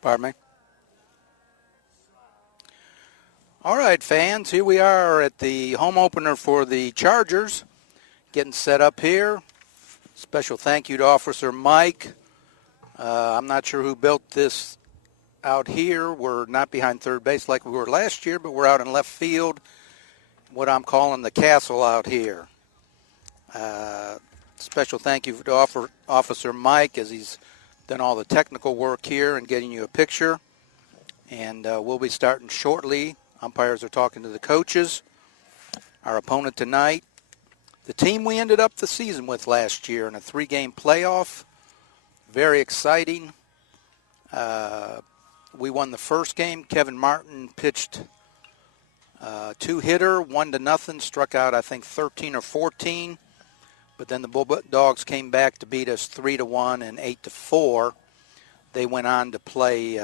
Pardon me. All right, fans, here we are at the home opener for the Chargers, getting set up here. Special thank you to Officer Mike. I'm not sure who built this out here. We're not behind third base like we were last year, but we're out in left field, what I'm calling the castle out here. Special thank you to Officer Mike, as he's done all the technical work here and getting you a picture. And we'll be starting shortly. Umpires are talking to the coaches. Our opponent tonight, the team we ended up the season with last year in a 3-game playoff. Very exciting. We won the first game. Kevin Martin pitched 2-hitter, 1-0, struck out, I think, 13 or 14. But then the Bulldogs came back to beat us 3-1 and 8-4. They went on to play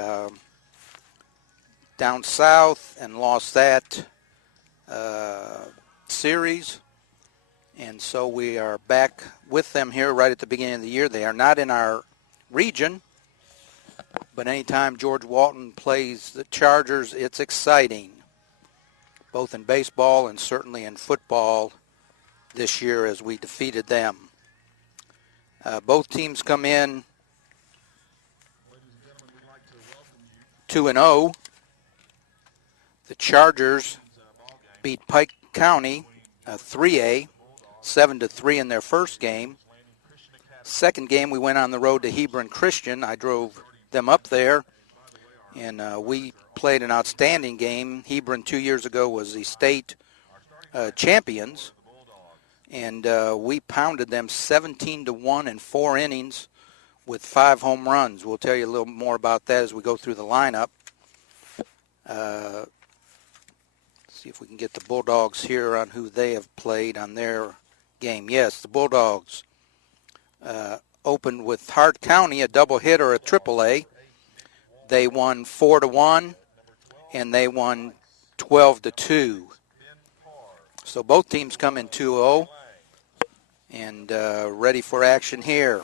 down south and lost that series. And so we are back with them here right at the beginning of the year. They are not in our region, but anytime George Walton plays the Chargers, it's exciting, both in baseball and certainly in football this year as we defeated them. Both teams come in 2-0. The Chargers beat Pike County 3A, 7-3 in their first game. Second game, we went on the road to Hebron Christian. I drove them up there, and we played an outstanding game. Hebron 2 years ago was the state champions, and we pounded them 17-1 in 4 innings with 5 home runs. We'll tell you a little more about that as we go through the lineup. See if we can get the Bulldogs here on who they have played on their game. Yes, the Bulldogs opened with Hart County, a doubleheader at AAA. They won 4-1, and they won 12-2. So both teams come in 2-0 and ready for action here.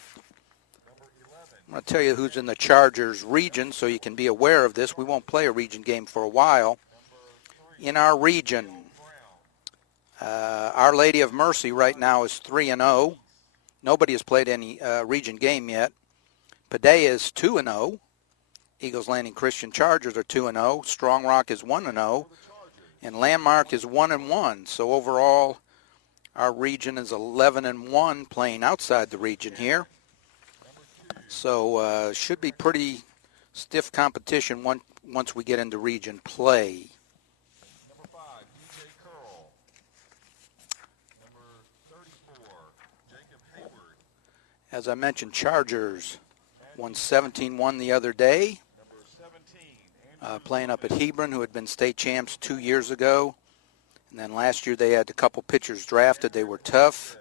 I'm going to tell you who's in the Chargers region so you can be aware of this. We won't play a region game for a while. In our region, Our Lady of Mercy right now is 3-0. Nobody has played any region game yet. Padea is 2-0. Eagles Landing Christian Chargers are 2-0. Strong Rock is 1-0. And Landmark is 1-1. So overall, our region is 11-1 playing outside the region here. So should be pretty stiff competition once we get into region play. Number 5, DJ Curl. Number 34, Jacob Hayward. As I mentioned, Chargers won 17-1 the other day. Number 17, playing up at Hebron, who had been state champs 2 years ago. And then last year they had a couple pitchers drafted. They were tough.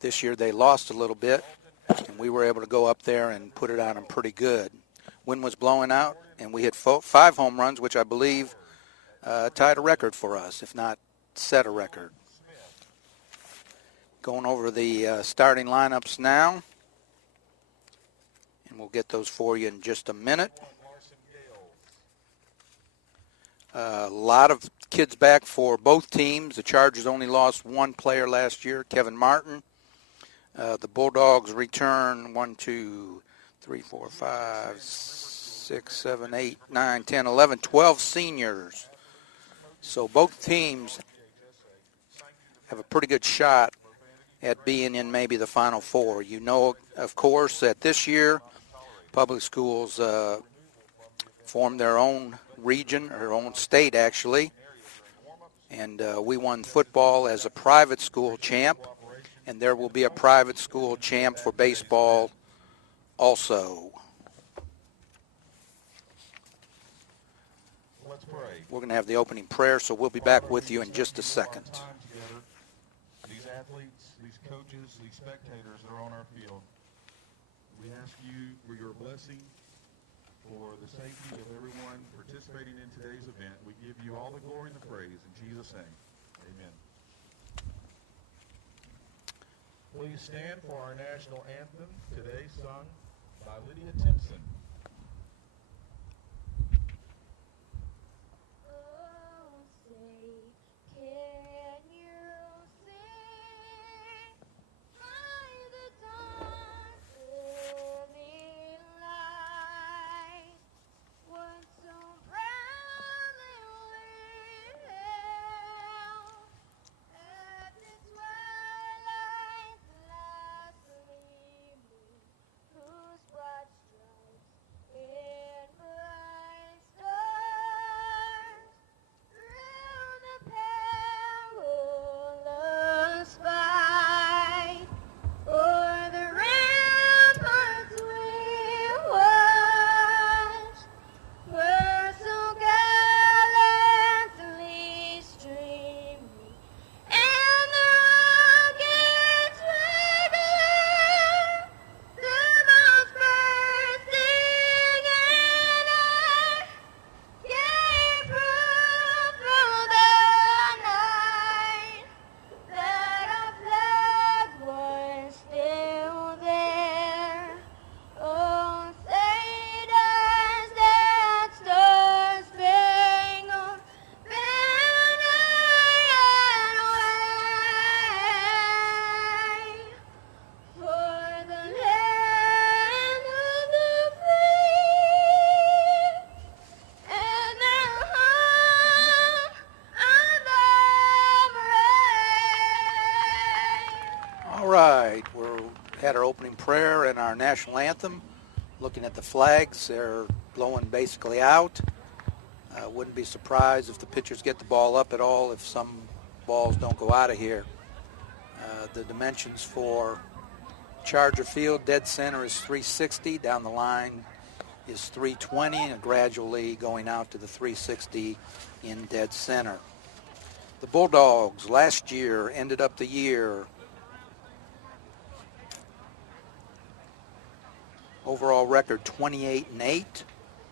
This year they lost a little bit, and we were able to go up there and put it on them pretty good. Wind was blowing out, and we hit 5 home runs, which I believe tied a record for us, if not set a record. Going over the starting lineups now, and we'll get those for you in just a minute. A lot of kids back for both teams. The Chargers only lost one player last year, Kevin Martin. The Bulldogs return 1, 2, 3, 4, 5, 6, 7, 8, 9, 10, 11, 12 seniors. So both teams have a pretty good shot at being in maybe the Final Four. You know, of course, that this year public schools formed their own region, or own state actually, and we won football as a private school champ, and there will be a private school champ for baseball also. Let's pray. We're going to have the opening prayer, so we'll be back with you in just a second. These athletes, these coaches, these spectators that are on our field, we ask you for your blessing, for the safety of everyone participating in today's event. We give you all the glory and the praise in Jesus' name. Amen. Please stand for our national anthem, today sung by Lydia Timpson. prayer and our national anthem. Looking at the flags, they're blowing basically out. Wouldn't be surprised if the pitchers get the ball up at all if some balls don't go out of here. The dimensions for Charger Field, dead center is 360. Down the line is 320, and gradually going out to the 360 in dead center. The Bulldogs last year ended up the year overall record 28-8.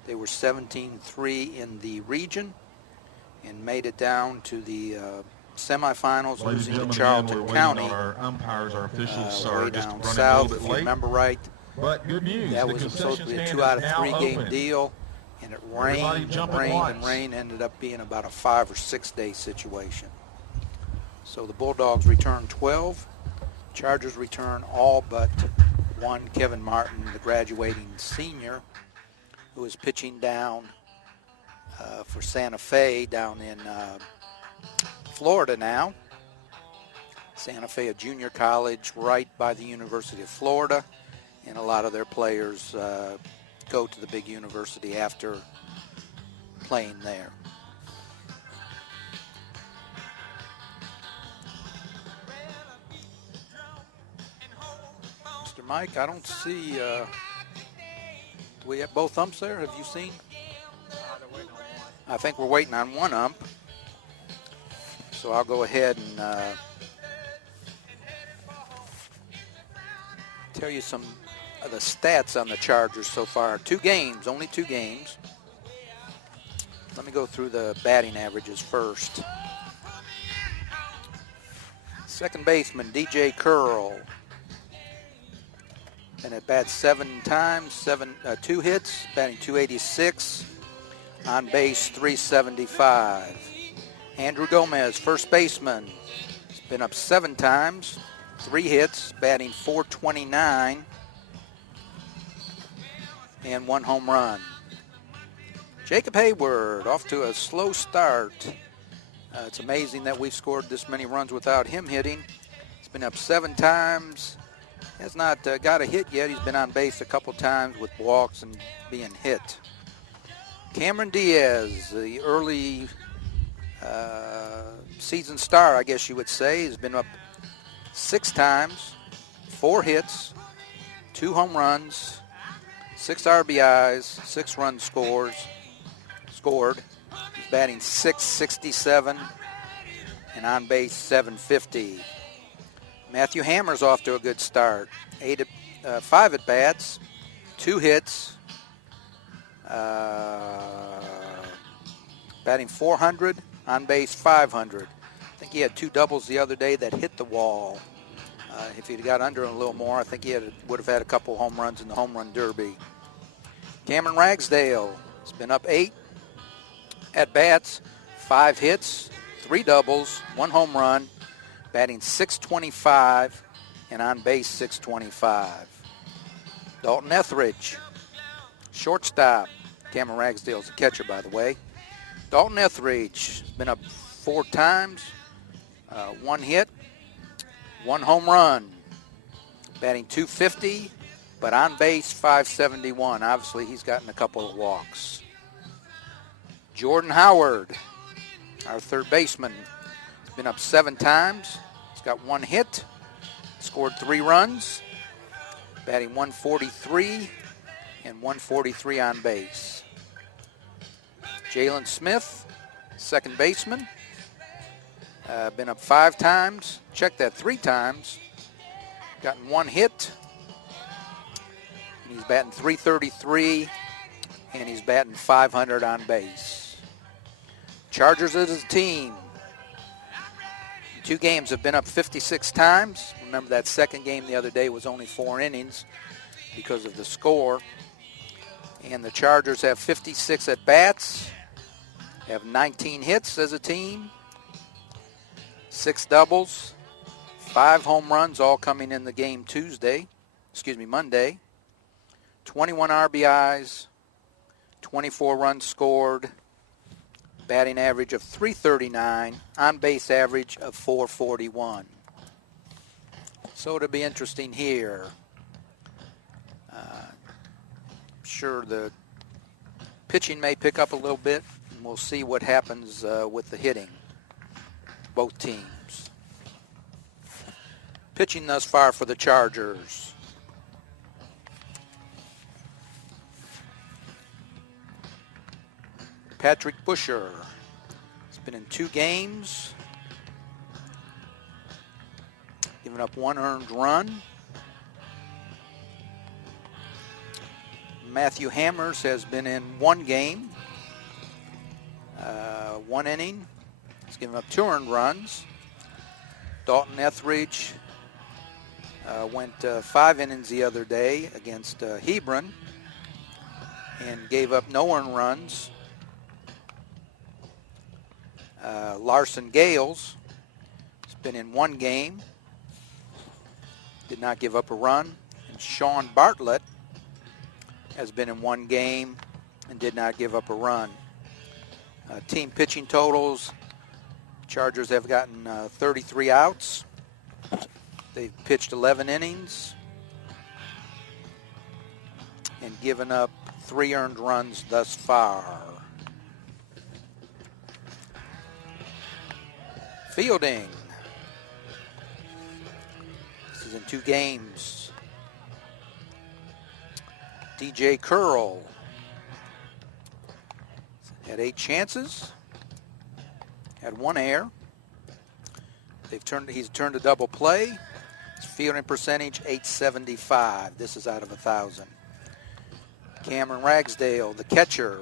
They were 17-3 in the region and made it down to the semifinals, losing to Charlton County. Our umpires, our officials way are down just south, running a little if bit you late. remember right. But good news, that the was supposed to be a concession 2 out of stand 3 is now game open. deal, and it rained jump and at rained once. and rained. Ended up being about a 5 or 6 day situation. So the Bulldogs return 12. Chargers return all but one, Kevin Martin, the graduating senior, who is pitching down for Santa Fe down in Florida now. Santa Fe, a junior college right by the University of Florida, and a lot of their players go to the big university after playing there. Mr. Mike, I don't see, do we have both umps there? Have you seen? I think we're waiting on one ump. So I'll go ahead and tell you some of the stats on the Chargers so far. 2 games, only 2 games. Let me go through the batting averages first. Second baseman, DJ Curl. And at bat 7 times, 2 hits, batting .286. On base, .375. Andrew Gomez, first baseman. He's been up 7 times, 3 hits, batting .429. And 1 home run. Jacob Hayward off to a slow start. It's amazing that we've scored this many runs without him hitting. He's been up 7 times. Has not got a hit yet. He's been on base a couple times with walks and being hit. Cameron Diaz, the early season star, I guess you would say, has been up 6 times, 4 hits, 2 home runs, 6 RBIs, 6 runs scored. He's batting .667 and on base .750. Matthew Hammer's off to a good start. 5 at bats, 2 hits, batting .400, on base .500. I think he had 2 doubles the other day that hit the wall. If he'd got under a little more, I think he would have had a couple home runs in the home run derby. Cameron Ragsdale has been up 8 at bats, 5 hits, 3 doubles, 1 home run, batting .625 and on base .625. Dalton Etheridge, shortstop. Cameron Ragsdale's a catcher, by the way. Dalton Etheridge has been up 4 times, 1 hit, 1 home run, batting .250, but on base .571. Obviously, he's gotten a couple of walks. Jordan Howard, our third baseman, has been up 7 times. He's got 1 hit, scored 3 runs, batting .143 and .143 on base. Jalen Smith, second baseman, been up 5 times, checked that 3 times, gotten 1 hit, and he's batting .333, and he's batting .500 on base. Chargers as a team, 2 games have been up 56 times. Remember that second game the other day was only 4 innings because of the score. And the Chargers have 56 at-bats, have 19 hits as a team, 6 doubles, 5 home runs, all coming in the game Monday, 21 RBIs, 24 runs scored, batting average of .339, on-base average of .441. So it'll be interesting here. sure the pitching may pick up a little bit, and we'll see what happens with the hitting. Both teams. Pitching thus far for the Chargers. Patrick Busher. He's been in 2 games. Giving up 1 earned run. Matthew Hammers has been in 1 game. 1 inning. He's given up 2 earned runs. Dalton Etheridge went 5 innings the other day against Hebron and gave up no earned runs. Larson Gales has been in 1 game, did not give up a run. And Sean Bartlett has been in 1 game and did not give up a run. Team pitching totals, Chargers have gotten 33 outs. They've pitched 11 innings and given up 3 earned runs thus far. Fielding. This is in 2 games. DJ Curl had 8 chances, had 1 error. He's turned a double play. His fielding percentage, .875. This is out of 1,000. Cameron Ragsdale, the catcher.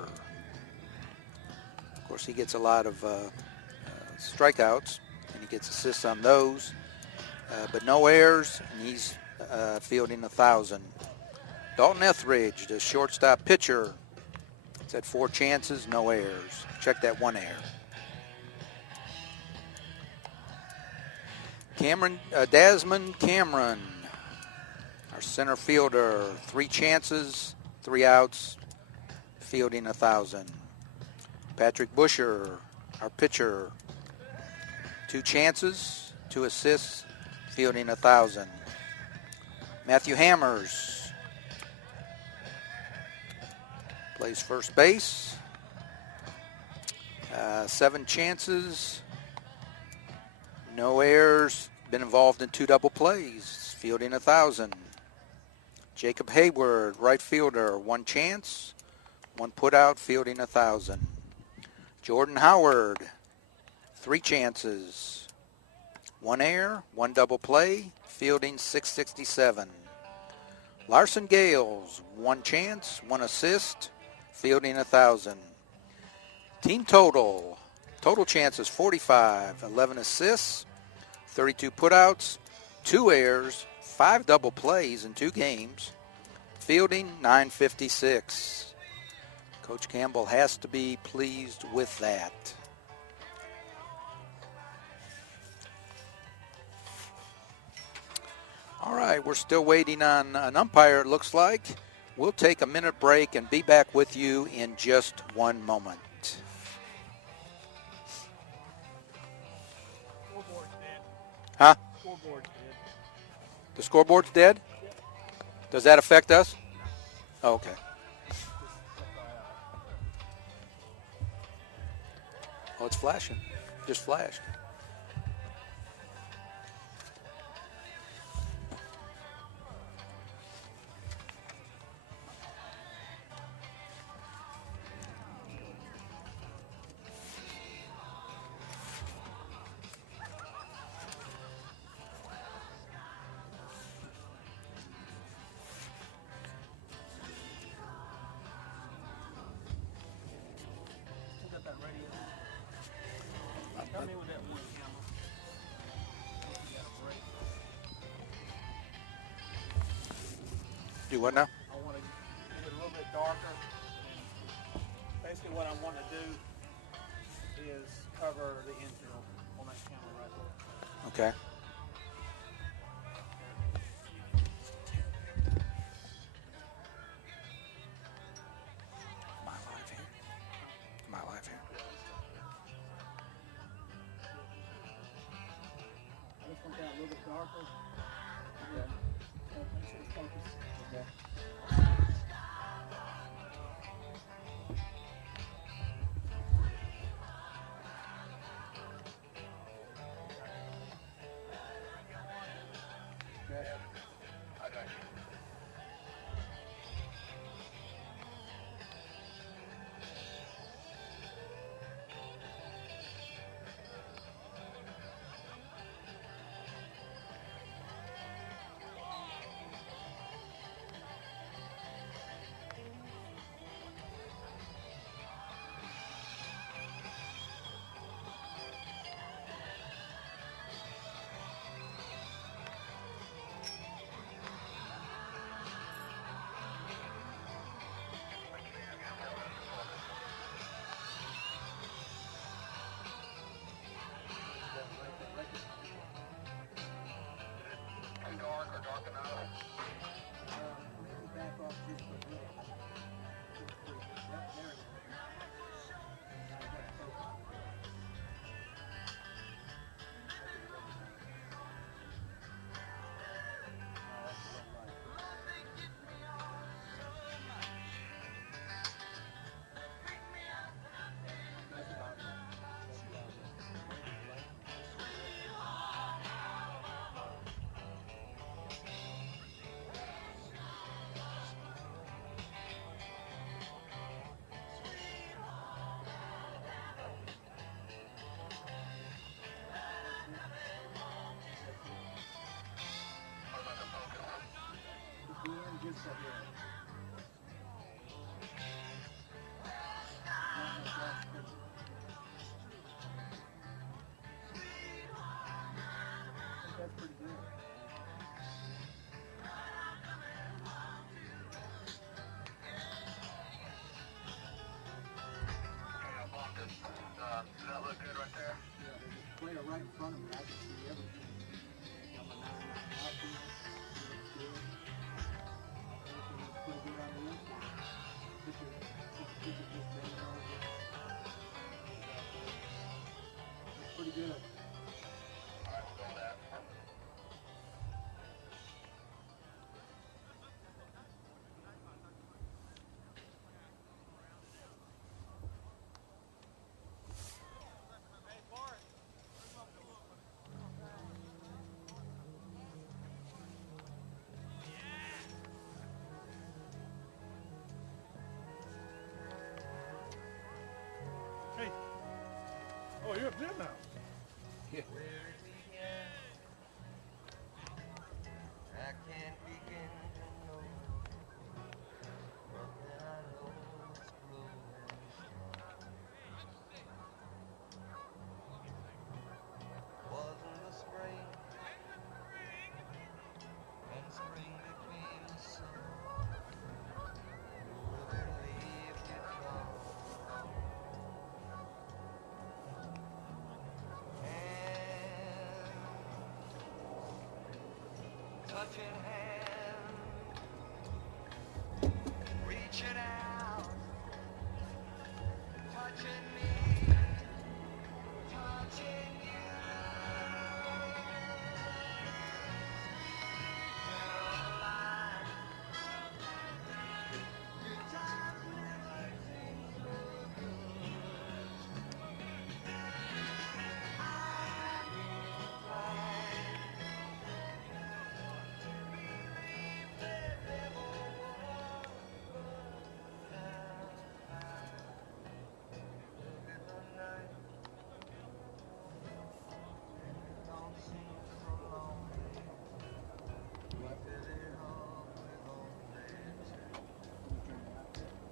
Of course, he gets a lot of strikeouts, and he gets assists on those. But no errors, and he's fielding 1,000. Dalton Etheridge, the shortstop pitcher. He's had 4 chances, no errors. Check that 1 error. Desmond Cameron, our center fielder, 3 chances, 3 outs, fielding 1,000. Patrick Busher, our pitcher, 2 chances, 2 assists, fielding 1,000. Matthew Hammers plays first base, 7 chances, no errors, been involved in 2 double plays, fielding 1,000. Jacob Hayward, right fielder, 1 chance, 1 putout, fielding 1,000. Jordan Howard, 3 chances, 1 error, 1 double play, fielding 667. Larson Gales, 1 chance, 1 assist, fielding 1,000. Team total chances 45, 11 assists, 32 putouts, 2 errors, 5 double plays in 2 games, fielding 956. Coach Campbell has to be pleased with that. All right, we're still waiting on an umpire, it looks like. We'll take a minute break and be back with you in just 1 moment. Huh? Scoreboard's dead. The scoreboard's dead? Does that affect us? Oh, okay. Oh, it's flashing. Just flashed. Come in with that one camera. You got a break. Do what now? I want to get it a little bit darker. And basically what I want to do is cover the infield on that camera right there. Okay. Am I live here? Am I live here? I just want that a little bit darker. Okay. Make sure it's focused. Okay.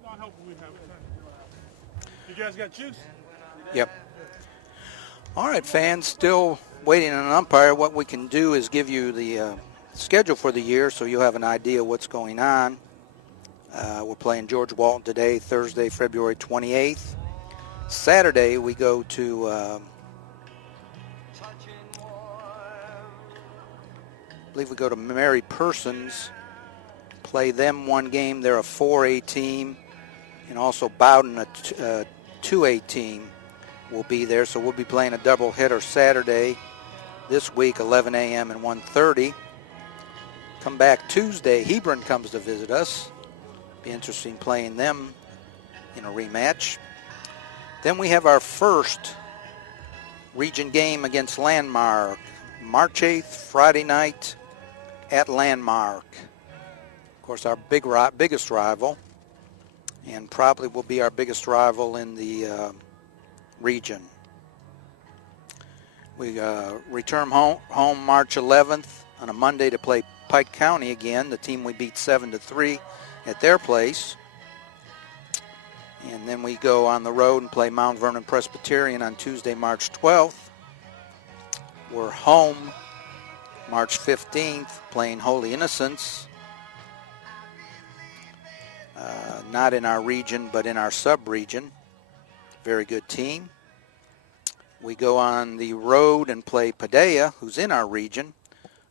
I hope we have time. You guys got juice? Yep. All right, fans, still waiting on an umpire. What we can do is give you the schedule for the year so you'll have an idea what's going on. We're playing George Walton today, Thursday, February 28th. Saturday, we go to I believe we go to Mary Persons, play them one game. They're a 4A team, and also Bowden, a 2A team, will be there. So we'll be playing a doubleheader Saturday this week, 11 a.m. and 1:30. Come back Tuesday. Hebron comes to visit us. Be interesting playing them in a rematch. Then we have our first region game against Landmark, March 8th, Friday night at Landmark. Of course, our biggest rival, and probably will be our biggest rival in the region. We return home March 11th on a Monday to play Pike County again, the team we beat 7-3 at their place. And then we go on the road and play Mount Vernon Presbyterian on Tuesday, March 12th. We're home March 15th playing Holy Innocents. Not in our region, but in our sub-region. Very good team. We go on the road and play Padilla, who's in our region,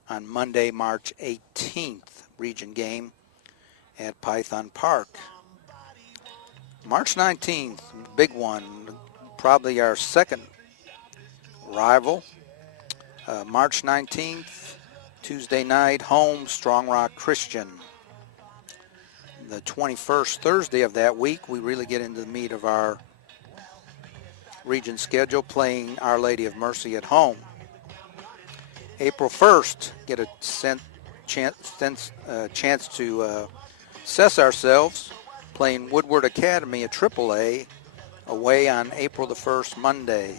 on Monday, March 18th, region game at Python Park. March 19th, big one, probably our second rival. March 19th, Tuesday night, home, Strong Rock Christian. The 21st, Thursday of that week, we really get into the meat of our region schedule, playing Our Lady of Mercy at home. April 1st, get a chance to assess ourselves, playing Woodward Academy at AAA away on April the 1st, Monday.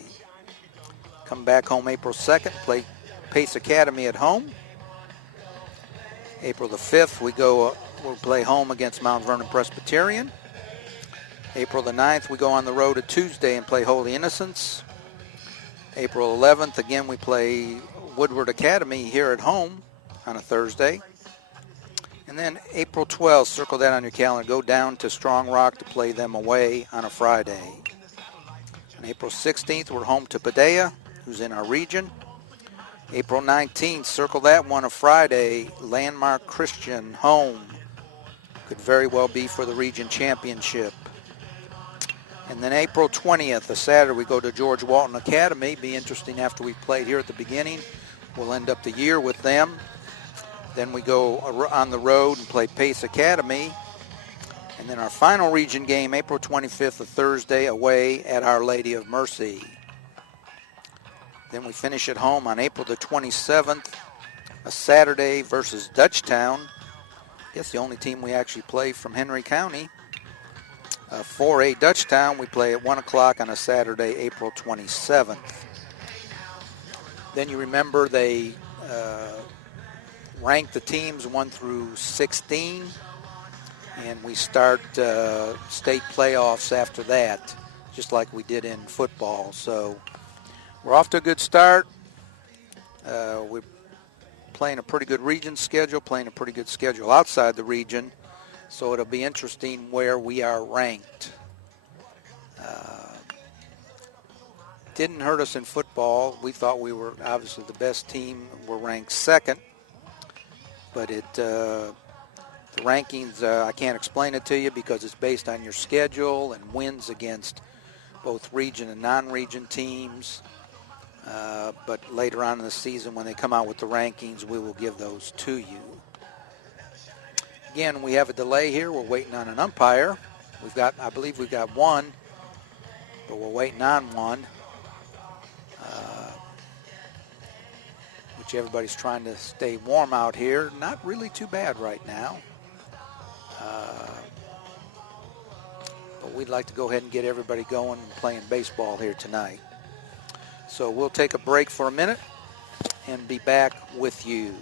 Come back home April 2nd, play Pace Academy at home. April the 5th, we'll play home against Mount Vernon Presbyterian. April the 9th, we go on the road to Tuesday and play Holy Innocents. April 11th, again, we play Woodward Academy here at home on a Thursday. And then April 12th, circle that on your calendar, go down to Strong Rock to play them away on a Friday. On April 16th, we're home to Padilla, who's in our region. April 19th, circle that one, a Friday, Landmark Christian home. Could very well be for the region championship. And then April 20th, a Saturday, we go to George Walton Academy. Be interesting after we played here at the beginning. We'll end up the year with them. Then we go on the road and play Pace Academy. And then our final region game, April 25th, a Thursday, away at Our Lady of Mercy. Then we finish at home on April the 27th, a Saturday versus Dutchtown. I guess the only team we actually play from Henry County. 4A Dutchtown, we play at 1 o'clock on a Saturday, April 27th. Then you remember they rank the teams 1 through 16, and we start state playoffs after that, just like we did in football. So we're off to a good start. We're playing a pretty good region schedule, playing a pretty good schedule outside the region, so it'll be interesting where we are ranked. Didn't hurt us in football. We thought we were obviously the best team. We're ranked second. but the rankings, I can't explain it to you because it's based on your schedule and wins against both region and non-region teams. But later on in the season, when they come out with the rankings, we will give those to you. Again, we have a delay here. We're waiting on an umpire. I believe we've got one, but we're waiting on one, which everybody's trying to stay warm out here. Not really too bad right now. But we'd like to go ahead and get everybody going and playing baseball here tonight. So we'll take a break for a minute and be back with you.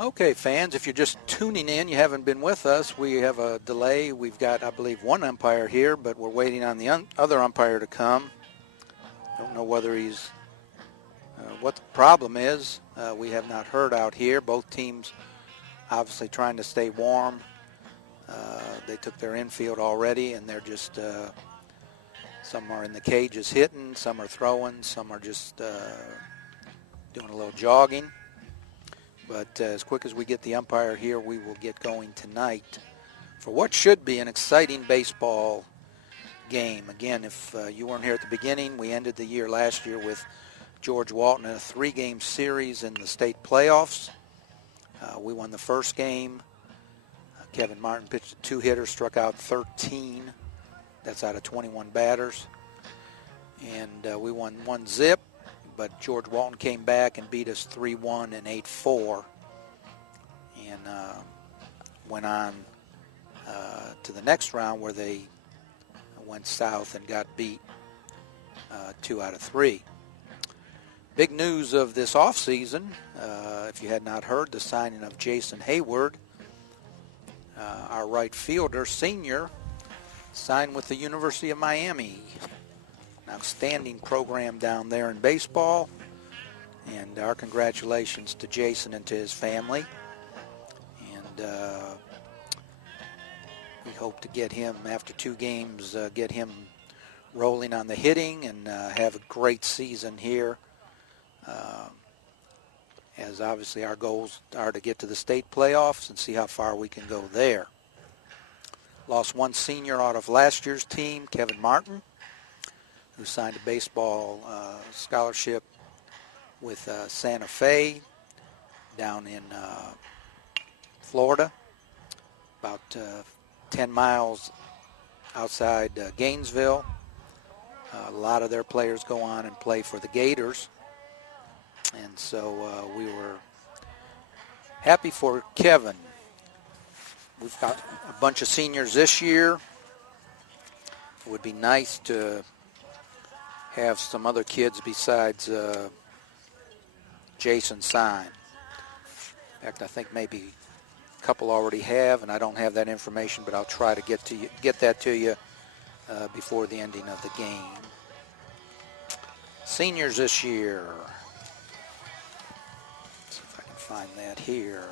Okay, fans, if you're just tuning in, you haven't been with us, we have a delay. We've got, I believe, one umpire here, but we're waiting on the other umpire to come. Don't know whether he's, what the problem is. We have not heard out here. Both teams obviously trying to stay warm. They took their infield already, and they're just, some are in the cages hitting, some are throwing, some are just doing a little jogging. But as quick as we get the umpire here, we will get going tonight for what should be an exciting baseball game. Again, if you weren't here at the beginning, we ended the year last year with George Walton in a 3-game series in the state playoffs. We won the first game. Kevin Martin pitched a 2-hitter, struck out 13. That's out of 21 batters. And we won 1-0. But George Walton came back and beat us 3-1 and 8-4, and went on to the next round where they went south and got beat 2 out of 3. Big news of this offseason, if you had not heard, the signing of Jason Hayward, our right fielder, senior, signed with the University of Miami. Outstanding program down there in baseball, and our congratulations to Jason and to his family, and we hope to get him after 2 games, get him rolling on the hitting and have a great season here, as obviously our goals are to get to the state playoffs and see how far we can go there. Lost one senior out of last year's team, Kevin Martin, who signed a baseball scholarship with Santa Fe down in Florida, about 10 miles outside Gainesville. A lot of their players go on and play for the Gators, and so we were happy for Kevin. We've got a bunch of seniors this year. It would be nice to have some other kids besides Jason sign. In fact, I think maybe a couple already have, and I don't have that information, but I'll try to get that to you before the ending of the game. Seniors this year. Let's see if I can find that here.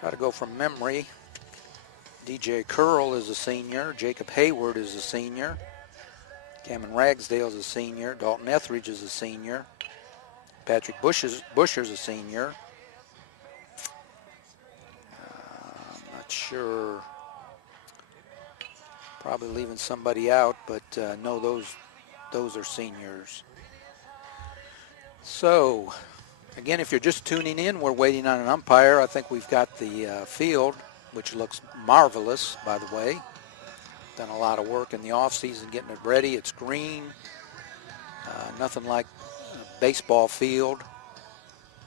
Try to go from memory. DJ Curl is a senior. Jacob Hayward is a senior. Cameron Ragsdale is a senior. Dalton Etheridge is a senior. Patrick Busher's a senior. I'm not sure. Probably leaving somebody out, but no, those are seniors. So, again, if you're just tuning in, we're waiting on an umpire. I think we've got the field, which looks marvelous, by the way. Done a lot of work in the offseason getting it ready. It's green. Nothing like a baseball field.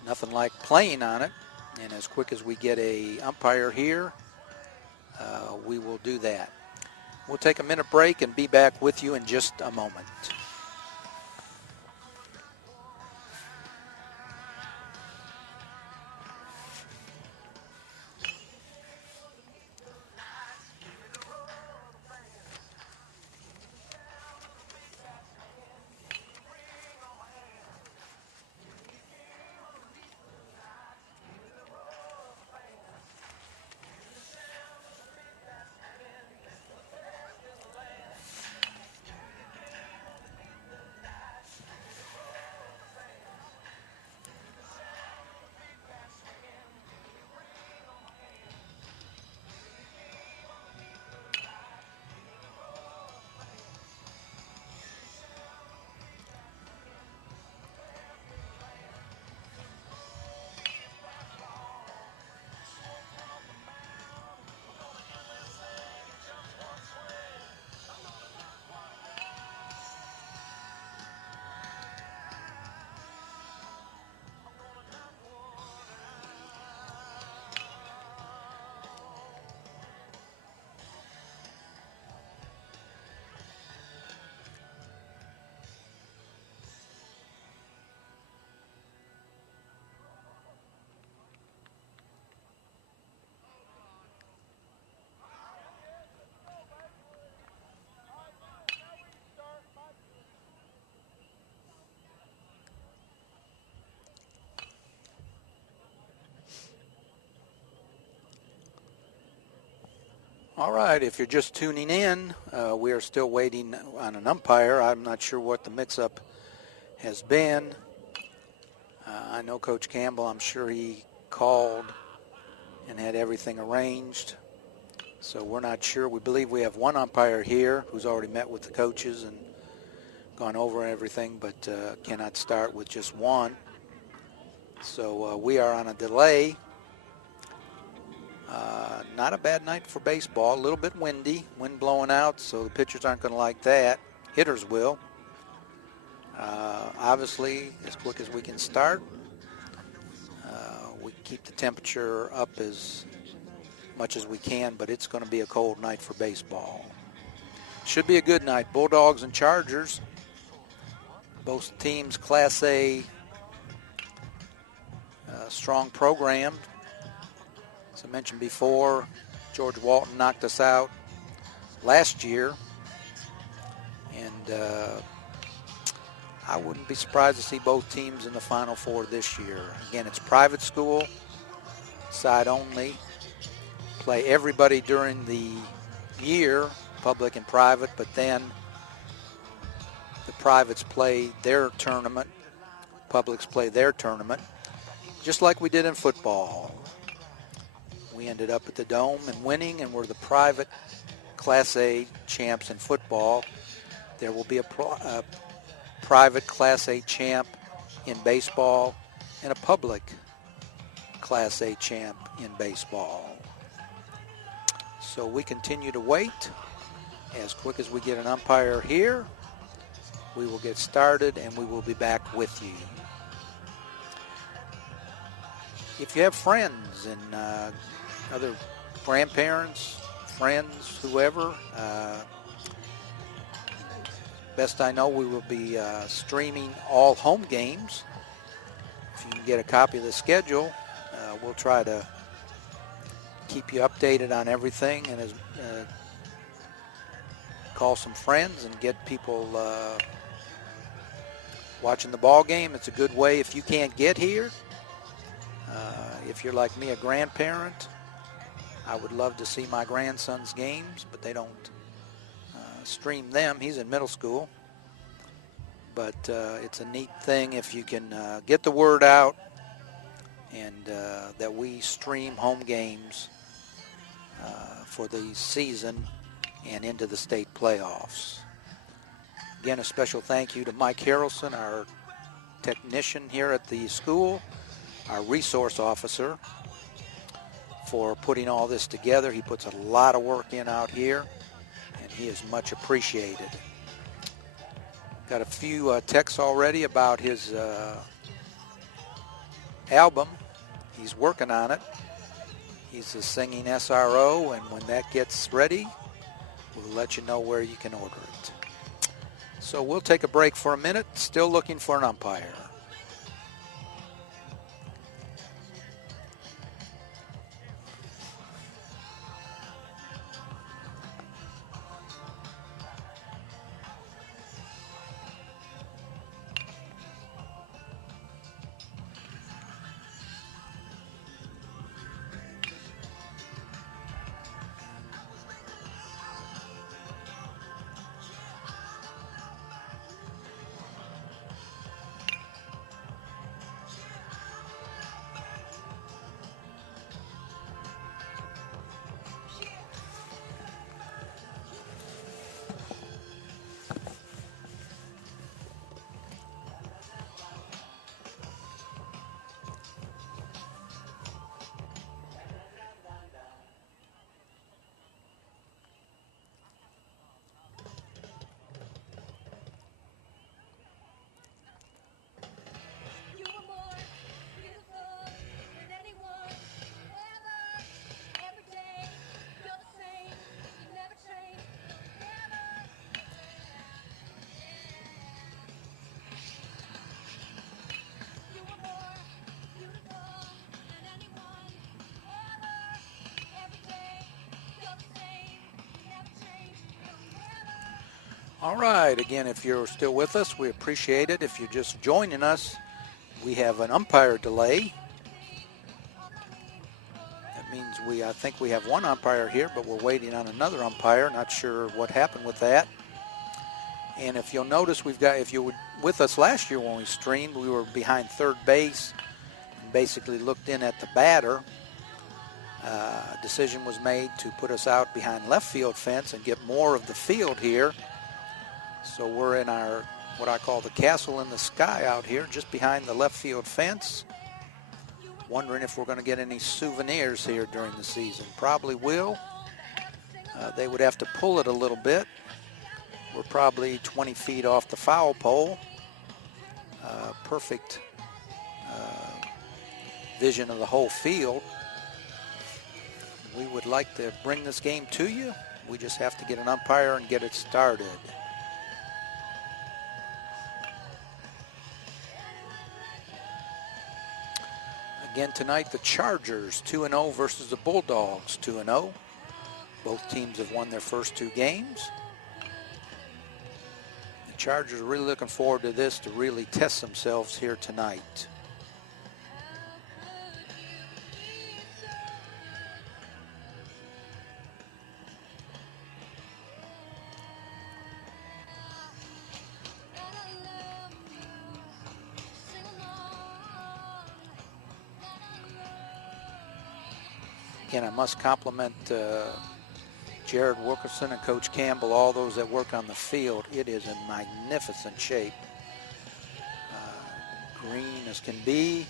Nothing like playing on it. And as quick as we get a umpire here, we will do that. We'll take a minute break and be back with you in just a moment. All right, if you're just tuning in, we are still waiting on an umpire. I'm not sure what the mix-up has been. I know Coach Campbell, I'm sure he called and had everything arranged. So we're not sure. We believe we have one umpire here who's already met with the coaches and gone over everything, but cannot start with just one. So we are on a delay. Not a bad night for baseball. A little bit windy, wind blowing out, so the pitchers aren't going to like that. Hitters will. Obviously, as quick as we can start, we keep the temperature up as much as we can, but it's going to be a cold night for baseball. Should be a good night. Bulldogs and Chargers, both teams Class A, strong program. As I mentioned before, George Walton knocked us out last year, and I wouldn't be surprised to see both teams in the Final Four this year. Again, it's private school, side only. Play everybody during the year, public and private, but then the privates play their tournament, publics play their tournament, just like we did in football. We ended up at the Dome and winning, and we're the private Class A champs in football. There will be a private Class A champ in baseball and a public Class A champ in baseball. So we continue to wait. As quick as we get an umpire here, we will get started and we will be back with you. If you have friends and other grandparents, friends, whoever, best I know, we will be streaming all home games. If you can get a copy of the schedule, we'll try to keep you updated on everything and call some friends and get people watching the ball game. It's a good way if you can't get here. If you're like me, a grandparent, I would love to see my grandson's games, but they don't stream them. He's in middle school. But it's a neat thing if you can get the word out and that we stream home games for the season and into the state playoffs. Again, a special thank you to Mike Harrelson, our technician here at the school, our resource officer, for putting all this together. He puts a lot of work in out here, and he is much appreciated. Got a few texts already about his album. He's working on it. He's a singing SRO, and when that gets ready, we'll let you know where you can order it. So we'll take a break for a minute, still looking for an umpire. All right, again, if you're still with us, we appreciate it. If you're just joining us, we have an umpire delay. That means I think we have one umpire here, but we're waiting on another umpire. Not sure what happened with that. And if you'll notice, if you were with us last year when we streamed, we were behind third base and basically looked in at the batter. A decision was made to put us out behind left field fence and get more of the field here. So we're in our, what I call the castle in the sky out here, just behind the left field fence. Wondering if we're going to get any souvenirs here during the season. Probably will. They would have to pull it a little bit. We're probably 20 feet off the foul pole. Perfect vision of the whole field. We would like to bring this game to you. We just have to get an umpire and get it started. Again tonight, the Chargers 2-0 versus the Bulldogs 2-0. Both teams have won their first two games. The Chargers are really looking forward to this to really test themselves here tonight. Again, I must compliment Jared Wilkerson and Coach Campbell, all those that work on the field. It is in magnificent shape. Green as can be,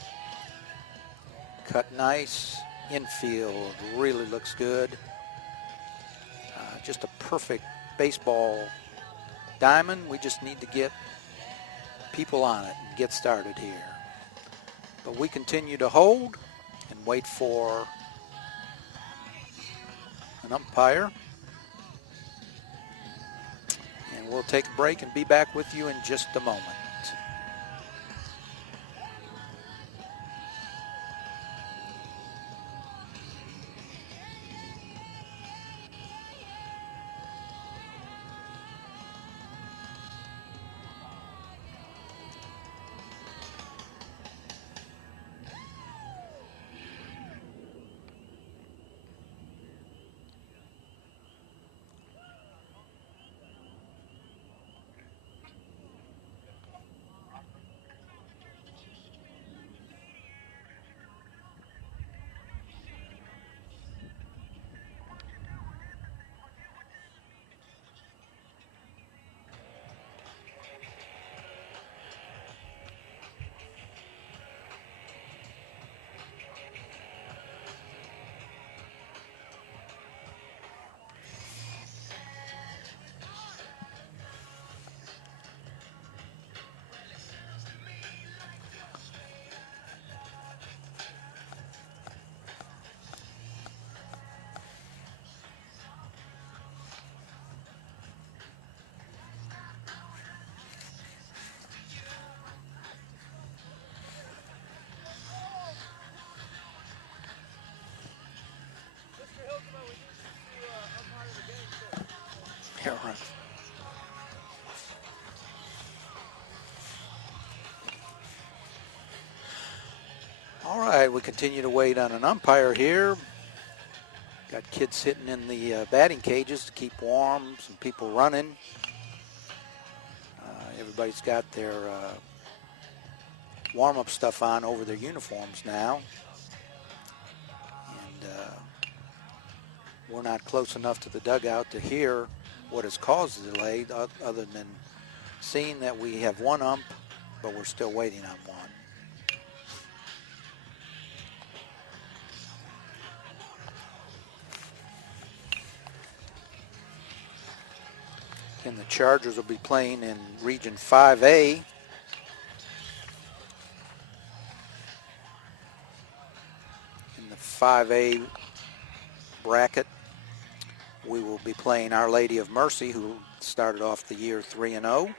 cut nice, infield really looks good. Just a perfect baseball diamond. We just need to get people on it and get started here. But we continue to hold and wait for an umpire. And we'll take a break and be back with you in just a moment. we continue to wait on an umpire here. Got kids sitting in the batting cages to keep warm, some people running. Everybody's got their warm-up stuff on over their uniforms now. And we're not close enough to the dugout to hear what has caused the delay, other than seeing that we have one ump, but we're still waiting on one. And the Chargers will be playing in Region 5A. In the 5A bracket, we will be playing Our Lady of Mercy, who started off the year 3-0.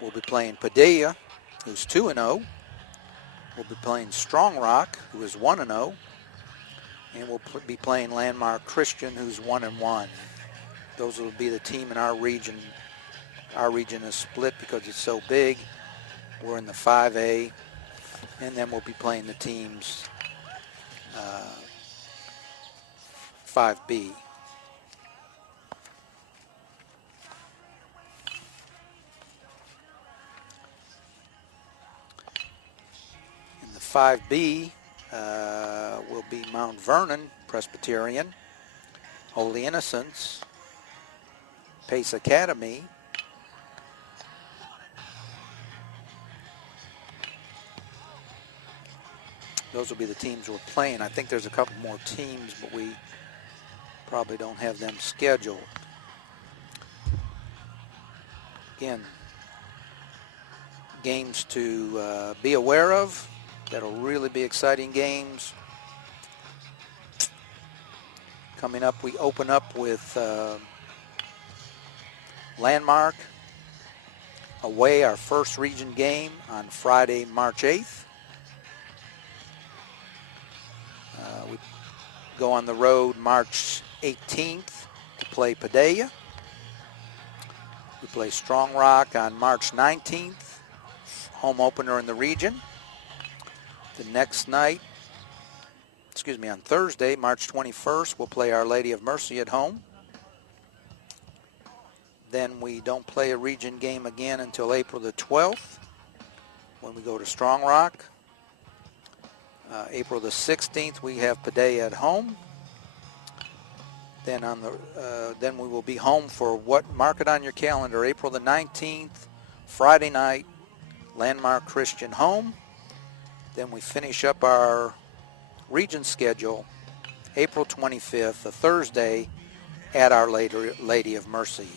We'll be playing Padilla, who's 2-0. We'll be playing Strong Rock, who is 1-0. And we'll be playing Landmark Christian, who's 1-1. Those will be the team in our region. Our region is split because it's so big. We're in the 5A, and then we'll be playing the teams 5B. In the 5B will be Mount Vernon Presbyterian, Holy Innocents, Pace Academy, those will be the teams we're playing. I think there's a couple more teams, but we probably don't have them scheduled. Again, games to be aware of. That'll really be exciting games. Coming up, we open up with Landmark away, our first region game on Friday, March 8th. We go on the road March 18th to play Padilla. We play Strong Rock on March 19th, home opener in the region. The next night, on Thursday, March 21st, we'll play Our Lady of Mercy at home. Then we don't play a region game again until April the 12th when we go to Strong Rock. April the 16th, we have Padilla at home. Then then we will be home for mark it on your calendar, April the 19th, Friday night, Landmark Christian home. Then we finish up our region schedule April 25th, a Thursday, at Our Lady of Mercy.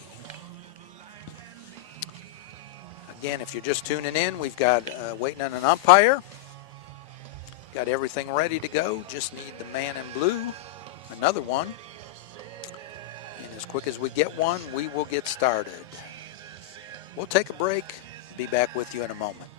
Again, if you're just tuning in, we've got waiting on an umpire. Got everything ready to go. Just need the man in blue, another one. And as quick as we get one, we will get started. We'll take a break. Be back with you in a moment.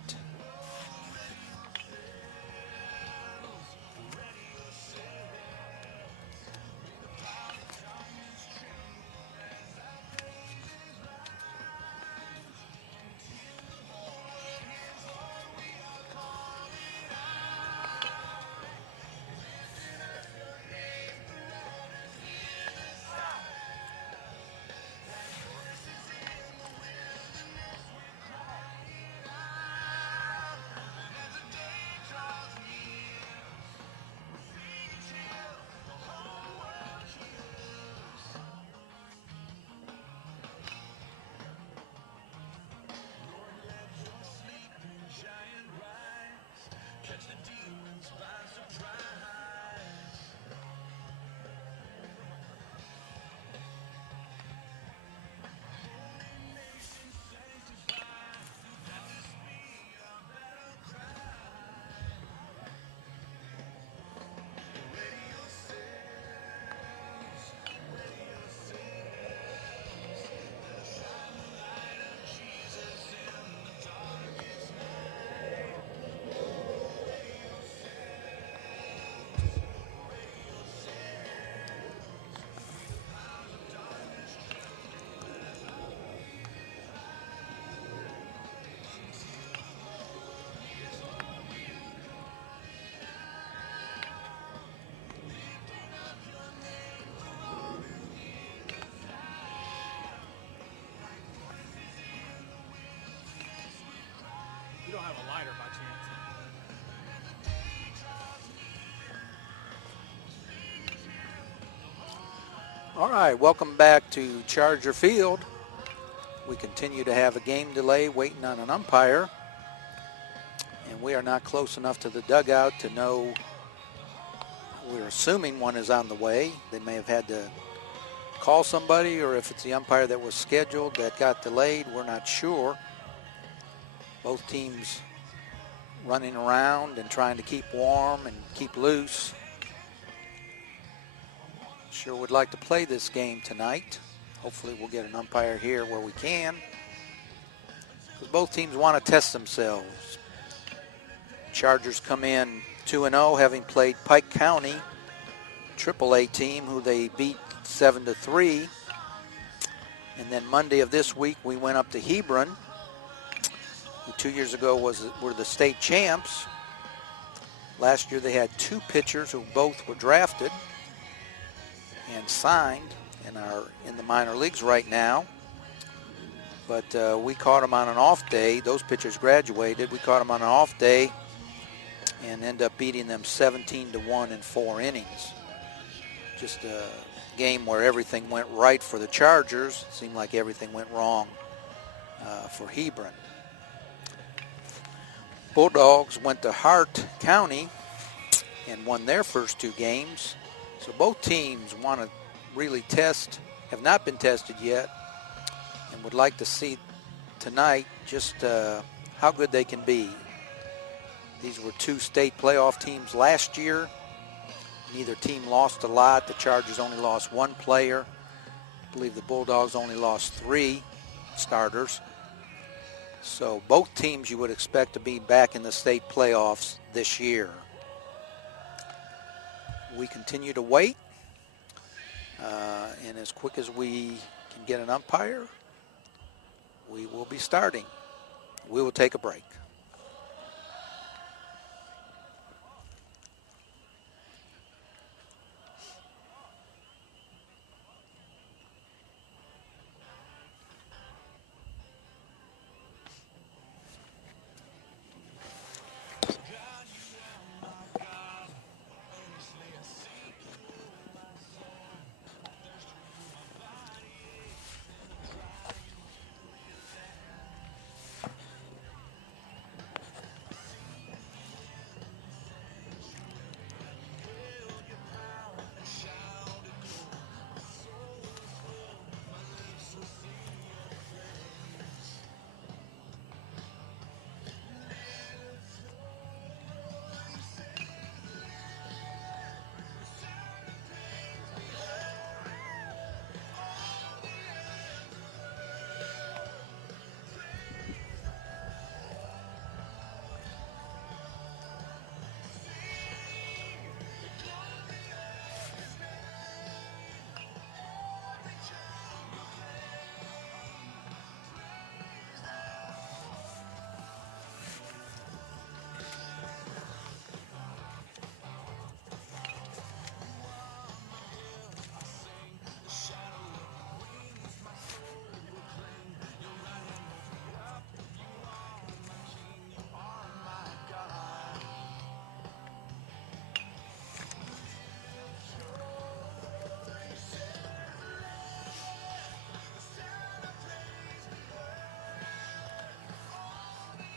don't have a lighter by chance. All right, welcome back to Charger Field. We continue to have a game delay waiting on an umpire. And we are not close enough to the dugout to know. We're assuming one is on the way. They may have had to call somebody, or if it's the umpire that was scheduled that got delayed, we're not sure. Both teams running around and trying to keep warm and keep loose. Sure would like to play this game tonight. Hopefully we'll get an umpire here where we can, because both teams want to test themselves. Chargers come in 2-0, having played Pike County, AAA team, who they beat 7-3. And then Monday of this week, we went up to Hebron, who 2 years ago were the state champs. Last year they had two pitchers who both were drafted and signed and are in the minor leagues right now. But we caught them on an off day. Those pitchers graduated. We caught them on an off day and end up beating them 17-1 in 4 innings. Just a game where everything went right for the Chargers. It seemed like everything went wrong for Hebron. Bulldogs went to Hart County and won their first 2 games. So both teams want to really test, have not been tested yet, and would like to see tonight just how good they can be. These were 2 state playoff teams last year. Neither team lost a lot. The Chargers only lost 1 player. I believe the Bulldogs only lost 3 starters. So both teams you would expect to be back in the state playoffs this year. We continue to wait, and as quick as we can get an umpire, we will be starting. We will take a break.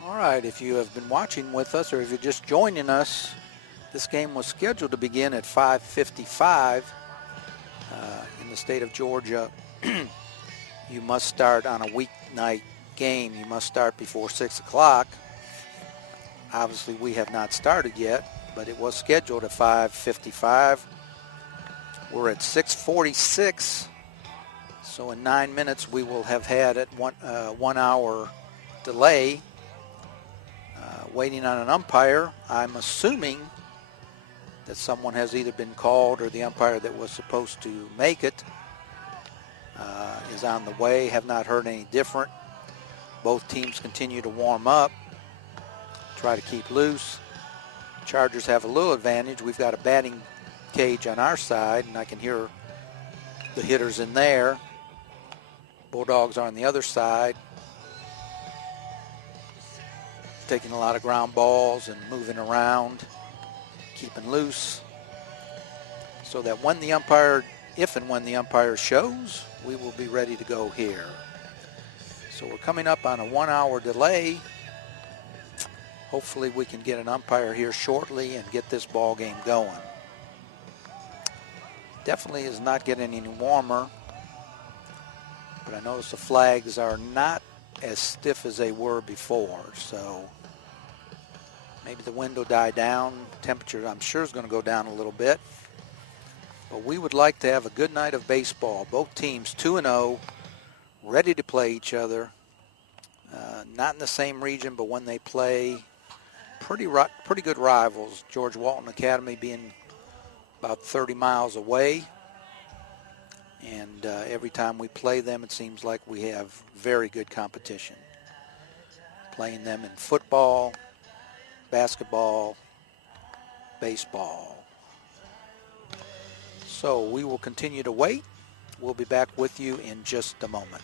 All right, if you have been watching with us or if you're just joining us, this game was scheduled to begin at 5:55. In the state of Georgia, you must start on a weeknight game. You must start before 6 o'clock. Obviously, we have not started yet, but it was scheduled at 5:55. We're at 6:46, so in 9 minutes we will have had a 1 hour delay. Waiting on an umpire. I'm assuming that someone has either been called or the umpire that was supposed to make it is on the way. Have not heard any different. Both teams continue to warm up, try to keep loose. Chargers have a little advantage. We've got a batting cage on our side, and I can hear the hitters in there. Bulldogs are on the other side. taking a lot of ground balls and moving around, keeping loose, so that when the umpire, if and when the umpire shows, we will be ready to go here. So we're coming up on a 1 hour delay. Hopefully we can get an umpire here shortly and get this ball game going. Definitely is not getting any warmer, but I notice the flags are not as stiff as they were before, so maybe the wind will die down. Temperature, I'm sure, is going to go down a little bit. But we would like to have a good night of baseball. Both teams 2-0, ready to play each other. Not in the same region, but when they play, pretty good rivals. George Walton Academy being about 30 miles away. And every time we play them, it seems like we have very good competition. Playing them in football, basketball, baseball. So we will continue to wait. We'll be back with you in just a moment.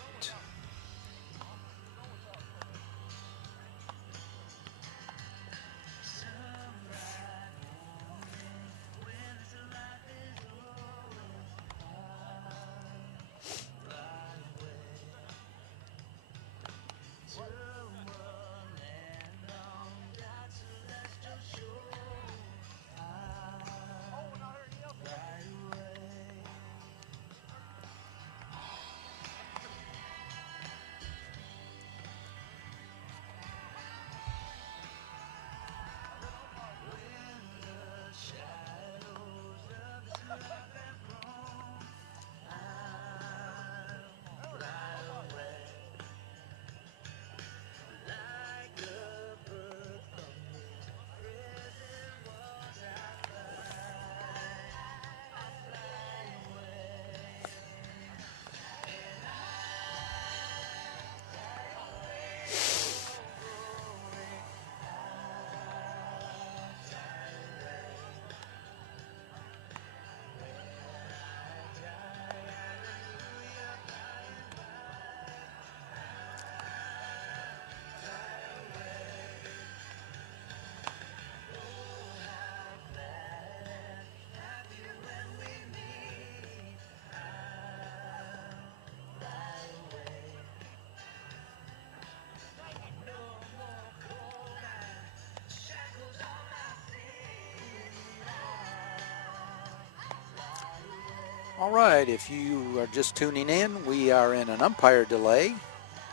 All right, if you are just tuning in, we are in an umpire delay,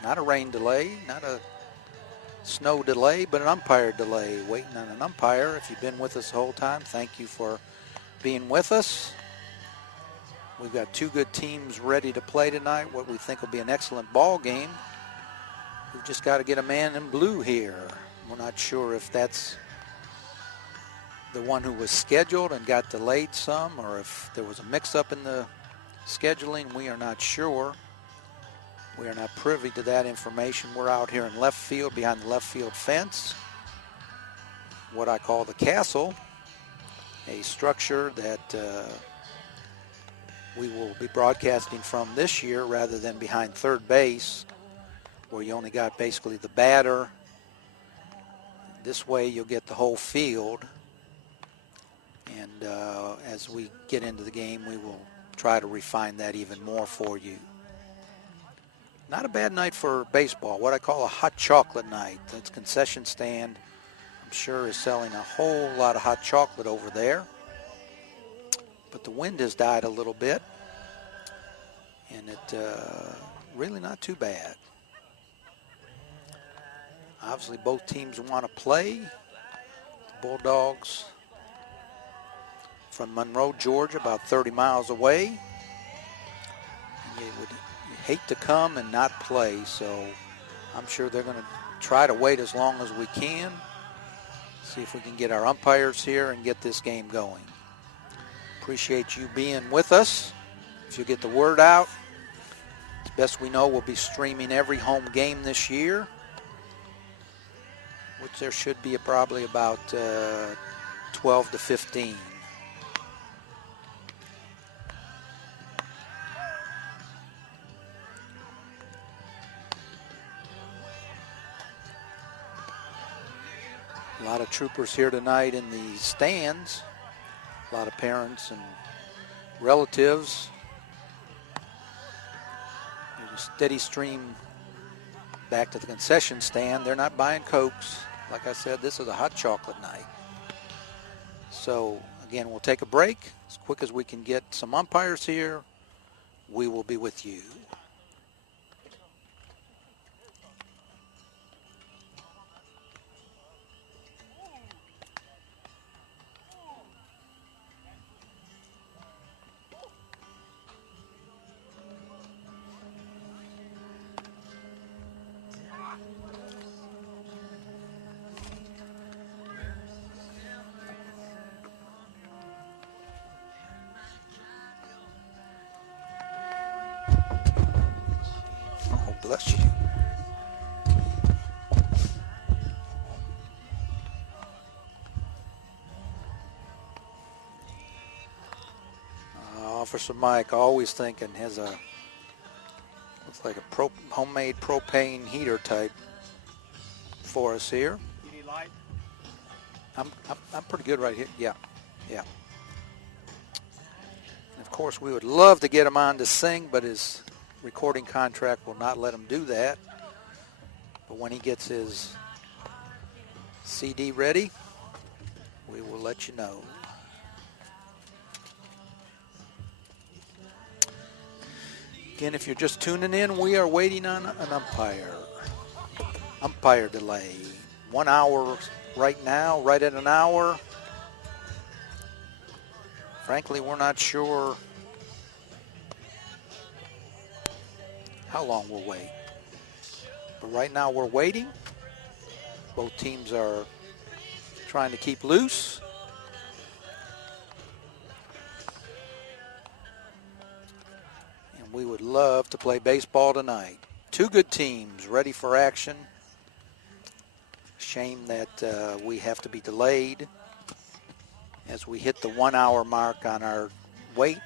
not a rain delay, not a snow delay, but an umpire delay, waiting on an umpire. If you've been with us the whole time, thank you for being with us. We've got two good teams ready to play tonight, what we think will be an excellent ball game. We've just got to get a man in blue here. We're not sure if that's the one who was scheduled and got delayed some, or if there was a mix-up in the scheduling. We are not sure. We are not privy to that information. We're out here in left field behind the left field fence, what I call the castle, a structure that we will be broadcasting from this year rather than behind third base, where you only got basically the batter. This way you'll get the whole field. And as we get into the game, we will try to refine that even more for you. Not a bad night for baseball, what I call a hot chocolate night. That's concession stand, I'm sure, is selling a whole lot of hot chocolate over there. But the wind has died a little bit, and it really not too bad. Obviously, both teams want to play. The Bulldogs from Monroe, Georgia, about 30 miles away. And you would hate to come and not play, so I'm sure they're going to try to wait as long as we can, see if we can get our umpires here and get this game going. Appreciate you being with us. If you get the word out, as best we know, we'll be streaming every home game this year, which there should be probably about 12 to 15. A lot of troopers here tonight in the stands. A lot of parents and relatives. There's a steady stream back to the concession stand. They're not buying Cokes. Like I said, this is a hot chocolate night. So, again, we'll take a break. As quick as we can get some umpires here, we will be with you. Oh, bless you. Officer Mike always thinking has a, looks like a homemade propane heater type for us here. You need light? I'm pretty good right here. Yeah. And of course, we would love to get him on to sing, but his recording contract will not let him do that. But when he gets his CD ready, we will let you know. Again, if you're just tuning in, we are waiting on an umpire. Umpire delay. 1 hour right now, right at an hour. Frankly, we're not sure how long we'll wait. But right now we're waiting. Both teams are trying to keep loose. And we would love to play baseball tonight. Two good teams ready for action. Shame that we have to be delayed as we hit the 1 hour mark on our wait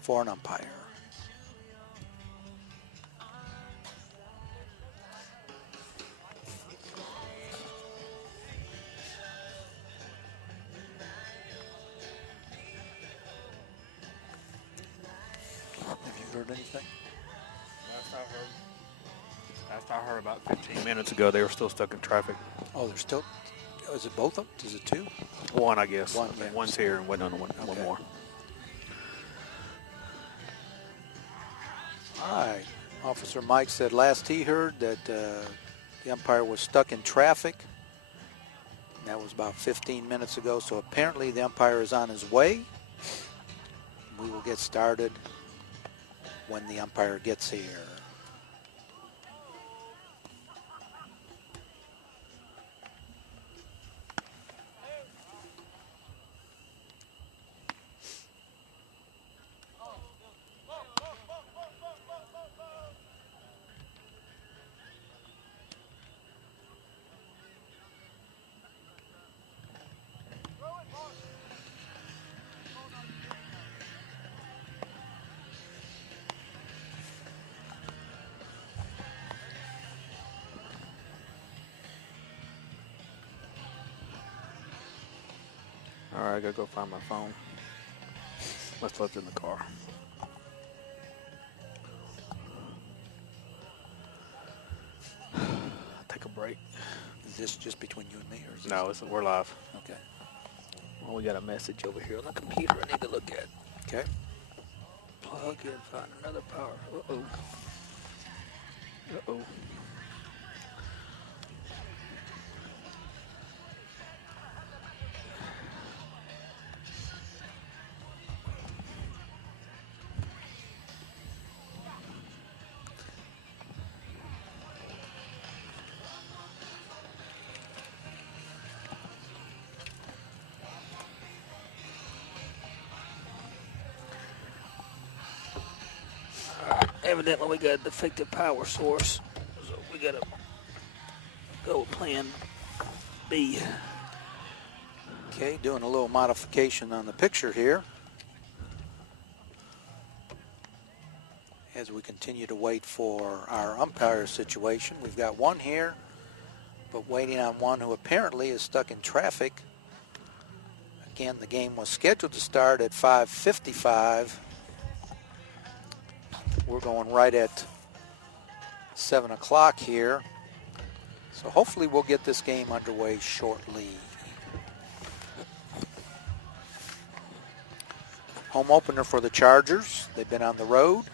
for an umpire. Have you heard anything? Last I heard about 15 minutes ago, they were still stuck in traffic. Oh, they're still, is it both of them? Is it two? One, I guess. One, I think yeah. one's here and one Okay. more. All right. Officer Mike said last he heard that the umpire was stuck in traffic. That was about 15 minutes ago, so apparently the umpire is on his way. We will get started when the umpire gets here. All right, I gotta go find my phone. Must have left it in the car. Take a break. Is this just between you and me? Or is this... No, we're live. Okay. Well, we got a message over here on the computer I need to look at. Okay. Plug in, find another power. Uh-oh. Uh-oh. Evidently, we got a defective power source, so we gotta go with plan B. Okay, doing a little modification on the picture here as we continue to wait for our umpire situation. We've got one here but waiting on one who apparently is stuck in traffic. Again, the game was scheduled to start at 5:55. We're going right at 7 o'clock here. So hopefully we'll get this game underway shortly. Home opener for the Chargers. They've been on the road.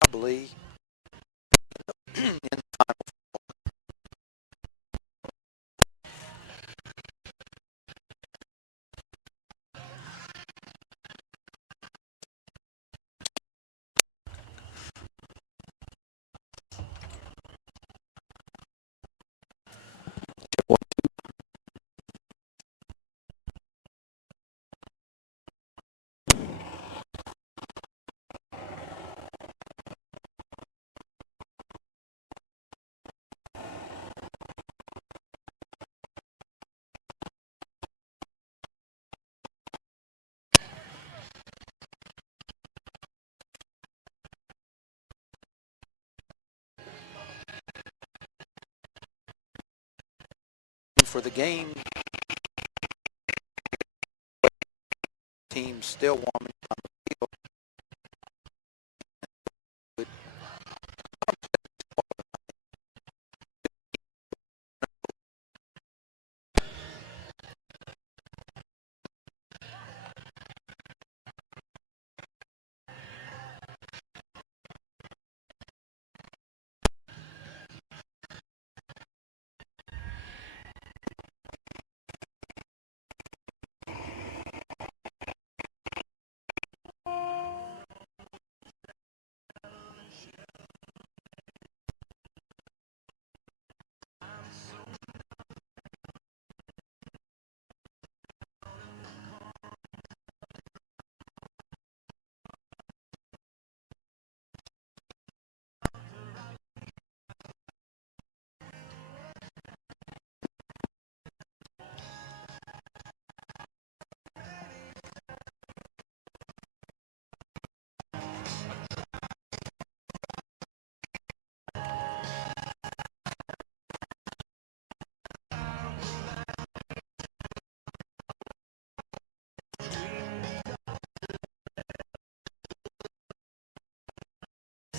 Probably in the final. For the game, team still warming on the field.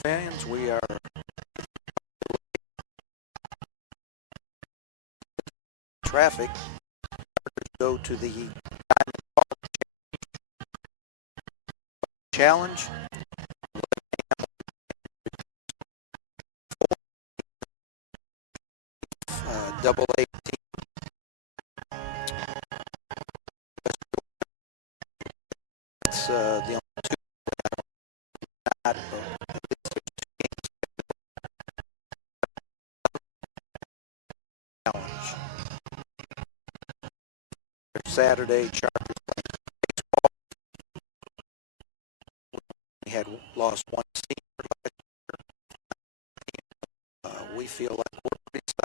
Fans, we are traffic. Go to the challenge. Double A team. It's the only two not challenge. Saturday, Chargers baseball. We had lost one senior last year. We feel like we're pretty solid.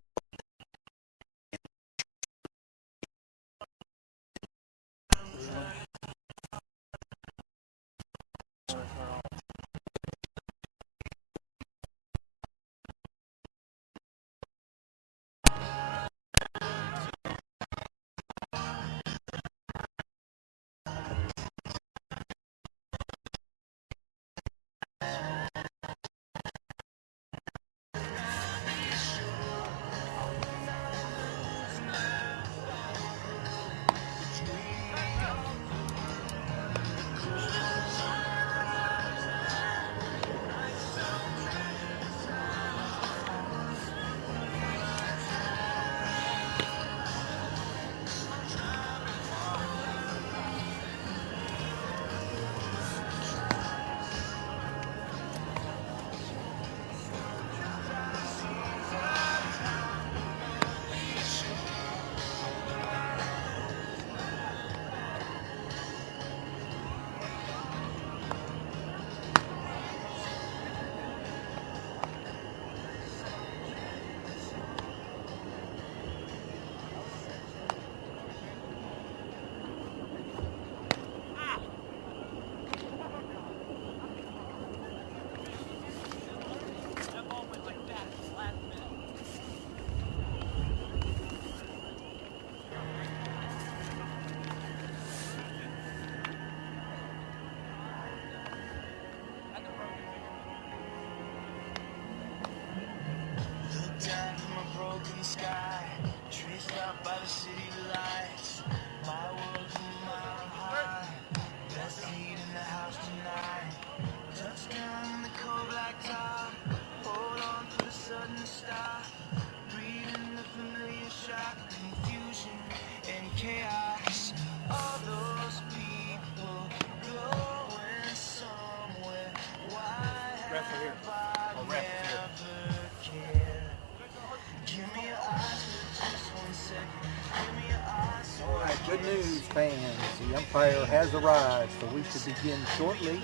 fans, the umpire has arrived, so we should begin shortly.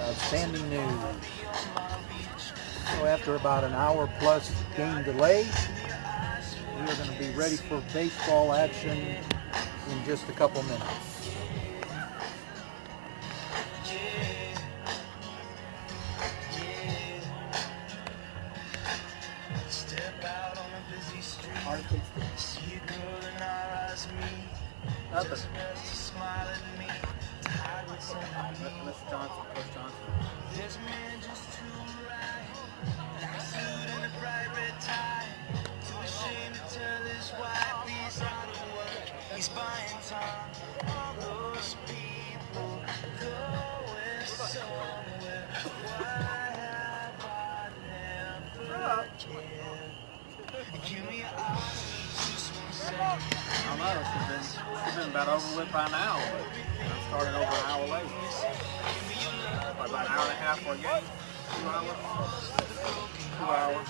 Outstanding news. So after about an hour plus game delay, we are going to be ready for baseball action in just a couple minutes. Nothing. Mr. Johnson, Coach Johnson. He's buying time. All those people going somewhere. Why have I never cared? Give me your eyes just one second. I don't know. She's been about over with by now, but I started over an hour late. About an hour and a half for a game. 2 hours. 2 hours.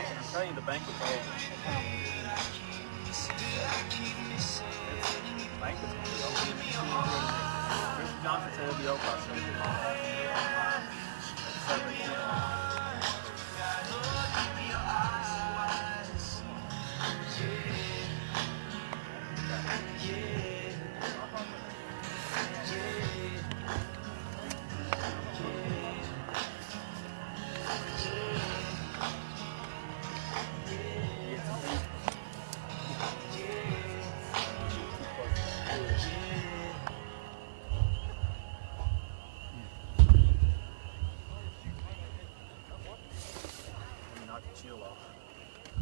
I'm telling you, the bank was over. Bank was going to be over. Mr. Johnson said it'll be over by 7 o'clock.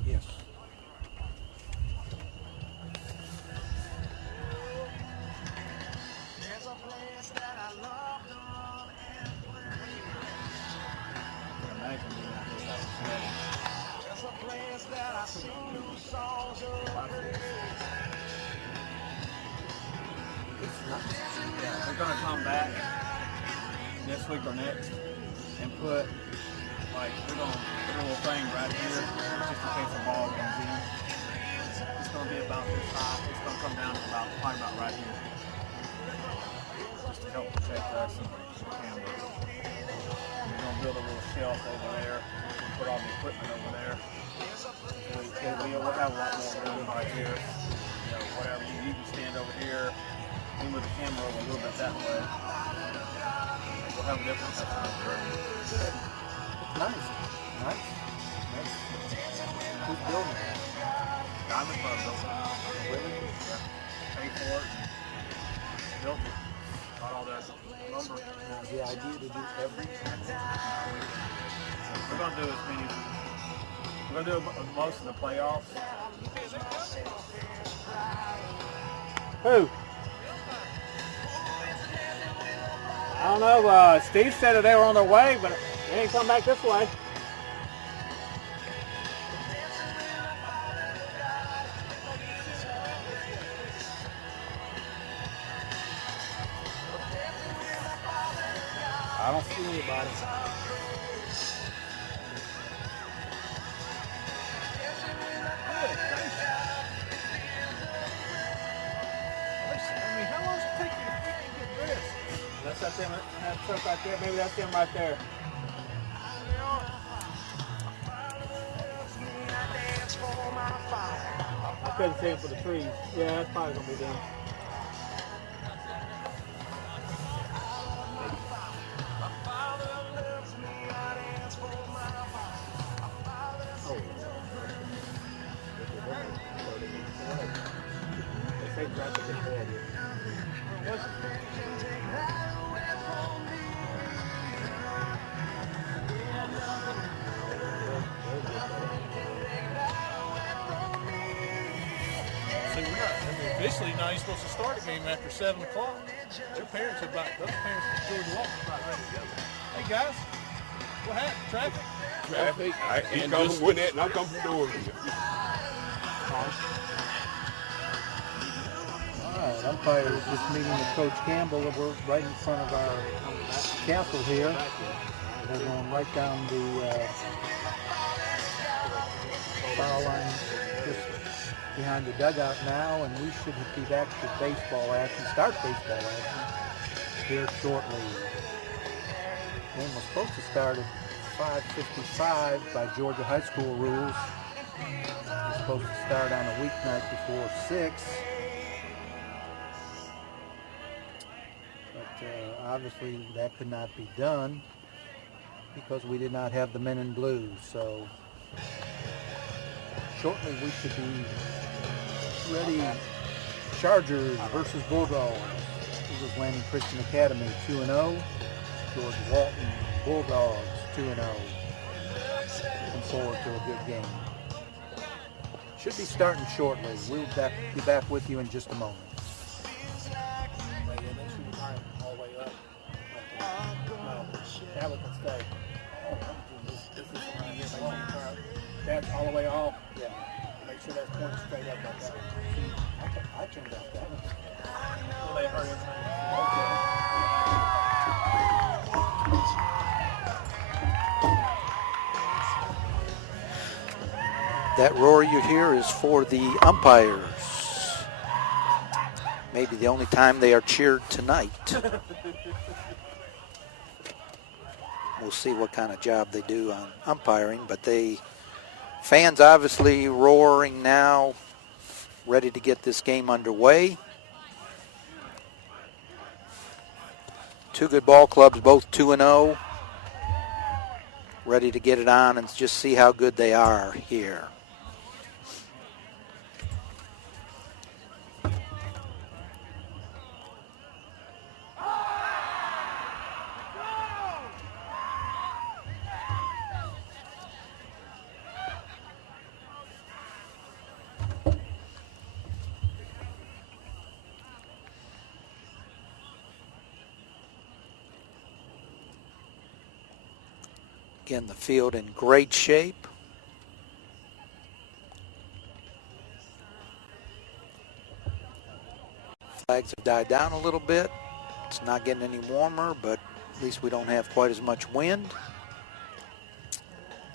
Yes. They're going to come back this week or next and put, like, we're going to put a little thing right here just in case the ball comes in. It's going to be about this high. It's going to come down to probably about right here. Just to help protect us and the cameras. We're going to build a little shelf over there. We'll put all the equipment over there. We'll have a lot more room right here. You know, whatever. You can stand over here. We move the camera over a little bit that way. We'll have a different customer. Nice. Nice. Who's building it? Diamond Club built it. Really? Yeah. Paid for it. Built it. Got all that lumber. Now, the idea to do every We're going to do as many. We're going to do most of the playoffs. Who? I don't know. Steve said that they were on their way, but they ain't come back this way. I don't see anybody. That's that truck right there. Maybe that's them right there. couldn't see him for the trees. Yeah, that's probably gonna be them. They say traffic is bad here. See, we're not, officially you're not even supposed to start a game after 7 o'clock. Their parents are about, those parents from George Walton about ready to go. Hey guys, what happened? Traffic? Traffic. He come from Gwinnett and I come from Dorsey. All right, umpires just meeting with Coach Campbell. We're right in front of our castle here. They're going right down the foul line just behind the dugout now, and we should be back to baseball action, start baseball action here shortly. Game was supposed to start at 5:55 by Georgia high school rules. It's supposed to start on a weeknight before 6. But obviously that could not be done because we did not have the men in blue. So shortly we should be ready. Chargers versus Bulldogs. This is Landing Christian Academy 2-0. George Walton Bulldogs 2-0. Looking forward to a good game. Should be starting shortly. We'll be back with you in just a moment. All the way up. No, that one can stay. This is right here. That's all the way off. Yeah. Make sure that's pointing straight up like that. I turned out that one. Well, they hurt him. That roar you hear is for the umpires. Maybe the only time they are cheered tonight. We'll see what kind of job they do on umpiring, but fans obviously roaring now, ready to get this game underway. Two good ball clubs, both 2-0, ready to get it on and just see how good they are here. Again, the field in great shape. Flags have died down a little bit. It's not getting any warmer, but at least we don't have quite as much wind.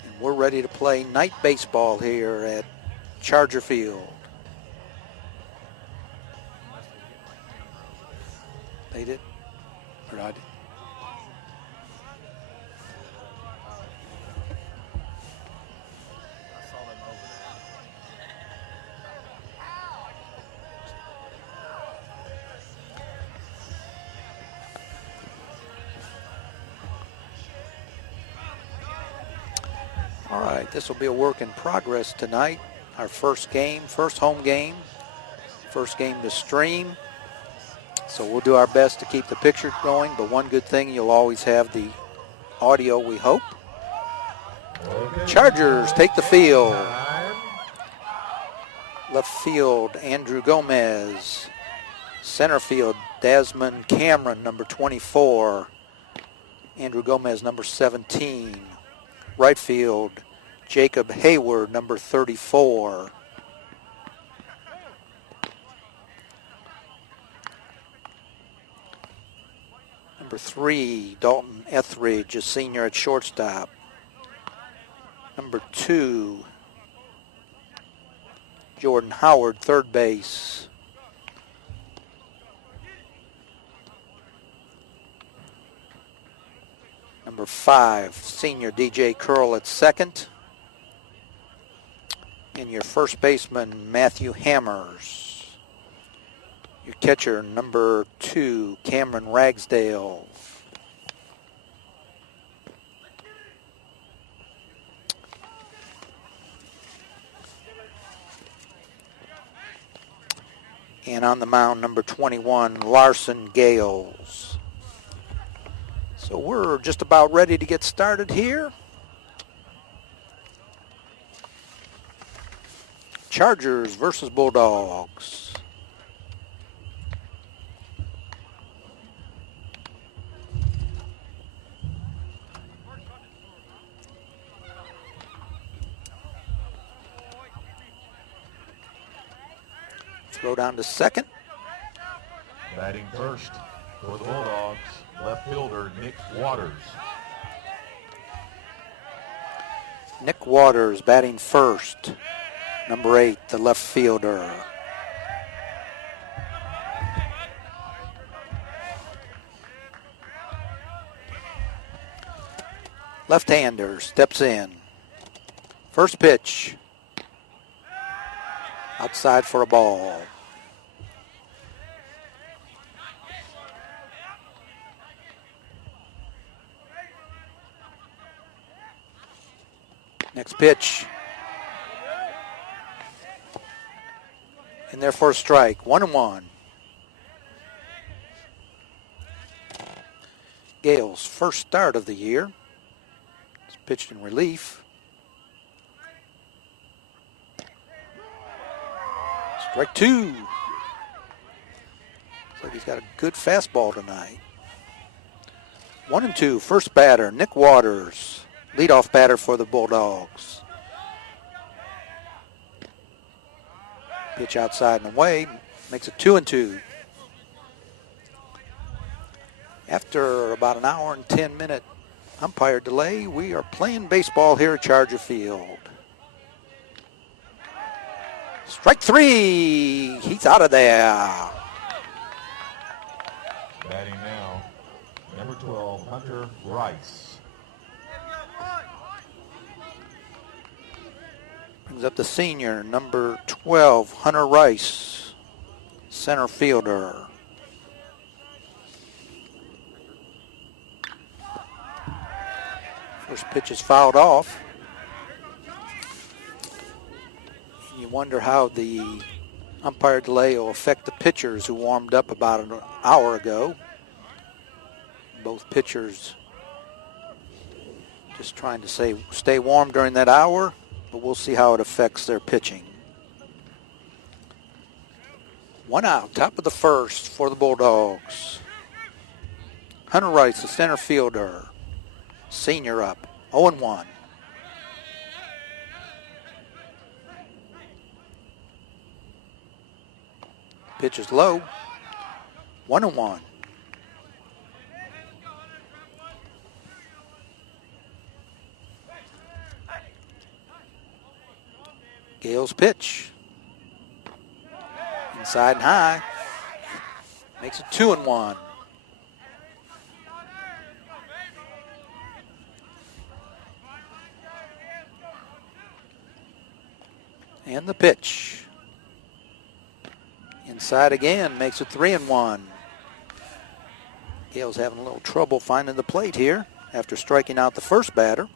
And we're ready to play night baseball here at Charger Field. They did? Or I did? All right, this will be a work in progress tonight. Our first home game, first game to stream. So we'll do our best to keep the picture going, but one good thing, you'll always have the audio, we hope. Chargers take the field. Left field, Andrew Gomez. Center field, Desmond Cameron, number 24. Andrew Gomez, number 17. Right field, Jacob Hayward, number 34. Number 3, Dalton Etheridge, a senior at shortstop. Number 2, Jordan Howard, third base. Number 5, senior DJ Curl at second. And your first baseman, Matthew Hammers. Your catcher, number 2, Cameron Ragsdale. And on the mound, number 21, Larson Gales. So we're just about ready to get started here. Chargers versus Bulldogs. Throw down to second. Batting first for the Bulldogs, left fielder Nick Waters. Nick Waters batting first. Number 8, the left fielder. Left-hander steps in. First pitch. Outside for a ball. Next pitch. In there for a strike. 1-1. Gale's first start of the year. It's pitched in relief. Strike 2. Looks like he's got a good fastball tonight. 1-2. First batter, Nick Waters. Leadoff batter for the Bulldogs. Pitch outside and away. Makes it 2-2. After about an hour and 10-minute umpire delay, we are playing baseball here at Charger Field. Strike 3. He's out of there. Batting now, number 12, Hunter Rice. Brings up the senior, number 12, Hunter Rice, center fielder. First pitch is fouled off. You wonder how the umpire delay will affect the pitchers who warmed up about an hour ago. Both pitchers just trying to stay warm during that hour, but we'll see how it affects their pitching. 1 out, top of the first for the Bulldogs. Hunter Rice, the center fielder, senior up, 0-1. Pitch is low, 1-1. Gale's pitch. Inside and high. Makes it 2-1. And the pitch. Inside again, makes it 3-1. Gale's having a little trouble finding the plate here after striking out the first batter.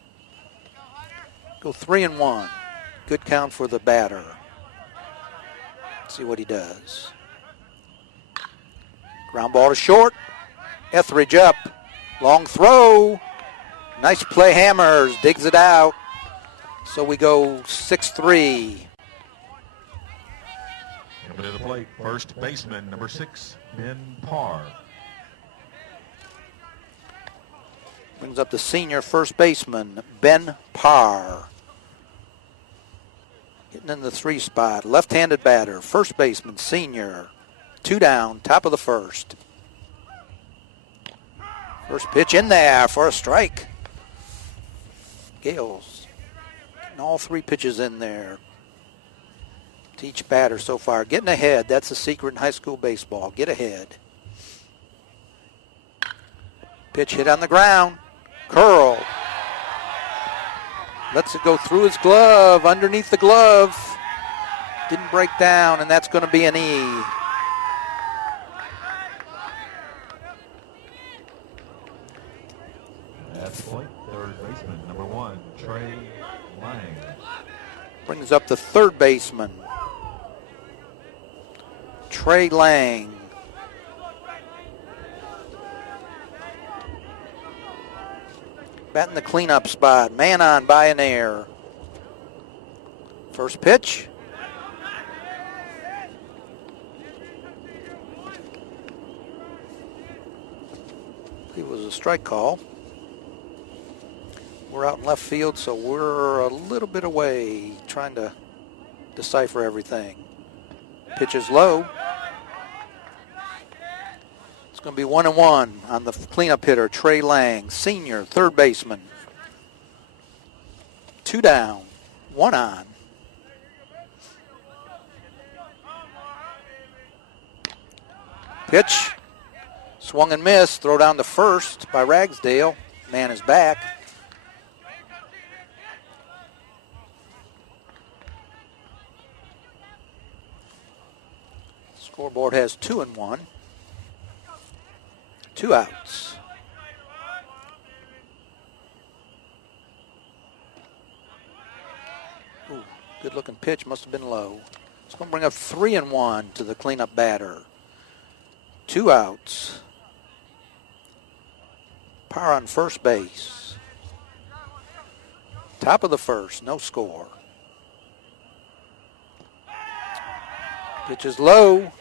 Go 3-1. Good count for the batter. Let's see what he does. Ground ball to short. Etheridge up. Long throw. Nice play, Hammers. Digs it out. So we go 6-3. Coming to the plate, first baseman, number 6, Ben Parr. Brings up the senior first baseman, Ben Parr. Hitting in the 3 spot. Left-handed batter, first baseman, senior. 2 down, top of the first. First pitch in there for a strike. Gale's getting all 3 pitches in there to each batter so far. Getting ahead, that's the secret in high school baseball. Get ahead. Pitch hit on the ground. Curl. Lets it go through his glove, underneath the glove. Didn't break down, and that's going to be an E. At the plate, third baseman, number 1, Trey Lang. Brings up the third baseman, Trey Lang. Batting the cleanup spot. Man on by an air. First pitch. It was a strike call. We're out in left field, so we're a little bit away trying to decipher everything. Pitch is low. It's going to be 1-1 on the cleanup hitter, Trey Lang, senior, third baseman. 2 down, 1 on. Pitch, swung and missed, throw down to first by Ragsdale. Man is back. Scoreboard has 2-1. 2 outs. Ooh, good looking pitch, must have been low. It's going to bring up 3-1 to the cleanup batter. 2 outs. Power on first base. Top of the first, no score. Pitch is low.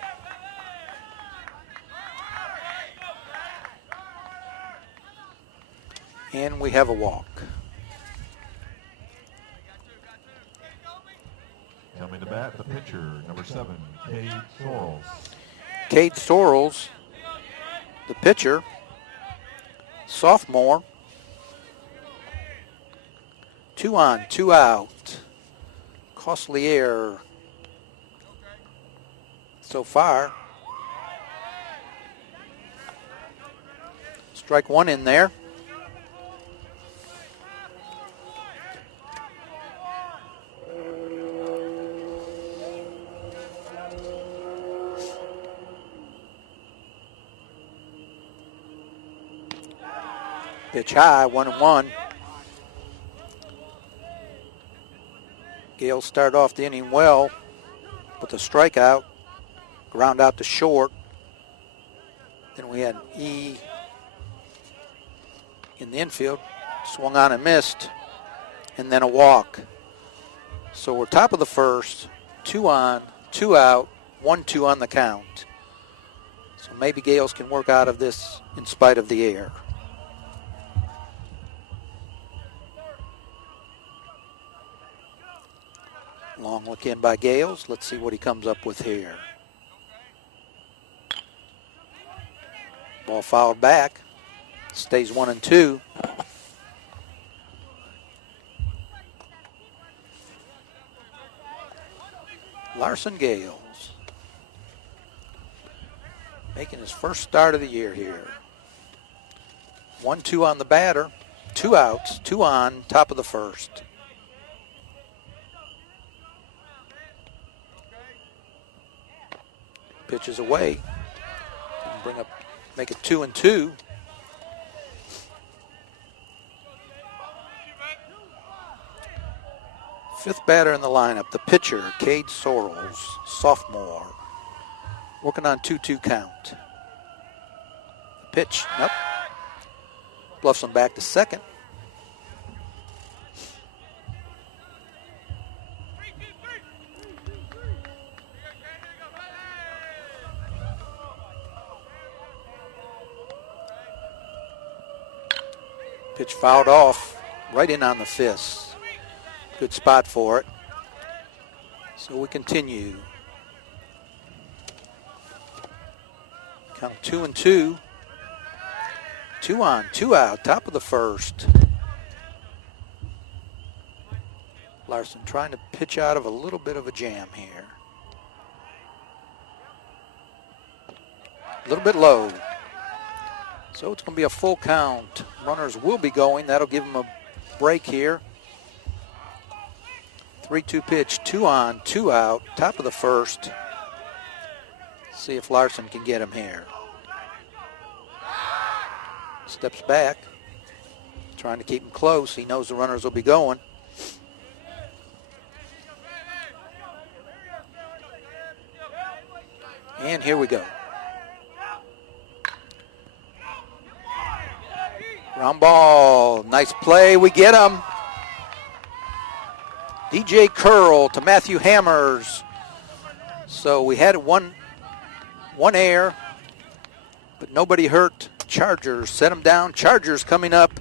And we have a walk. Coming to bat, the pitcher, number 7, Cade Sorrells. Cade Sorrells, the pitcher, sophomore. 2 on, 2 out. Costly error so far. Strike 1 in there. Pitch high, 1-1. Gale started off the inning well with a strikeout, ground out to short. Then we had E in the infield, swung on and missed, and then a walk. So we're top of the first, 2 on, 2 out, 1-2 on the count. So maybe Gales can work out of this in spite of the air. Long look in by Gales. Let's see what he comes up with here. Ball fouled back. Stays 1-2. Larson Gales making his first start of the year here. 1-2 on the batter. 2 outs, 2 on, top of the first. Pitches away. Make it 2-2. Fifth batter in the lineup, the pitcher, Cade Sorrells, sophomore. Working on 2-2 count. Pitch, nope. Bluffs him back to second. Pitch fouled off, right in on the fist. Good spot for it. So we continue. Count 2-2. 2 on, 2 out, top of the first. Larson trying to pitch out of a little bit of a jam here. A little bit low. So it's going to be a full count. Runners will be going. That'll give him a break here. 3-2 pitch, 2 on, 2 out, top of the first. See if Larson can get him here. Steps back, trying to keep him close. He knows the runners will be going. And here we go. Ground ball, nice play, we get him. DJ Curl to Matthew Hammers. So we had one error, but nobody hurt. Chargers set them down. Chargers coming up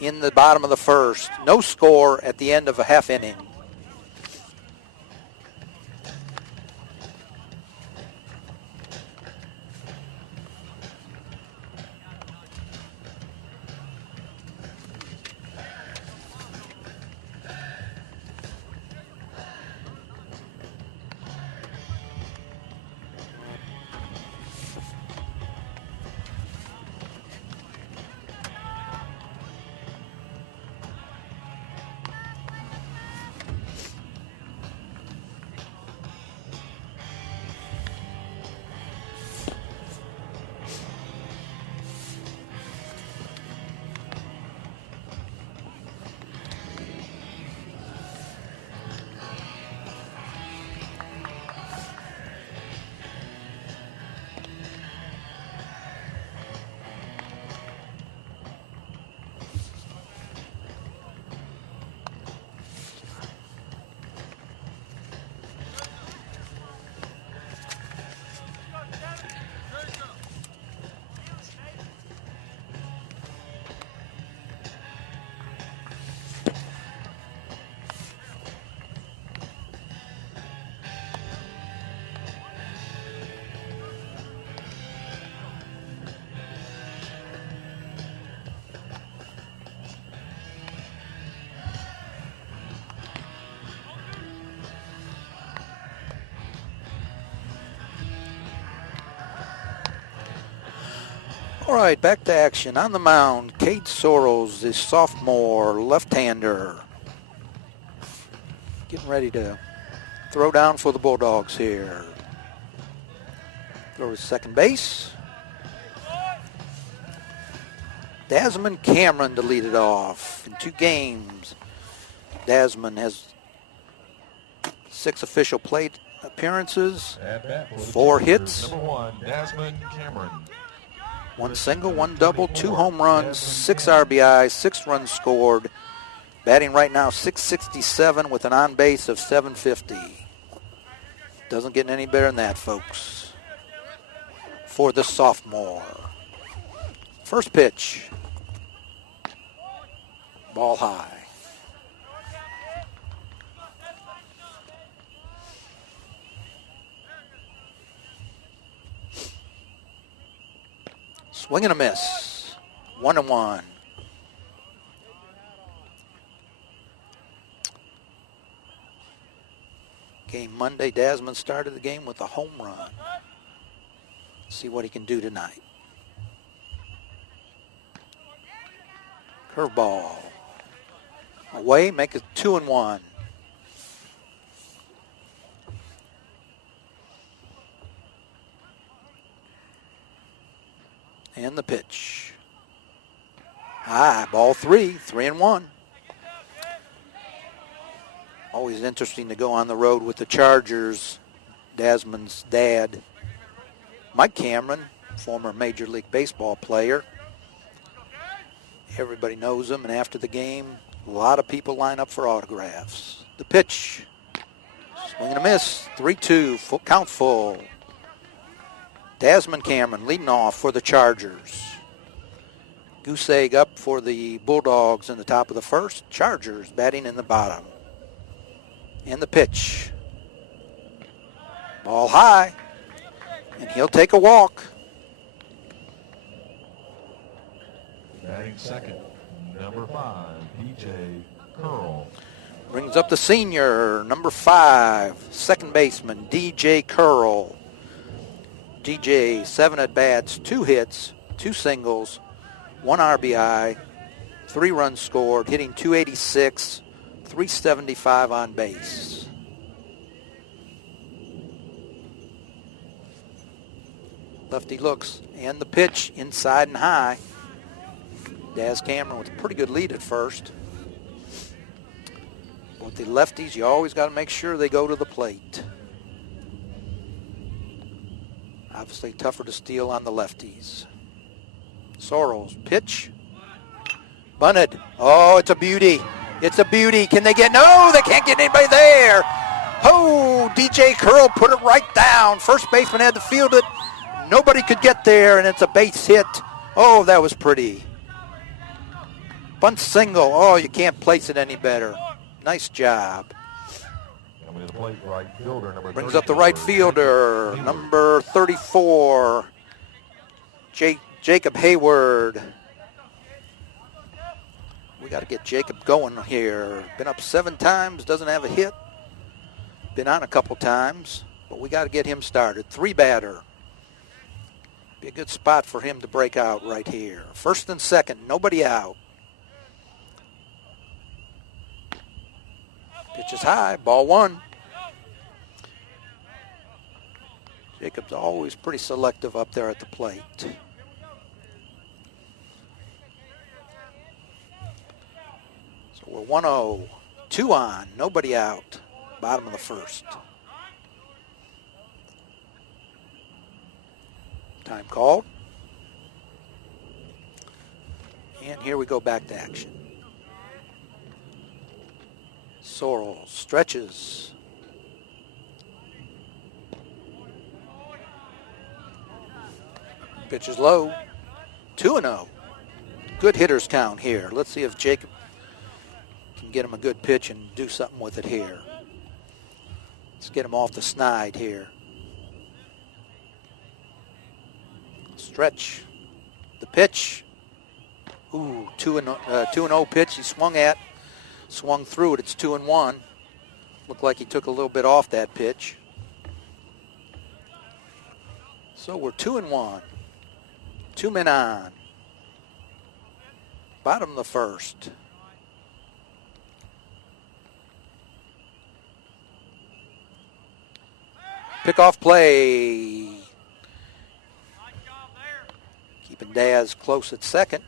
in the bottom of the first. No score at the end of a half inning. All right, back to action. On the mound, Cade Soros, the sophomore left-hander. Getting ready to throw down for the Bulldogs here. Throw to second base. Desmond Cameron to lead it off. In 2 games, Desmond has 6 official plate appearances, At bat for the 4 Chargers, hits. Number 1, Desmond Cameron. 1 single, 1 double, 2 home runs, 6 RBIs, 6 runs scored. Batting right now .667 with an on base of .750. Doesn't get any better than that, folks, for the sophomore. First pitch. Ball high. Swing and a miss. 1-1. Game Monday, Desmond started the game with a home run. See what he can do tonight. Curveball. Away, make it 2-1. And the pitch. High, ball 3, 3-1. Always interesting to go on the road with the Chargers. Desmond's dad, Mike Cameron, former Major League Baseball player. Everybody knows him, and after the game, a lot of people line up for autographs. The pitch. Swing and a miss. 3-2, count full. Desmond Cameron leading off for the Chargers. Goose egg up for the Bulldogs in the top of the first. Chargers batting in the bottom. And the pitch. Ball high. And he'll take a walk. Batting second, number 5, DJ Curl. Brings up the senior, number 5, second baseman, DJ Curl. DJ, 7 at-bats, 2 hits, 2 singles, 1 RBI, 3 runs scored, hitting .286, .375 on base. Lefty looks, and the pitch inside and high. Daz Cameron with a pretty good lead at first. With the lefties, you always got to make sure they go to the plate. Obviously tougher to steal on the lefties. Sorrells, pitch. Bunted. Oh, it's a beauty. It's a beauty. Can they get? No, they can't get anybody there. Oh, DJ Curl put it right down. First baseman had to field it. Nobody could get there, and it's a base hit. Oh, that was pretty. Bunt single. Oh, you can't place it any better. Nice job. Coming to the plate, right fielder, number Brings up the right fielder, number 34, Jacob Hayward. We got to get Jacob going here. Been up 7 times, doesn't have a hit. Been on a couple times, but we got to get him started. 3-batter. Be a good spot for him to break out right here. First and second, nobody out. Pitch is high, ball 1. Jacob's always pretty selective up there at the plate. So we're 1-0, 2 on, nobody out, bottom of the first. Time called. And here we go back to action. Sorrell stretches. Pitch is low. 2-0. Good hitters count here. Let's see if Jacob can get him a good pitch and do something with it here. Let's get him off the snide here. Stretch. The pitch. Ooh, 2-0 pitch he swung at. Swung through it. It's 2-1. Looked like he took a little bit off that pitch. So we're 2-1. 2 men on. Bottom of the first. Pickoff play. Keeping Daz close at second.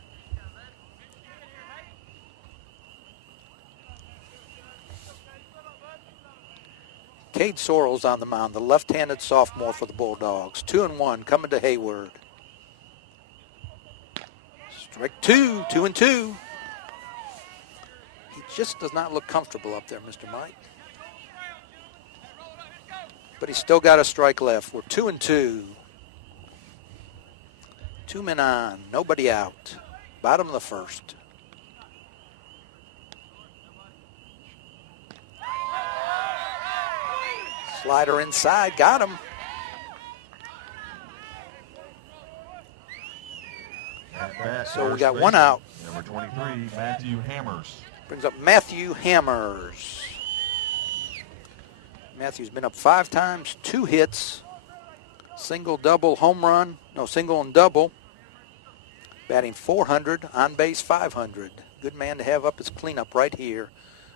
Cade Sorrell's on the mound, the left-handed sophomore for the Bulldogs. 2-1 coming to Hayward. Strike 2, 2-2. He just does not look comfortable up there, Mr. Mike. But he's still got a strike left. We're 2-2. 2 men on, nobody out. Bottom of the first. Slider inside, got him. So we got 1 out. Number 23, Matthew Hammers. Brings up Matthew Hammers. Matthew's been up 5 times, 2 hits. Single, double, home run. No, single and double. Batting .400, on base .500. Good man to have up his cleanup right here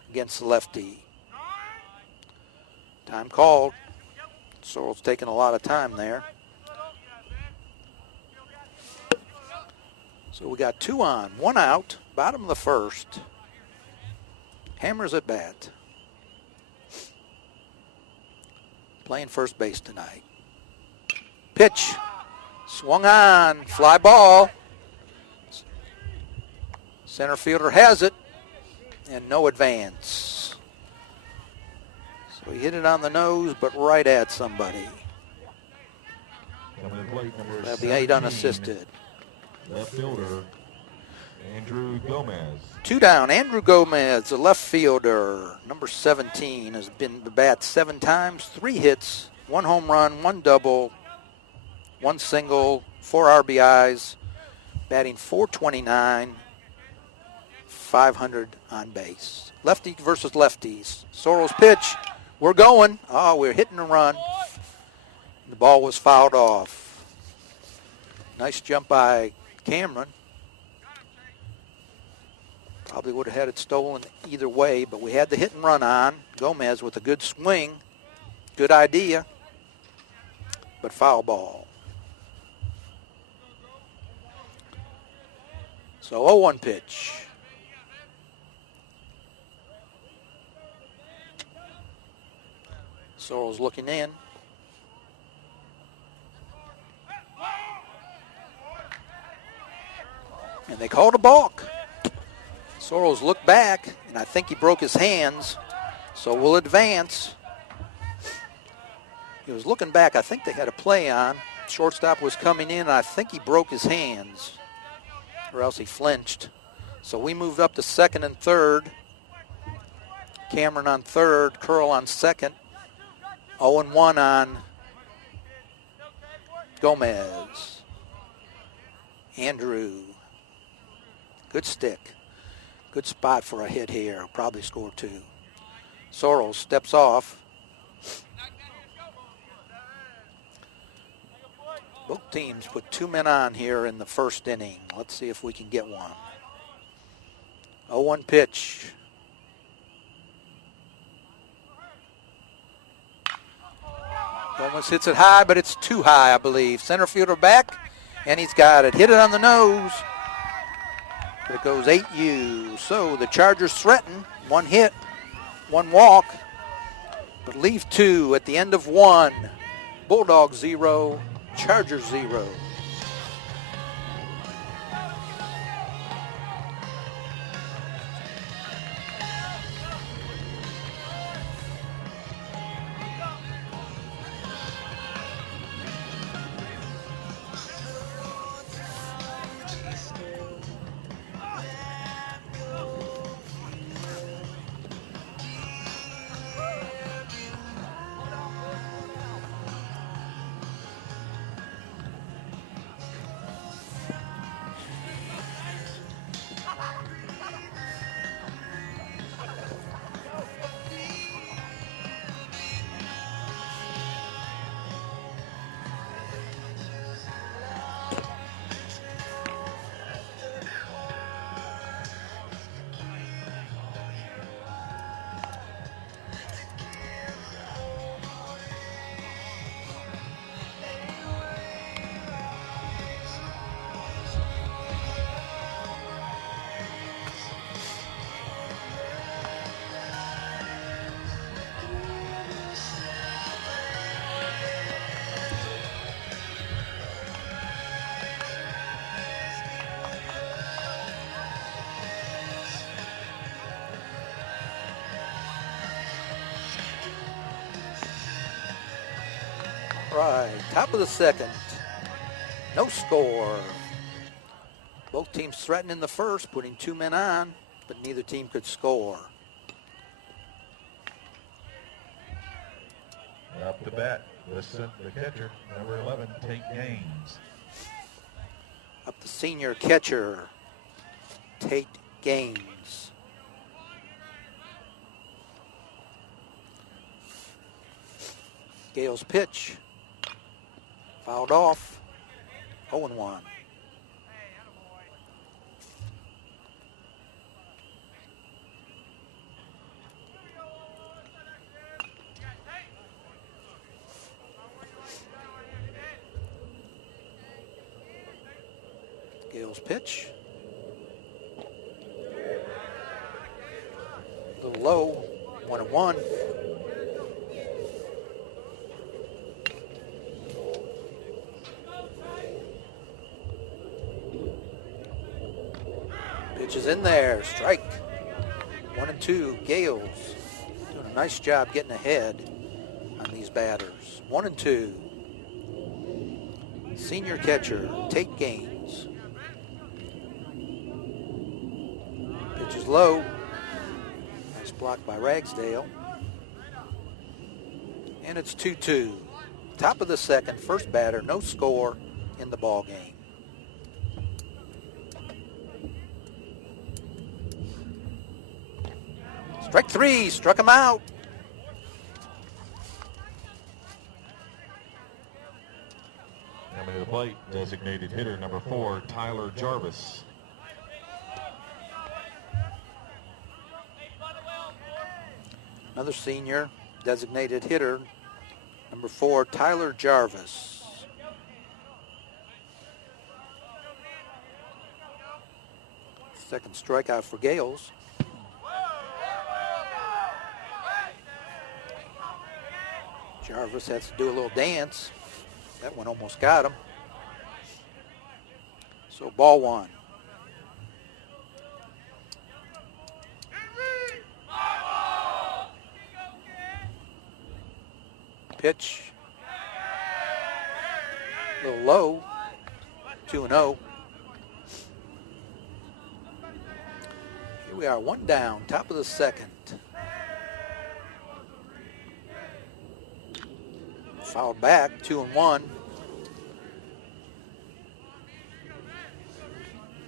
against the lefty. Time called. Sorrell's taking a lot of time there. So we got 2 on, 1 out, bottom of the first. Hammers at bat. Playing first base tonight. Pitch. Swung on, fly ball. Center fielder has it, and no advance. So he hit it on the nose, but right at somebody. That'll be 8 unassisted. Left fielder, Andrew Gomez. 2 down, Andrew Gomez, the left fielder, number 17, has been to bat 7 times, 3 hits, 1 home run, 1 double, 1 single, 4 RBIs, batting .429, 500 on base. Lefty versus lefties. Sorrell's pitch. We're going. Oh, we're hitting a run. The ball was fouled off. Nice jump by Cameron. Probably would have had it stolen either way, but we had the hit and run on. Gomez with a good swing. Good idea, but foul ball. So 0-1 pitch. Sorrell's looking in. And they called a balk. Sorrells looked back, and I think he broke his hands, so we'll advance. He was looking back. I think they had a play on. Shortstop was coming in, and I think he broke his hands, or else he flinched. So we moved up to second and third. Cameron on third, Curl on second. 0-1 on Gomez. Andrew. Good stick. Good spot for a hit here. Probably score two. Sorrell steps off. Both teams put 2 men on here in the first inning. Let's see if we can get one. 0-1 pitch. Gomez hits it high, but it's too high, I believe. Center fielder back, and he's got it. Hit it on the nose. But it goes 8U. So the Chargers threaten. 1 hit, 1 walk, but leave 2 at the end of 1. Bulldogs 0, Chargers 0. Right, top of the second. No score. Both teams threatening the first, putting 2 men on, but neither team could score. Up to bat, listen, the catcher, number 11, Tate Gaines. Up the senior catcher, Tate Gaines. Gale's pitch. Fouled off. 0-1. Gale's pitch. A little low. 1-1. Pitch is in there. Strike. 1-2. Gales doing a nice job getting ahead on these batters. 1-2. Senior catcher Tate Gaines. Pitch is low. Nice block by Ragsdale. And it's 2-2. Top of the second, first batter, no score in the ball game. Strike 3, struck him out. Coming to the plate, designated hitter number 4, Tyler Jarvis. Another senior, designated hitter, number 4, Tyler Jarvis. Second strikeout for Gales. Jarvis has to do a little dance. That one almost got him. So ball 1. Pitch. A little low. 2-0. Here we are, 1 down, top of the second. Fouled back, 2-1.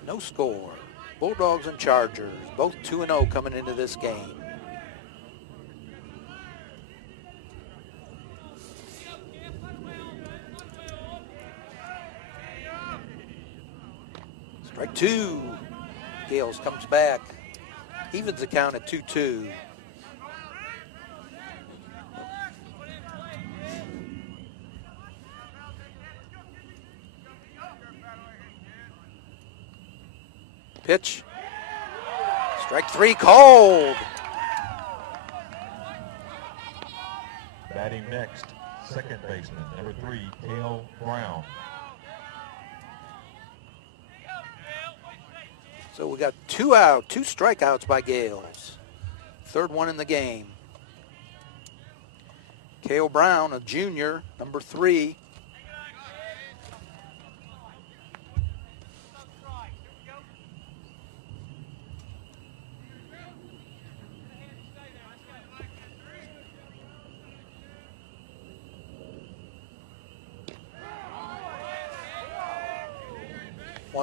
No score. Bulldogs and Chargers, both 2-0 coming into this game. Strike 2. Gales comes back. Evens the count at 2-2. Pitch. Strike 3 called. Batting next, second baseman, number 3, Cale Brown. So we got 2 out, 2 strikeouts by Gales. Third one in the game. Cale Brown, a junior, number 3.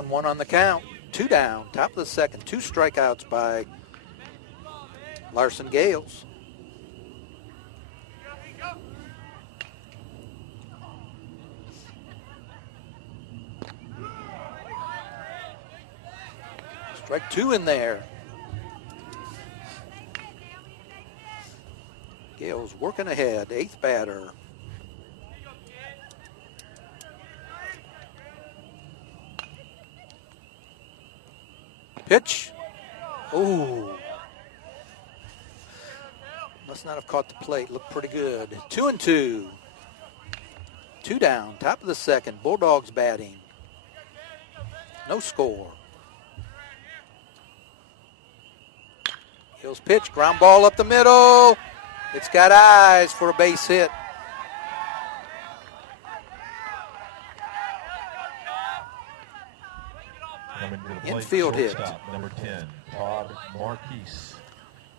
One on the count. 2 down, top of the second. 2 strikeouts by Larson Gales. Strike 2 in there. Gales working ahead, 8th batter. Pitch. Ooh. Must not have caught the plate. Looked pretty good. 2-2. 2 down. Top of the second. Bulldogs batting. No score. Hill's pitch. Ground ball up the middle. It's got eyes for a base hit. Infield hit. Number 10, Todd Marquise.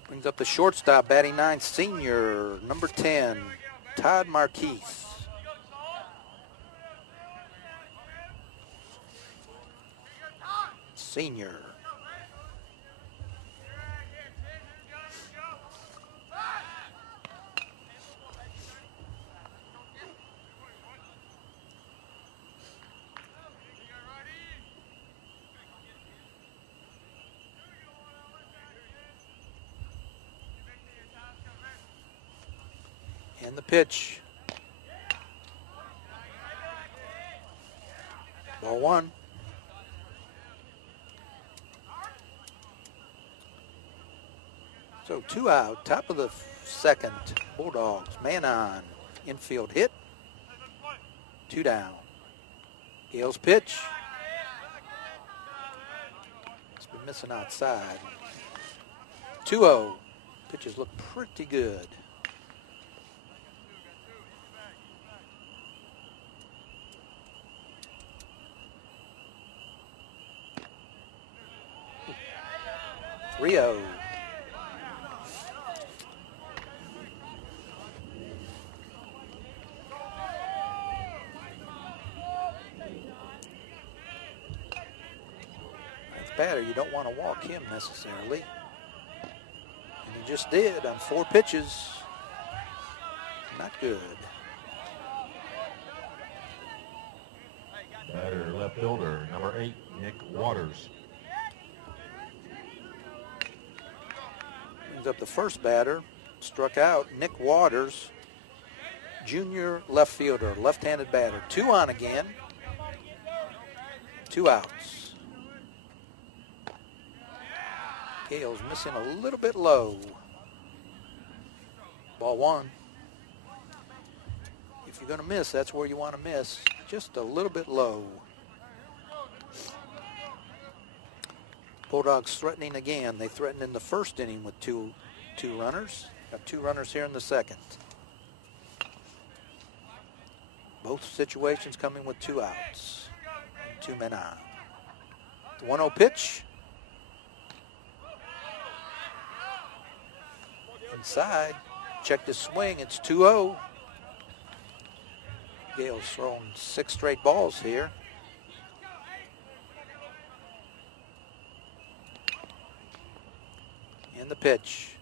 Brings up the shortstop, batting 9th, senior, number 10, Todd Marquise. Senior. And the pitch. Ball 1. So 2 out, top of the second. Bulldogs, man on. Infield hit. 2 down. Gales pitch. It's been missing outside. 2-0. Pitches look pretty good. Rio. That's batter. You don't want to walk him necessarily. And he just did on 4 pitches. Not good. Batter left fielder, number 8, Nick Waters. Brings up the first batter, struck out Nick Waters, junior left fielder, left-handed batter. 2 on again. 2 outs. Gale's missing a little bit low. Ball 1. If you're going to miss, that's where you want to miss. Just a little bit low. Bulldogs threatening again. They threatened in the first inning with two runners. Got 2 runners here in the second. Both situations coming with 2 outs. And 2 men on. The 1-0 pitch. Inside. Check the swing. It's 2-0. Gale's thrown 6 straight balls here. And the pitch.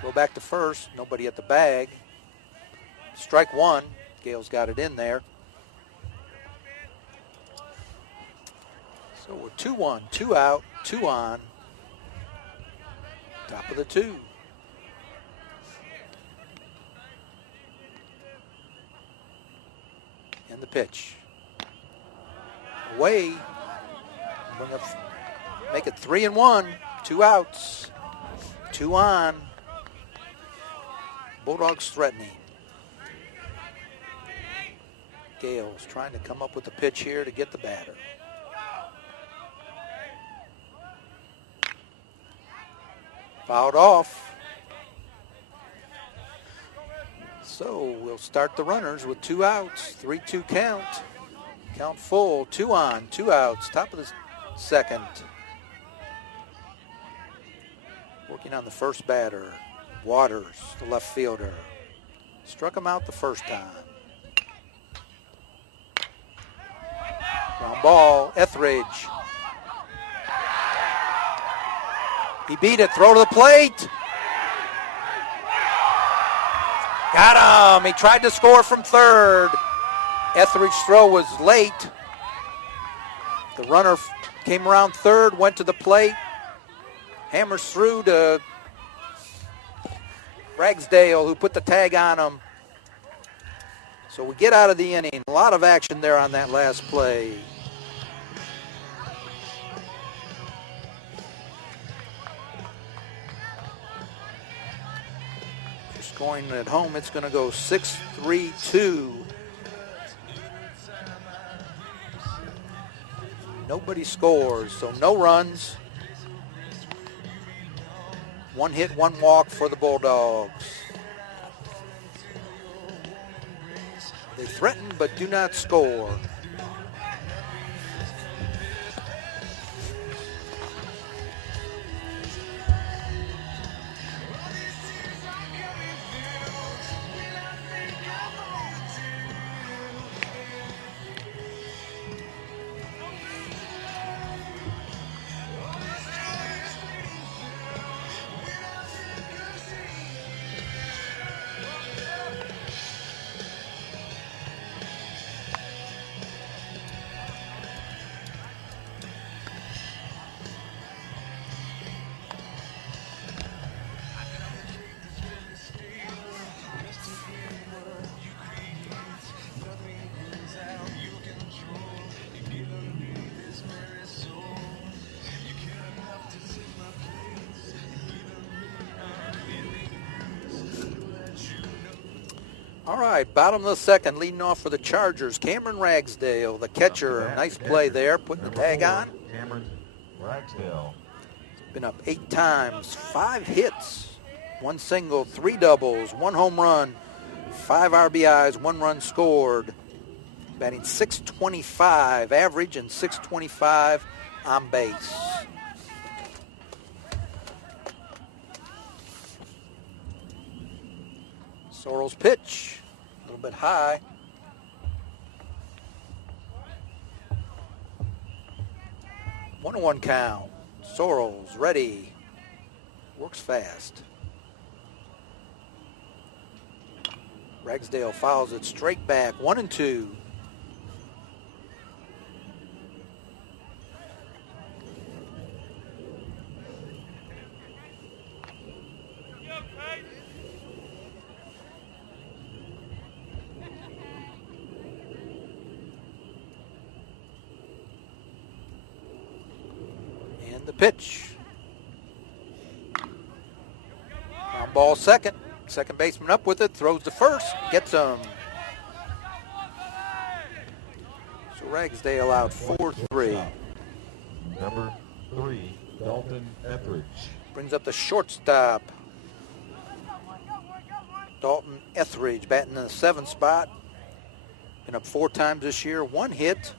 Throw back to first. Nobody at the bag. Strike 1. Gale's got it in there. So we're 2-1, 2 out, 2 on. Top of the 2. And the pitch. Away. Make it 3-1. 2 outs. 2 on. Bulldogs threatening. Gale's trying to come up with a pitch here to get the batter. Fouled off. So we'll start the runners with 2 outs. 3-2 count. Count full. 2 on, 2 outs. Top of the second. Working on the first batter. Waters, the left fielder. Struck him out the first time. Ground ball, Etheridge. He beat it, throw to the plate. Got him, he tried to score from third. Etheridge's throw was late. The runner came around third, went to the plate. Hammers through to Ragsdale, who put the tag on him. So we get out of the inning. A lot of action there on that last play. Just going at home, it's going to go 6-3-2. Nobody scores, so no runs. 1 hit, 1 walk for the Bulldogs. They threaten but do not score. All right, bottom of the second, leading off for the Chargers, Cameron Ragsdale, the catcher. Nice play there, putting the tag on. Cameron Ragsdale. Been up 8 times, 5 hits, 1 single, 3 doubles, 1 home run, 5 RBIs, 1 run scored. Batting .625 average and .625 on base. Sorrell's pitch, a little bit high. One and 1 count. Sorrell's ready. Works fast. Ragsdale fouls it straight back. 1 and 2. And the pitch. Ground ball second. Second baseman up with it, throws to first, gets him. So Ragsdale out 4-3. Number 3, Dalton Etheridge. Brings up the shortstop. Dalton Etheridge batting in the 7th spot. Been up 4 times this year. 1 hit,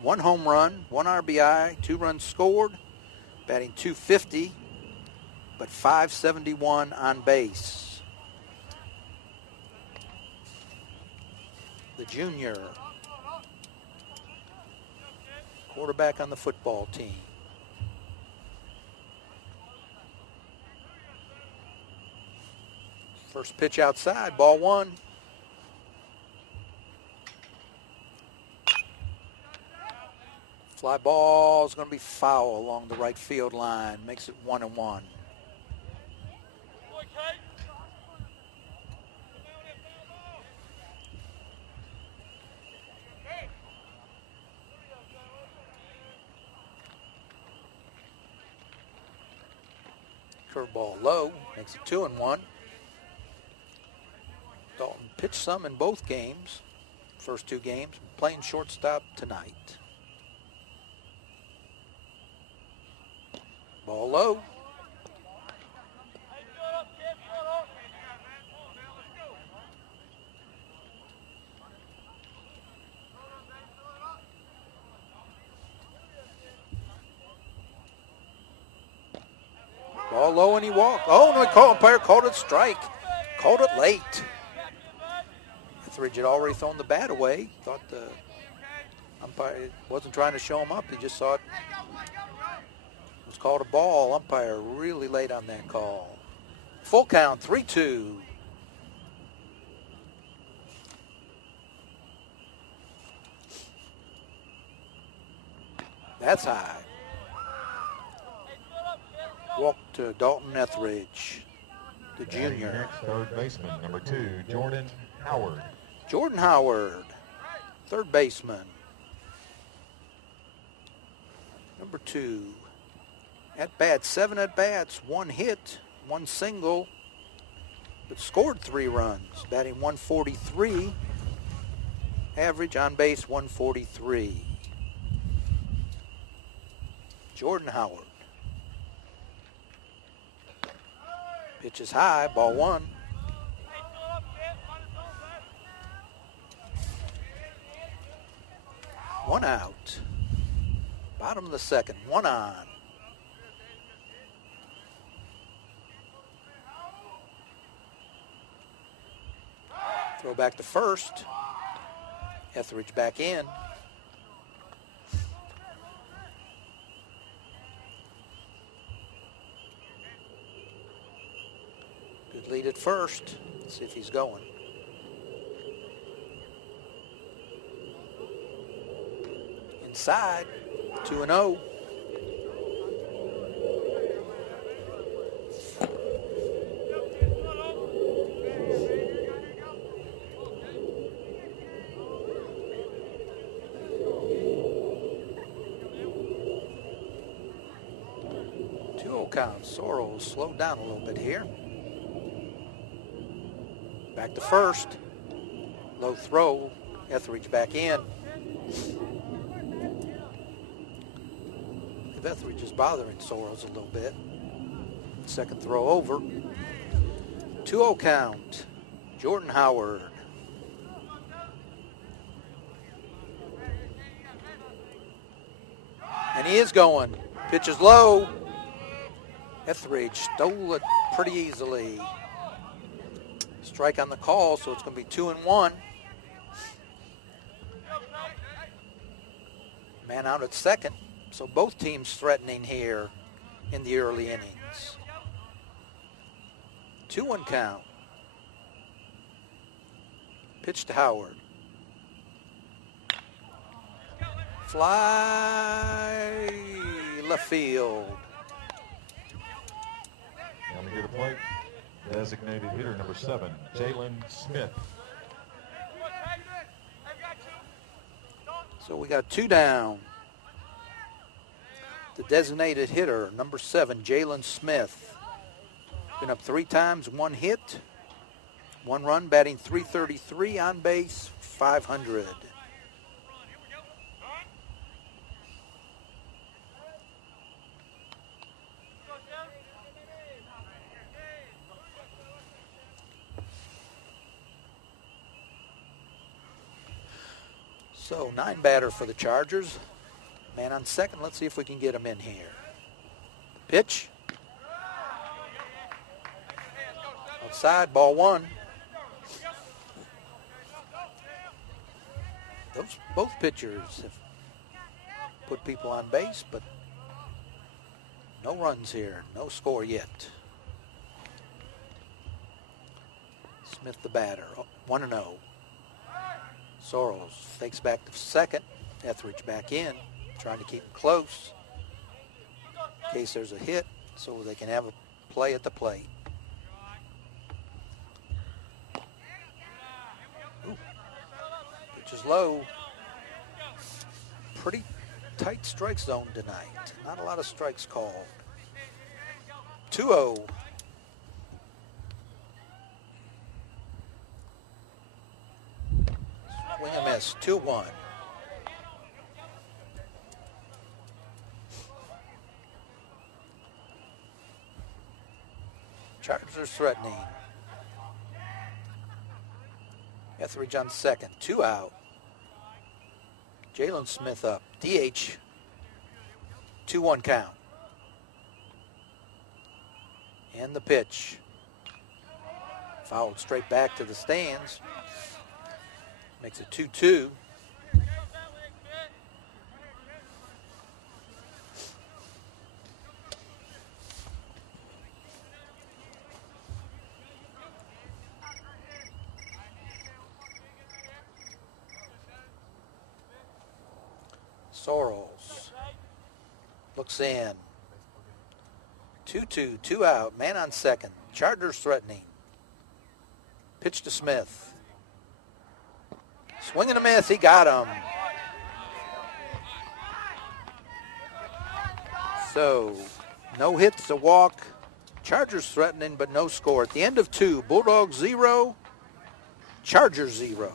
1 home run, 1 RBI, 2 runs scored. Batting .250, but .571 on base. The junior quarterback on the football team. First pitch outside, ball 1. Fly ball is going to be foul along the right field line. Makes it 1-1. Curveball low, makes it 2-1. Dalton pitched some in both games, first 2 games, playing shortstop tonight. Ball low. Ball low and he walked. Oh, no, the umpire called it strike. Called it late. Etheridge had already thrown the bat away. Thought the umpire wasn't trying to show him up. He just saw it was called a ball. Umpire really late on that call. Full count, 3-2. That's high. Walk to Dalton Etheridge, the junior. Next, third baseman, number 2, Jordan Howard. Jordan Howard, third baseman. Number 2. At bat, 7 at bats, 1 hit, 1 single, but scored 3 runs. Batting .143, average on base .143. Jordan Howard. Pitch is high, ball 1. One out. Bottom of the second, 1 on. Throw back to first. Etheridge back in. Good lead at first. Let's see if he's going. Inside, 2-0. Count. Sorrell slowed down a little bit here. Back to first. Low throw. Etheridge back in. If Etheridge is bothering Sorrells a little bit. Second throw over. 2-0 count. Jordan Howard. And he is going. Pitch is low. Etheridge stole it pretty easily. Strike on the call, so it's going to be 2-1. Man out at second, so both teams threatening here in the early innings. 2-1 count. Pitch to Howard. Fly left field. On the plate, designated hitter number 7, Jalen Smith. So we got 2 down. the designated hitter, number 7, Jalen Smith. Been up 3 times, 1 hit, 1 run, batting .333, on base .500. So 9 batter for the Chargers. Man on second. Let's see if we can get him in here. Pitch. Outside, ball 1. Both pitchers have put people on base, but no runs here. No score yet. Smith the batter. 1-0. Sorrells fakes back to second. Etheridge back in, trying to keep him close in case there's a hit so they can have a play at the plate. Ooh. Pitch is low. Pretty tight strike zone tonight. Not a lot of strikes called. 2-0. Swing and miss, 2-1. Chargers threatening. Etheridge on second, 2 out. Jalen Smith up, DH, 2-1 count. And the pitch. Fouled straight back to the stands. Makes it 2-2. Sorrells looks in. 2-2, 2 out, man on second. Chargers threatening. Pitch to Smith. Swing and a miss, he got him. So, no hits, a walk. Chargers threatening, but no score. At the end of 2, Bulldogs 0, Chargers 0.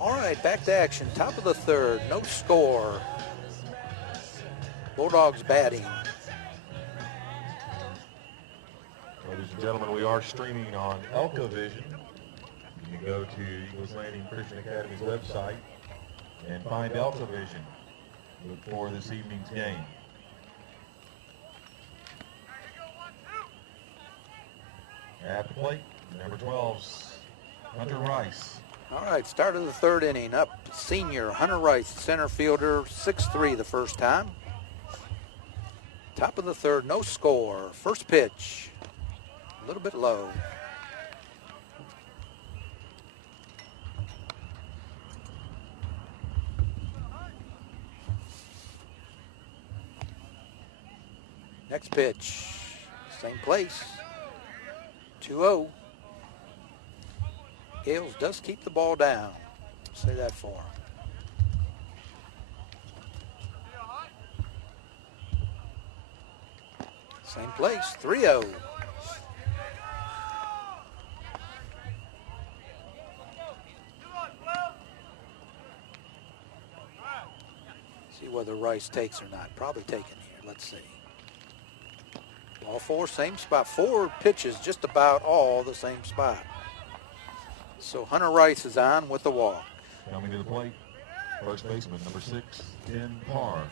All right, back to action. Top of the 3rd, no score. Bulldogs batting. Ladies and gentlemen, we are streaming on ELCA Vision. You can go to Eagles Landing Christian Academy's website and find ELCA Vision for this evening's game. At the plate, number 12's Hunter Rice. All right, start of the 3rd inning. Up senior Hunter Rice, center fielder, 6'3" the first time. Top of the 3rd, no score. First pitch, a little bit low. Next pitch, same place, 2-0. Gales does keep the ball down. Say that for him. Same place, 3-0. See whether Rice takes or not. Probably taking here. Let's see. All four, same spot. 4 pitches, just about all the same spot. So Hunter Rice is on with the walk. Coming to the plate, first baseman, number 6, Ben Parr.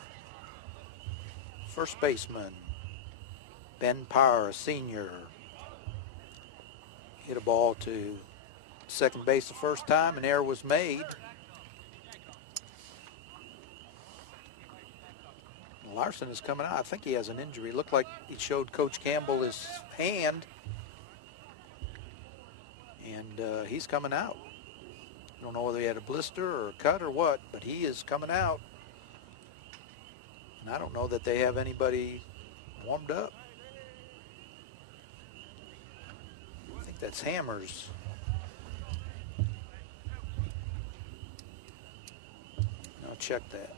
First baseman, Ben Parr, a senior. Hit a ball to second base the first time. An error was made. Larson is coming out. I think he has an injury. Looked like he showed Coach Campbell his hand. And he's coming out. Don't know whether he had a blister or a cut or what, but he is coming out. And I don't know that they have anybody warmed up. I think that's Hammers. I'll check that.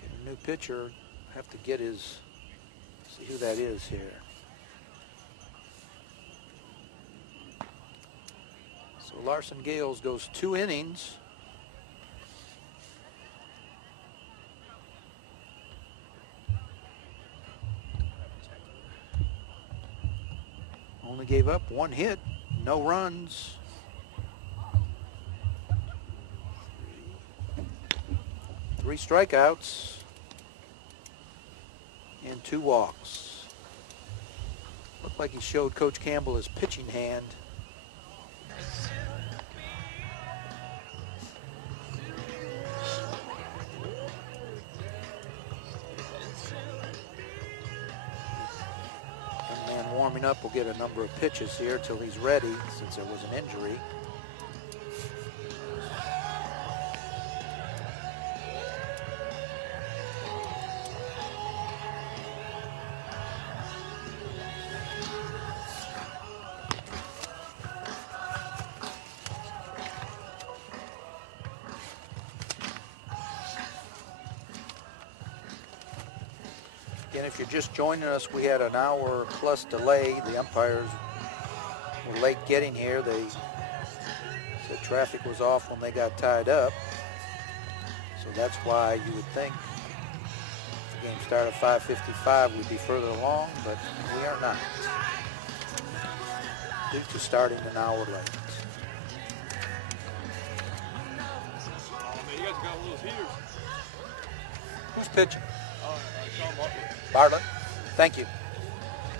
Get a new pitcher. Have to get his, see who that is here. So Larson Gales goes 2 innings. Only gave up 1 hit, no runs. 3 strikeouts and 2 walks. Looked like he showed Coach Campbell his pitching hand. Young man warming up will get a number of pitches here till he's ready, since there was an injury. Again, if you're just joining us, we had an hour plus delay. The umpires were late getting here. They said traffic was off when they got tied up. So that's why you would think if the game started at 5:55, we'd be further along, but we are not, due to starting an hour late. Oh, man, you guys got one of those heaters. Who's pitching? Sean Bartlett. Bartlett. Thank you.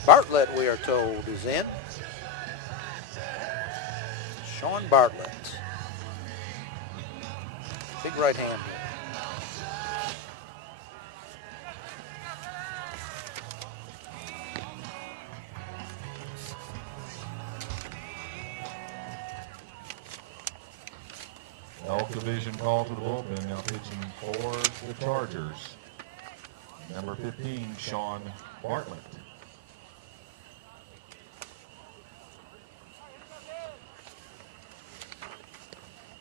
Bartlett, we are told, is in. Sean Bartlett. Big right-hander. ELCA division call to the bullpen, now pitching for the Chargers. Number 15, Sean Bartlett.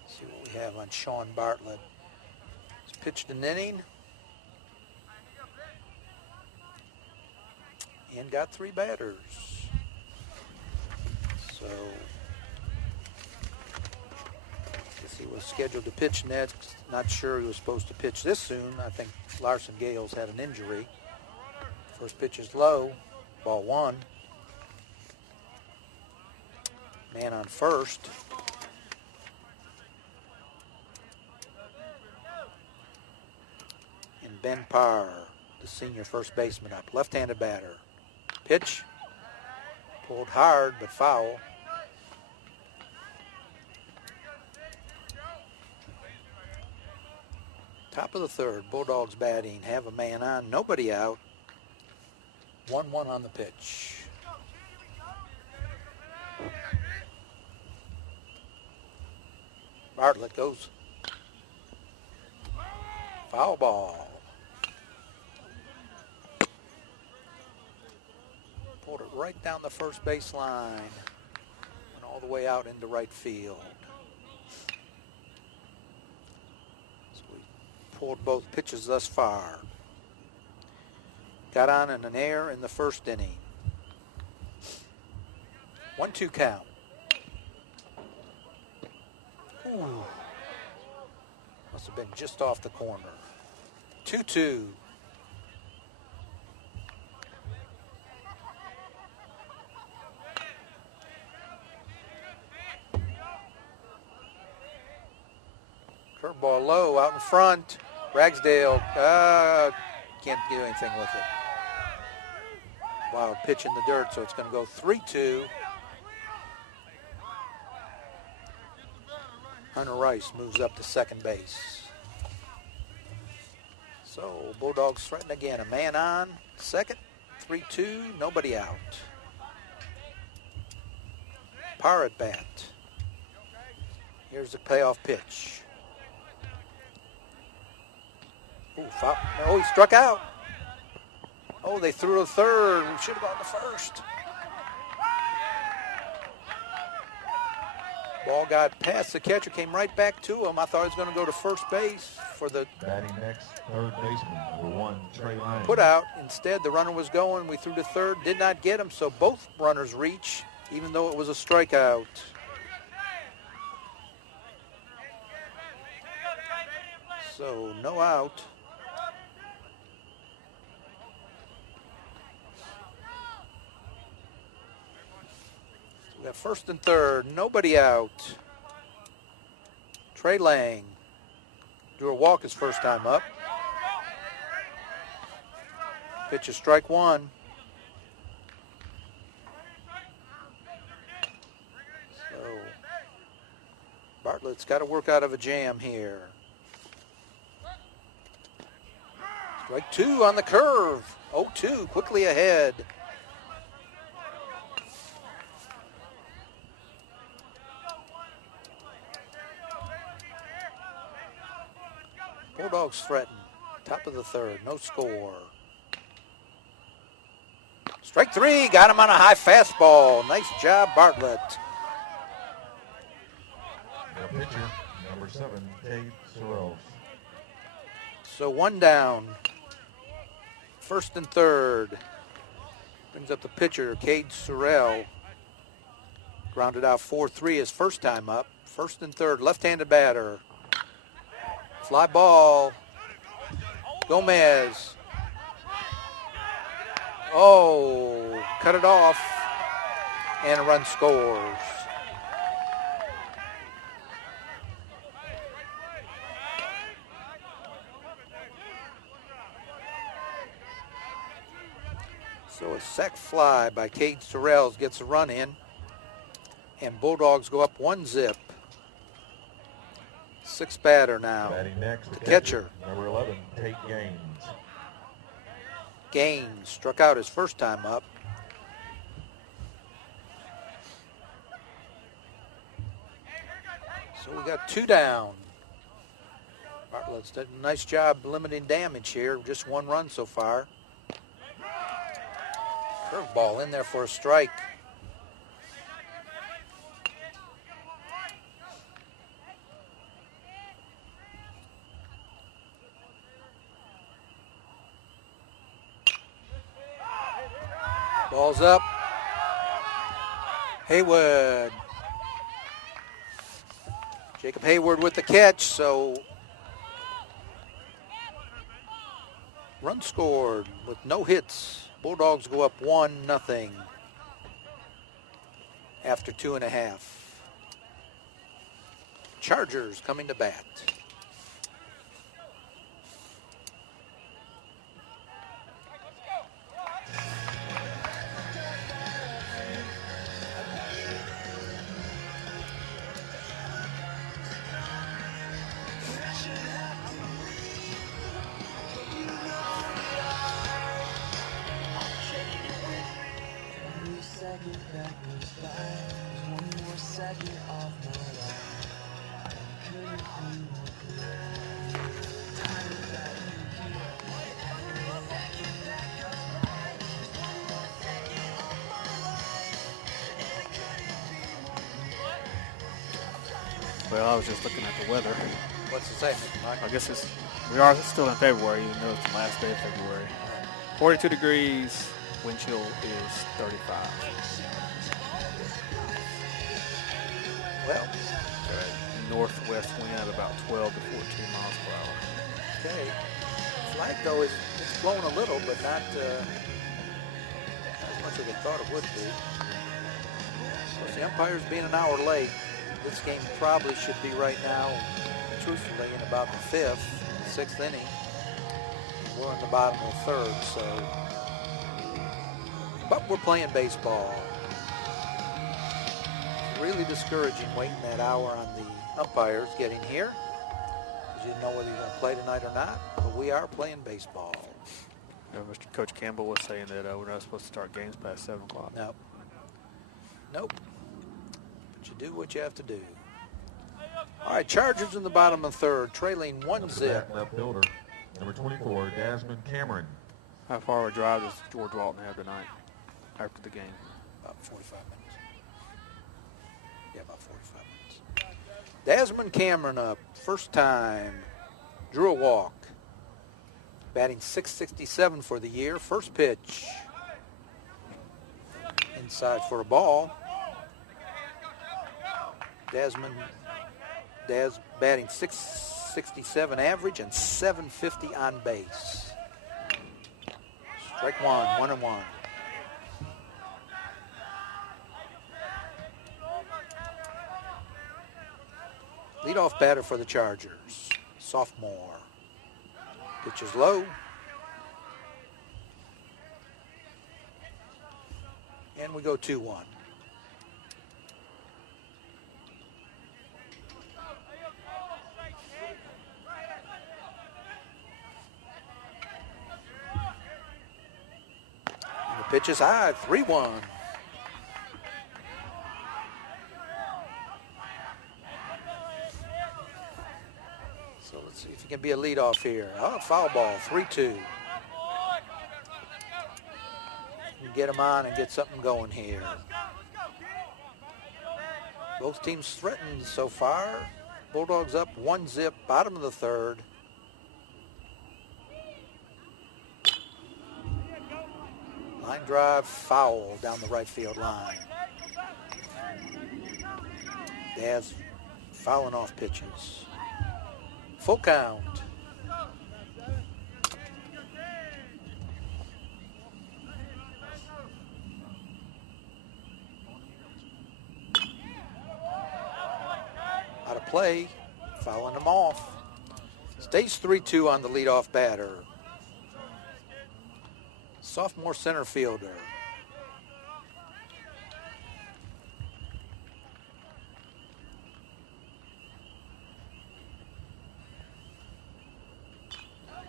See what we have on Sean Bartlett. He's pitched an inning and got 3 batters. So he was scheduled to pitch next. Not sure he was supposed to pitch this soon. I think Larson Gales had an injury. First pitch is low, ball 1. Man on first. And Ben Parr, the senior first baseman, up. Left-handed batter. Pitch. Pulled hard, but foul. Top of the 3rd, Bulldogs batting, have a man on, nobody out. 1-1 on the pitch. Bartlett goes. Foul ball. Pulled it right down the first base line. Went all the way out into right field. pulled both pitches thus far. Got on in an error in the first inning. 1-2 count. Ooh. Must have been just off the corner. 2-2. Curveball low out in front. Ragsdale can't do anything with it. Wild pitch in the dirt, so it's going to go 3-2. Hunter Rice moves up to second base. So Bulldogs threaten again. A man on second. 3-2. Nobody out. Power at bat. Here's the payoff pitch. Ooh, foul. Oh, he struck out. Oh, they threw a third. We should have gone to first. Ball got past the catcher, came right back to him. I thought he was going to go to first base for the Batting next, third baseman, number 1, Trey Lang. put out. Instead, the runner was going. We threw to third, did not get him, so both runners reach, even though it was a strikeout. So, no out. We got first and third, nobody out. Trey Lang drew a walk his first time up. Pitch is strike one. So Bartlett's got to work out of a jam here. Strike two on the curve. 0-2, quickly ahead. Bulldogs threaten. Top of the third, no score. Strike three, got him on a high fastball. Nice job, Bartlett. The pitcher, number 7, Cade Sorrells. So one down. First and third. Brings up the pitcher, Cade Sorrell. Grounded out 4-3 his first time up. First and third, left-handed batter. Fly ball. Gomez. Oh, cut it off. And a run scores. So a sac fly by Cade Sorrells gets a run in. And Bulldogs go up 1-0. Sixth batter now. Batting next, The catcher. number 11, Tate Gaines. Gaines struck out his first time up. So we got two down. Bartlett's done a nice job limiting damage here. Just one run so far. Curveball in there for a strike. Ball's up. Haywood. Jacob Hayward with the catch, so run scored with no hits. Bulldogs go up 1-0 after 2.5. Chargers coming to bat. Well, I was just looking at the weather. What's it say, Mike? I guess it's We are still in February, even though it's the last day of February. 42 degrees, wind chill is 35. Well, Northwest wind at about 12 to 14 miles per hour. okay. Flag, though, it's blowing a little, but not as much as I thought it would be. Of course, the umpires being an hour late, this game probably should be right now, truthfully, in about the sixth inning. We're in the bottom of the third, so. But we're playing baseball. Really discouraging waiting that hour on the umpires getting here, because you didn't know whether you're going to play tonight or not. But we are playing baseball. Mr. Coach Campbell was saying that we're not supposed to start games past 7 o'clock. Nope. Nope. But you do what you have to do. All right, Chargers in the bottom of the third, trailing 1-0. Left fielder, number 24, Desmond Cameron. How far of a drive does George Walton have tonight after the game? About 45 minutes. Yeah, about 45 minutes. Desmond Cameron up, first time, drew a walk. Batting .667 for the year. First pitch. Inside for a ball. Des batting .667 average and .750 on base. Strike one, 1-1. Leadoff batter for the Chargers, sophomore. Pitch is low. And we go 2-1. The pitch is high, 3-1. So let's see if he can be a leadoff here. Oh, foul ball, 3-2. Get him on and get something going here. Both teams threatened so far. Bulldogs up 1-0, bottom of the third. Line drive, foul down the right field line. Daz fouling off pitches. Full count. Out of play, fouling him off. Stays 3-2 on the leadoff batter. Sophomore center fielder.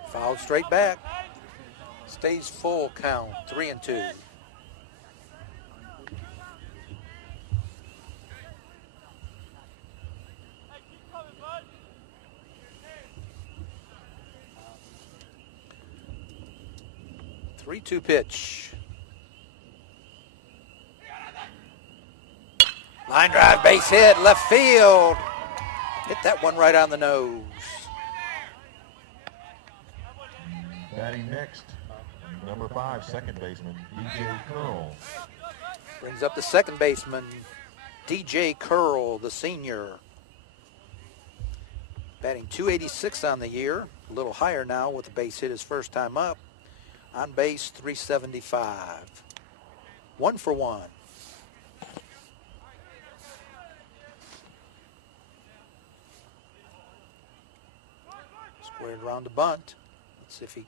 Fouled straight back. Stays full count, 3-2. Three-two pitch. Line drive, base hit, left field. Hit that one right on the nose. Batting next, number 5, second baseman, DJ Curl. Brings up the second baseman, DJ Curl, the senior. Batting .286 on the year. A little higher now with the base hit his first time up. On base, .375. 1 for 1. Squared around the bunt. Let's see if he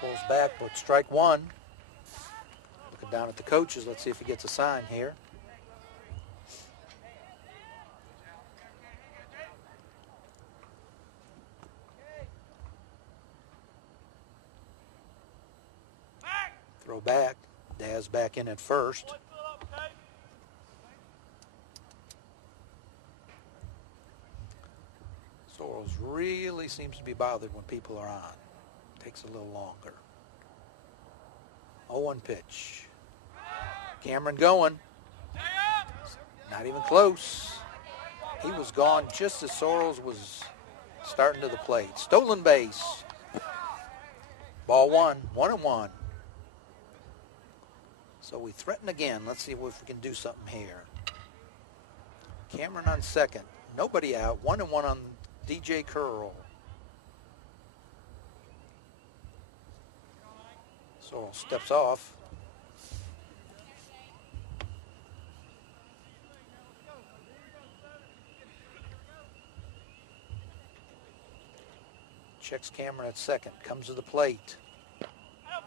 pulls back, but strike one. Looking down at the coaches. Let's see if he gets a sign here. Throw back. Daz back in at first. Sorrells really seems to be bothered when people are on. Takes a little longer. 0-1 pitch. Cameron going. Not even close. He was gone just as Sorrells was starting to the plate. Stolen base. Ball 1-1. So we threaten again. Let's see if we can do something here. Cameron on second. Nobody out. 1-1 on DJ Curl. Sorrell steps off. Checks Cameron at second. Comes to the plate.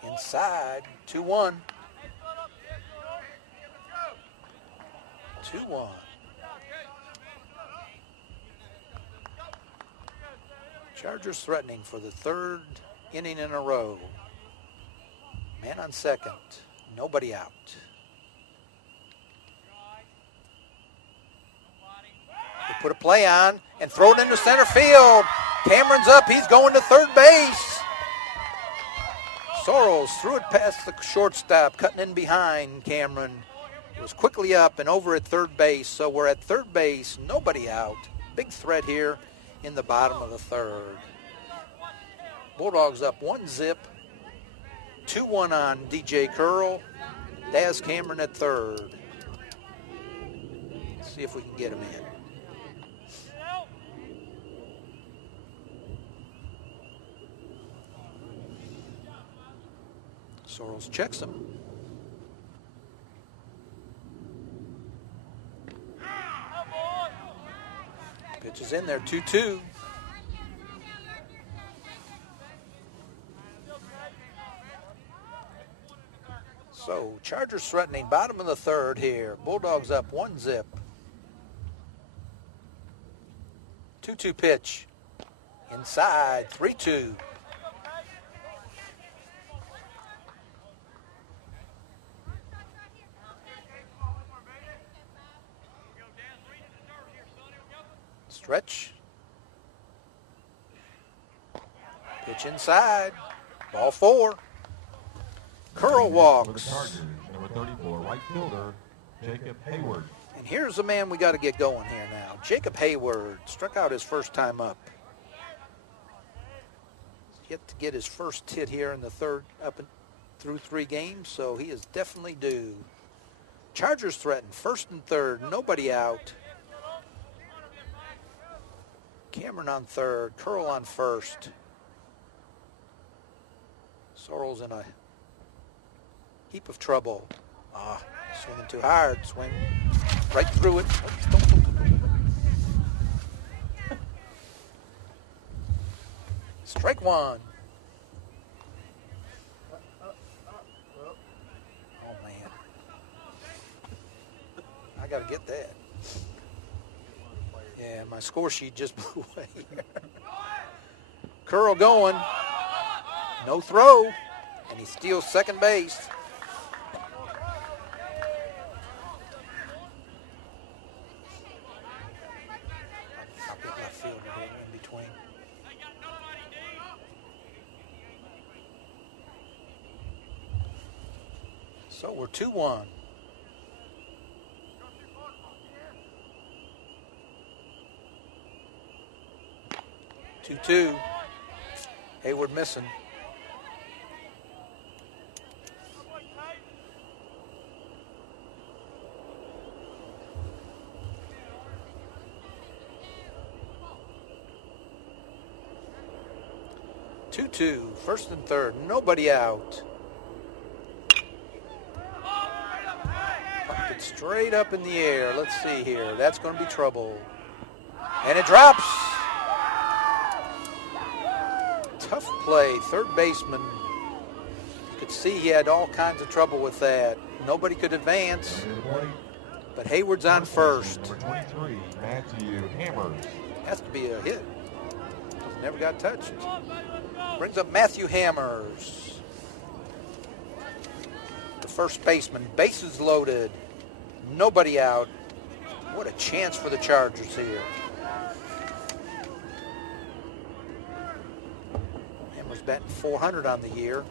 Inside. 2-1. 2-1. Chargers threatening for the third inning in a row. Man on second. Nobody out. They put a play on and throw it into center field. Cameron's up. He's going to third base. Sorrells threw it past the shortstop, cutting in behind Cameron. It was quickly up and over at third base. So we're at third base. Nobody out. Big threat here in the bottom of the third. Bulldogs up 1-0. 2-1 on DJ Curl. Daz Cameron at third. Let's see if we can get him in. Sorrells checks him. Pitch is in there, 2-2. So, Chargers threatening, bottom of the third here. Bulldogs up 1-0. 2-2 pitch. Inside, 3-2. Stretch. Pitch inside. Ball 4. Curl walks. For the Chargers, number 34, right fielder, Jacob Hayward. And here's the man we got to get going here now. Jacob Hayward struck out his first time up. Yet to get his first hit here in the third up and through 3 games, so he is definitely due. Chargers threaten first and third, nobody out. Cameron on third, Curl on first. Sorrells in a heap of trouble. Swinging too hard. Swing right through it. Strike 1. Oh, man. I got to get that. Yeah, my score sheet just blew away. Curl going. No throw. And he steals second base. I'll get left fielder here in between. So we're 2-1. Two. Hayward missing. Two, first and third, nobody out. Pumped it straight up in the air. Let's see here. That's going to be trouble. And it drops. Tough play. Third baseman. You could see he had all kinds of trouble with that. Nobody could advance. But Hayward's on first. Number 23, Matthew Hammers. Has to be a hit. Never got touched. Brings up Matthew Hammers. The first baseman. Bases loaded. Nobody out. What a chance for the Chargers here. Hammers batting .400 on the year.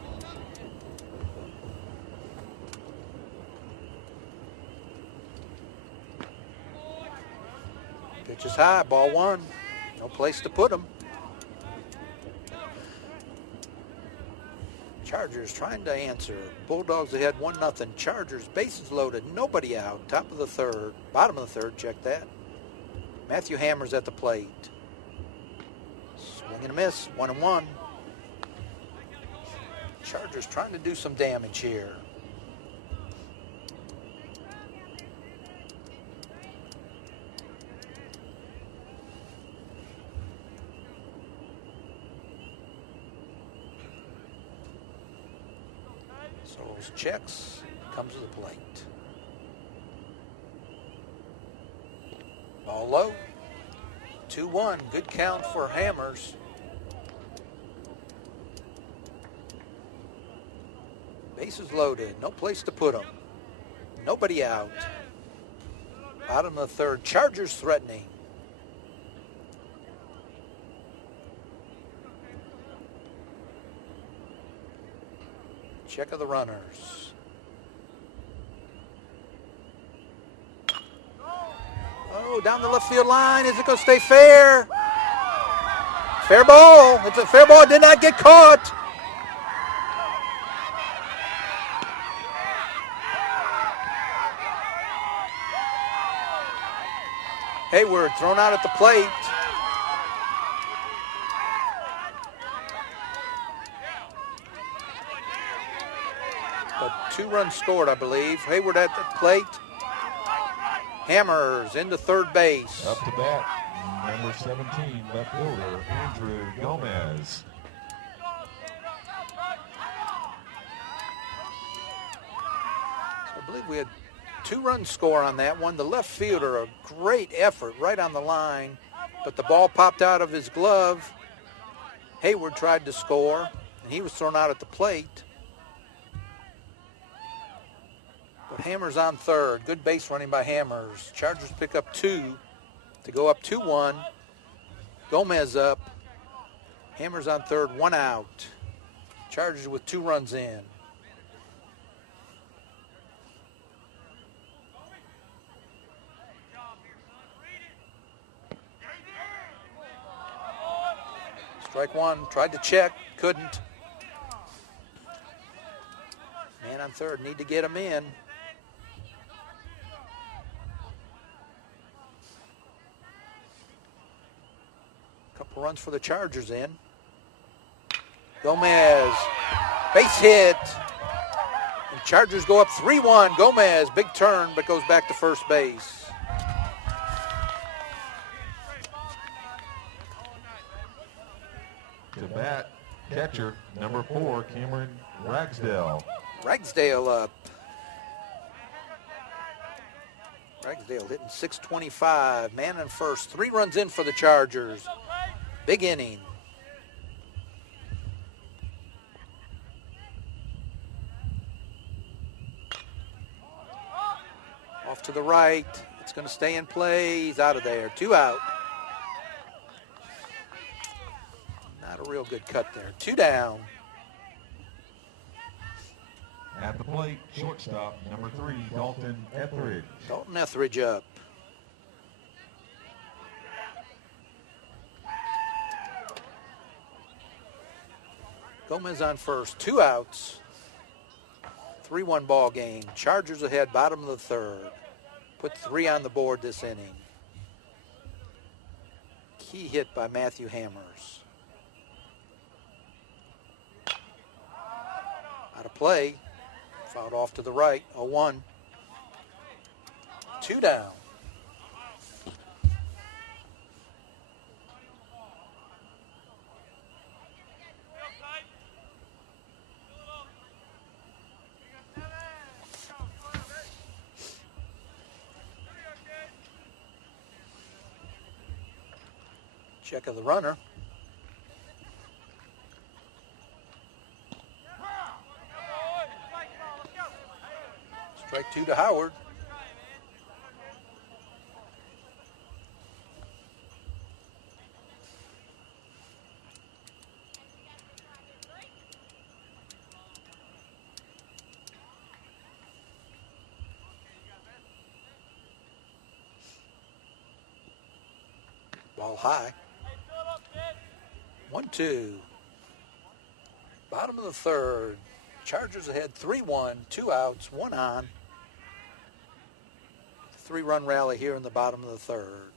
Pitch is high, ball one. No place to put him. Chargers trying to answer. Bulldogs ahead 1-0. Chargers, bases loaded, nobody out. Top of the third, bottom of the third, check that. Matthew Hammers at the plate. Swing and a miss, 1-1. Chargers trying to do some damage here. Souls checks, comes to the plate. Ball low. 2-1, good count for Hammers. Bases loaded, no place to put them. Nobody out. Bottom of the third, Chargers threatening. Check of the runners. Oh, down the left field line. Is it going to stay fair? Fair ball. It's a fair ball. Did not get caught. Hayward thrown out at the plate. But 2 runs scored, I believe. Hayward at the plate. Hammers into third base. Up to bat, number 17, left fielder, Andrew Gomez. I believe we had 2 runs score on that one. The left fielder, a great effort right on the line, but the ball popped out of his glove. Hayward tried to score, and he was thrown out at the plate. But Hammers on third. Good base running by Hammers. Chargers pick up 2 to go up 2-1. Gomez up. Hammers on third, 1 out. Chargers with 2 runs in. Strike one, tried to check, couldn't. Man on third, need to get him in. Couple runs for the Chargers in. Gomez, base hit. And Chargers go up 3-1. Gomez, big turn, but goes back to first base. To bat, catcher, number 4, Cameron Ragsdale. Ragsdale up. Ragsdale hitting .625. Man in first. 3 runs in for the Chargers. Big inning. Off to the right. It's going to stay in play. He's out of there. 2 out. Not a real good cut there. 2 down. At the plate, shortstop, number 3, Dalton Etheridge. Dalton Etheridge up. Gomez on first. 2 outs. 3-1 ball game. Chargers ahead, bottom of the third. Put 3 on the board this inning. Key hit by Matthew Hammers. Out of play. Fouled off to the right. 0-1. 2 down. Check of the runner. Strike 2 to Howard. Ball high. 1-2. Bottom of the third. Chargers ahead 3-1. 2 outs, 1 on. 3-run rally here in the bottom of the third.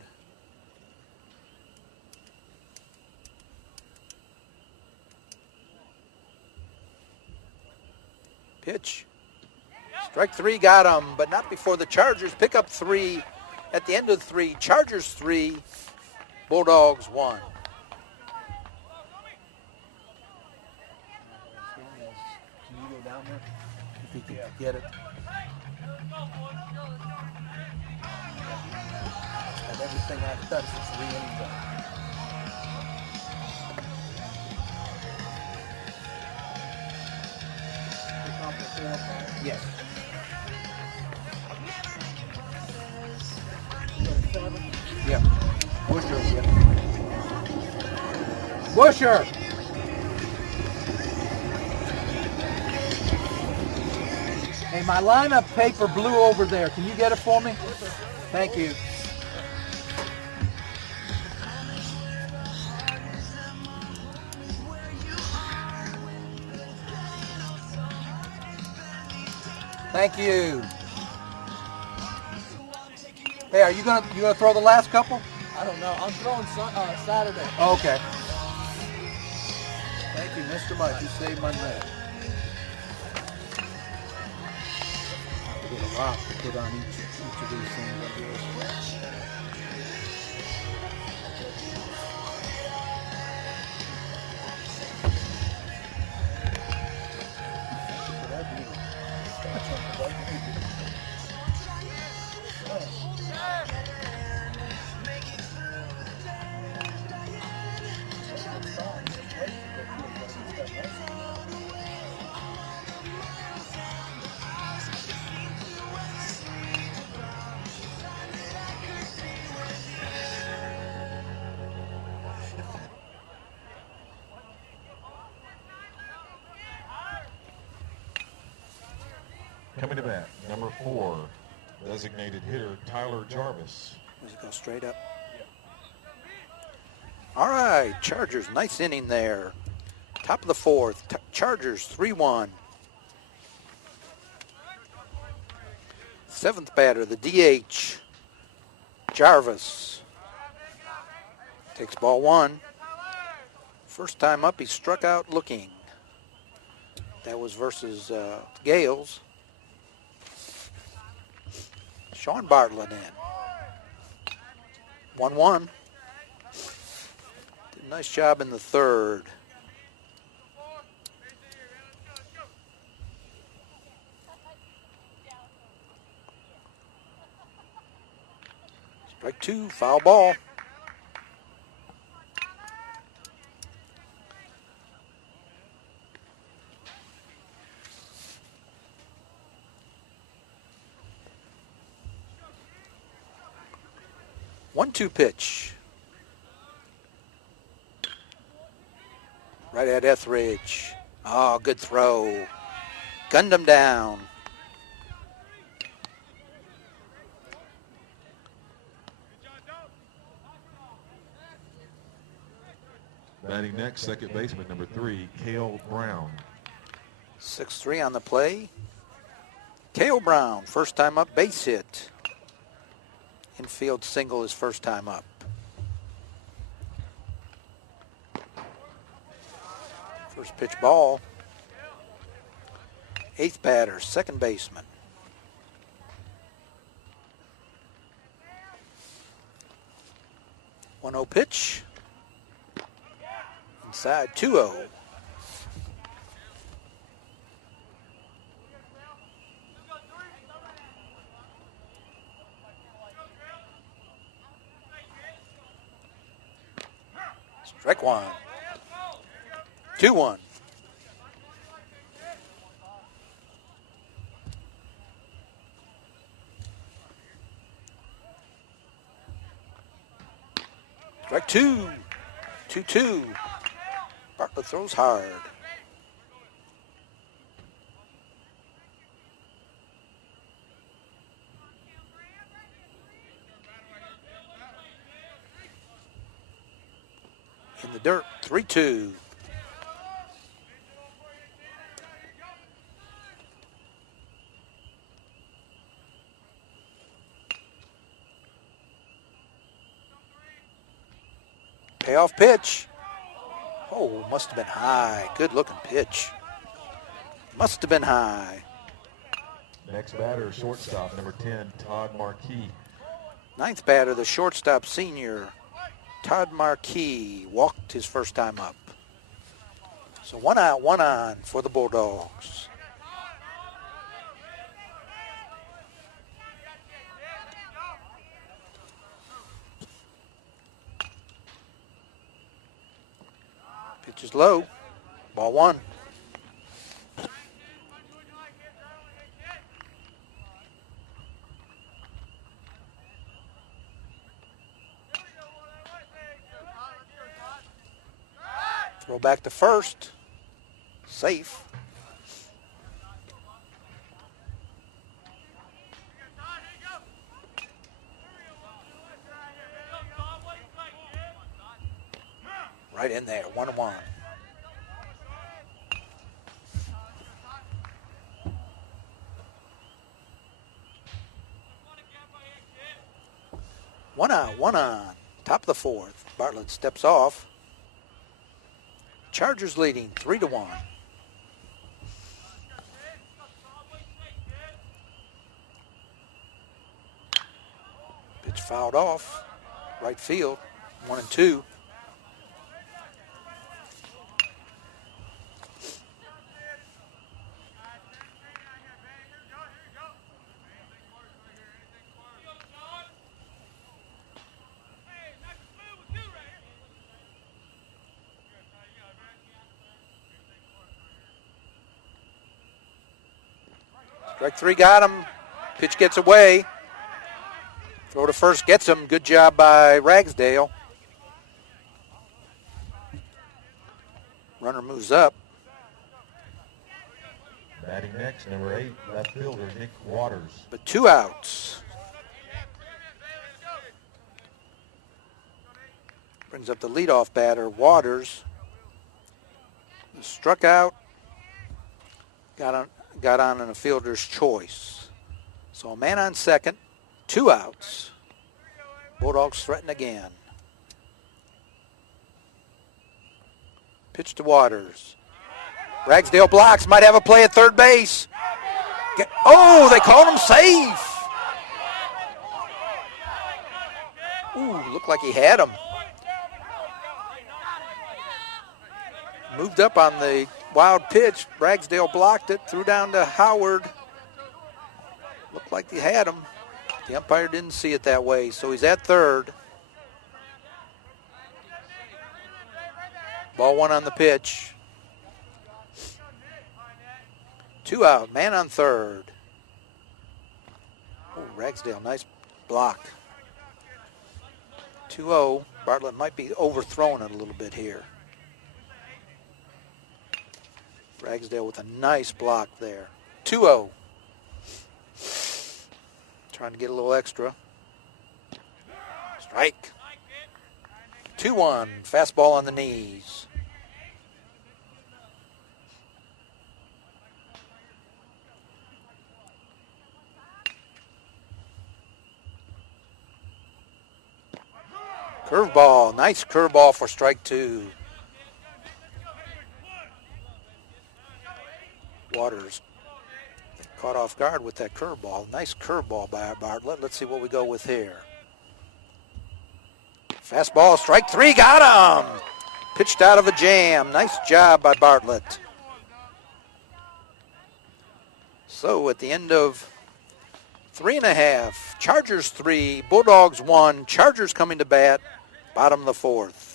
Pitch. Strike 3 got him, but not before the Chargers pick up 3 at the end of 3. Chargers 3, Bulldogs 1. Can you go down there if you can get it? And everything I've done since 3 innings up. Yes. Yeah. Busher. Yeah. Busher. Hey, my lineup paper blew over there. Can you get it for me? Thank you. Thank you. Hey, are you gonna throw the last couple? I don't know. I'm throwing Saturday. Okay. Thank you, Mr. Mike. You saved my neck. I get a rock to put on each of these things, I guess. Coming to bat, number 4, designated hitter Tyler Jarvis. Does it go straight up? All right, Chargers, nice inning there. Top of the fourth, Chargers 3-1. Seventh batter, the DH, Jarvis. Takes ball 1. First time up, he struck out looking. That was versus Gales. Sean Bartlett in. 1-1. Did a nice job in the third. Strike 2, foul ball. One-two pitch. Right at Etheridge. Oh, good throw. Gunned him down. Batting next, second baseman, number 3, Cale Brown. 6-3 on the play. Cale Brown, first time up, base hit. Infield single his first time up. First pitch ball. Eighth batter, second baseman. 1-0 pitch. Inside 2-0. Strike 1. 2-1. Strike 2. 2-2. Bartlett throws hard. dirt. 3-2. Payoff pitch. Oh, must have been high. Good looking pitch. Must have been high. Next batter, shortstop, number 10, Todd Marquis. Ninth batter, the shortstop senior, Todd Marquis, walked his first time up. So 1 out, 1 on for the Bulldogs. Pitch is low. Ball 1. Throw back to first. Safe. Right in there, 1-1. One out, 1 on. Top of the 4th. Bartlett steps off. Chargers leading 3-1. Pitch fouled off. Right field. 1-2. Strike 3 got him. Pitch gets away. Throw to first gets him. Good job by Ragsdale. Runner moves up. Batting next, number 8, left fielder, Nick Waters. But 2 outs. Brings up the leadoff batter, Waters. Struck out. Got on in a fielder's choice. So a man on second, 2 outs. Bulldogs threaten again. Pitch to Waters. Ragsdale blocks, might have a play at third base. Oh, they called him safe. Ooh, looked like he had him. Moved up on the wild pitch. Ragsdale blocked it, threw down to Howard. Looked like he had him. The umpire didn't see it that way, so he's at third. Ball 1 on the pitch. 2 out, man on third. Oh, Ragsdale, nice block. 2-0. Bartlett might be overthrowing it a little bit here. Ragsdale with a nice block there. 2-0. Trying to get a little extra. Strike. 2-1. Fastball on the knees. Curveball. Nice curveball for strike 2. Waters caught off guard with that curveball. Nice curveball by Bartlett. Let's see what we go with here. Fastball, strike 3, got him. Pitched out of a jam. Nice job by Bartlett. So at the end of 3.5, Chargers 3, Bulldogs 1. Chargers coming to bat, bottom of the 4th.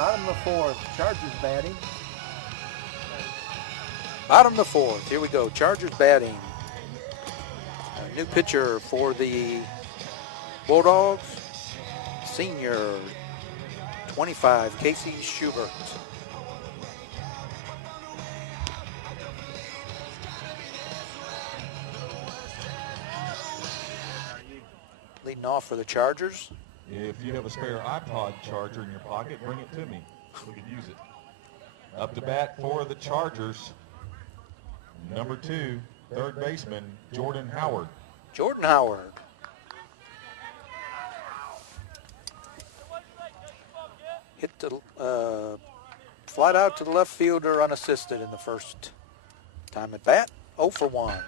Bottom of the fourth, Chargers batting. Bottom of the fourth. Here we go. Chargers batting. A new pitcher for the Bulldogs. Senior, 25, Casey Schubert. Leading off for the Chargers. If you have a spare iPod charger in your pocket, bring it to me. We could use it. Up to bat for the Chargers, number 2, third baseman, Jordan Howard. Jordan Howard. Hit the flight out to the left fielder unassisted in the first time at bat. 0 for 1. I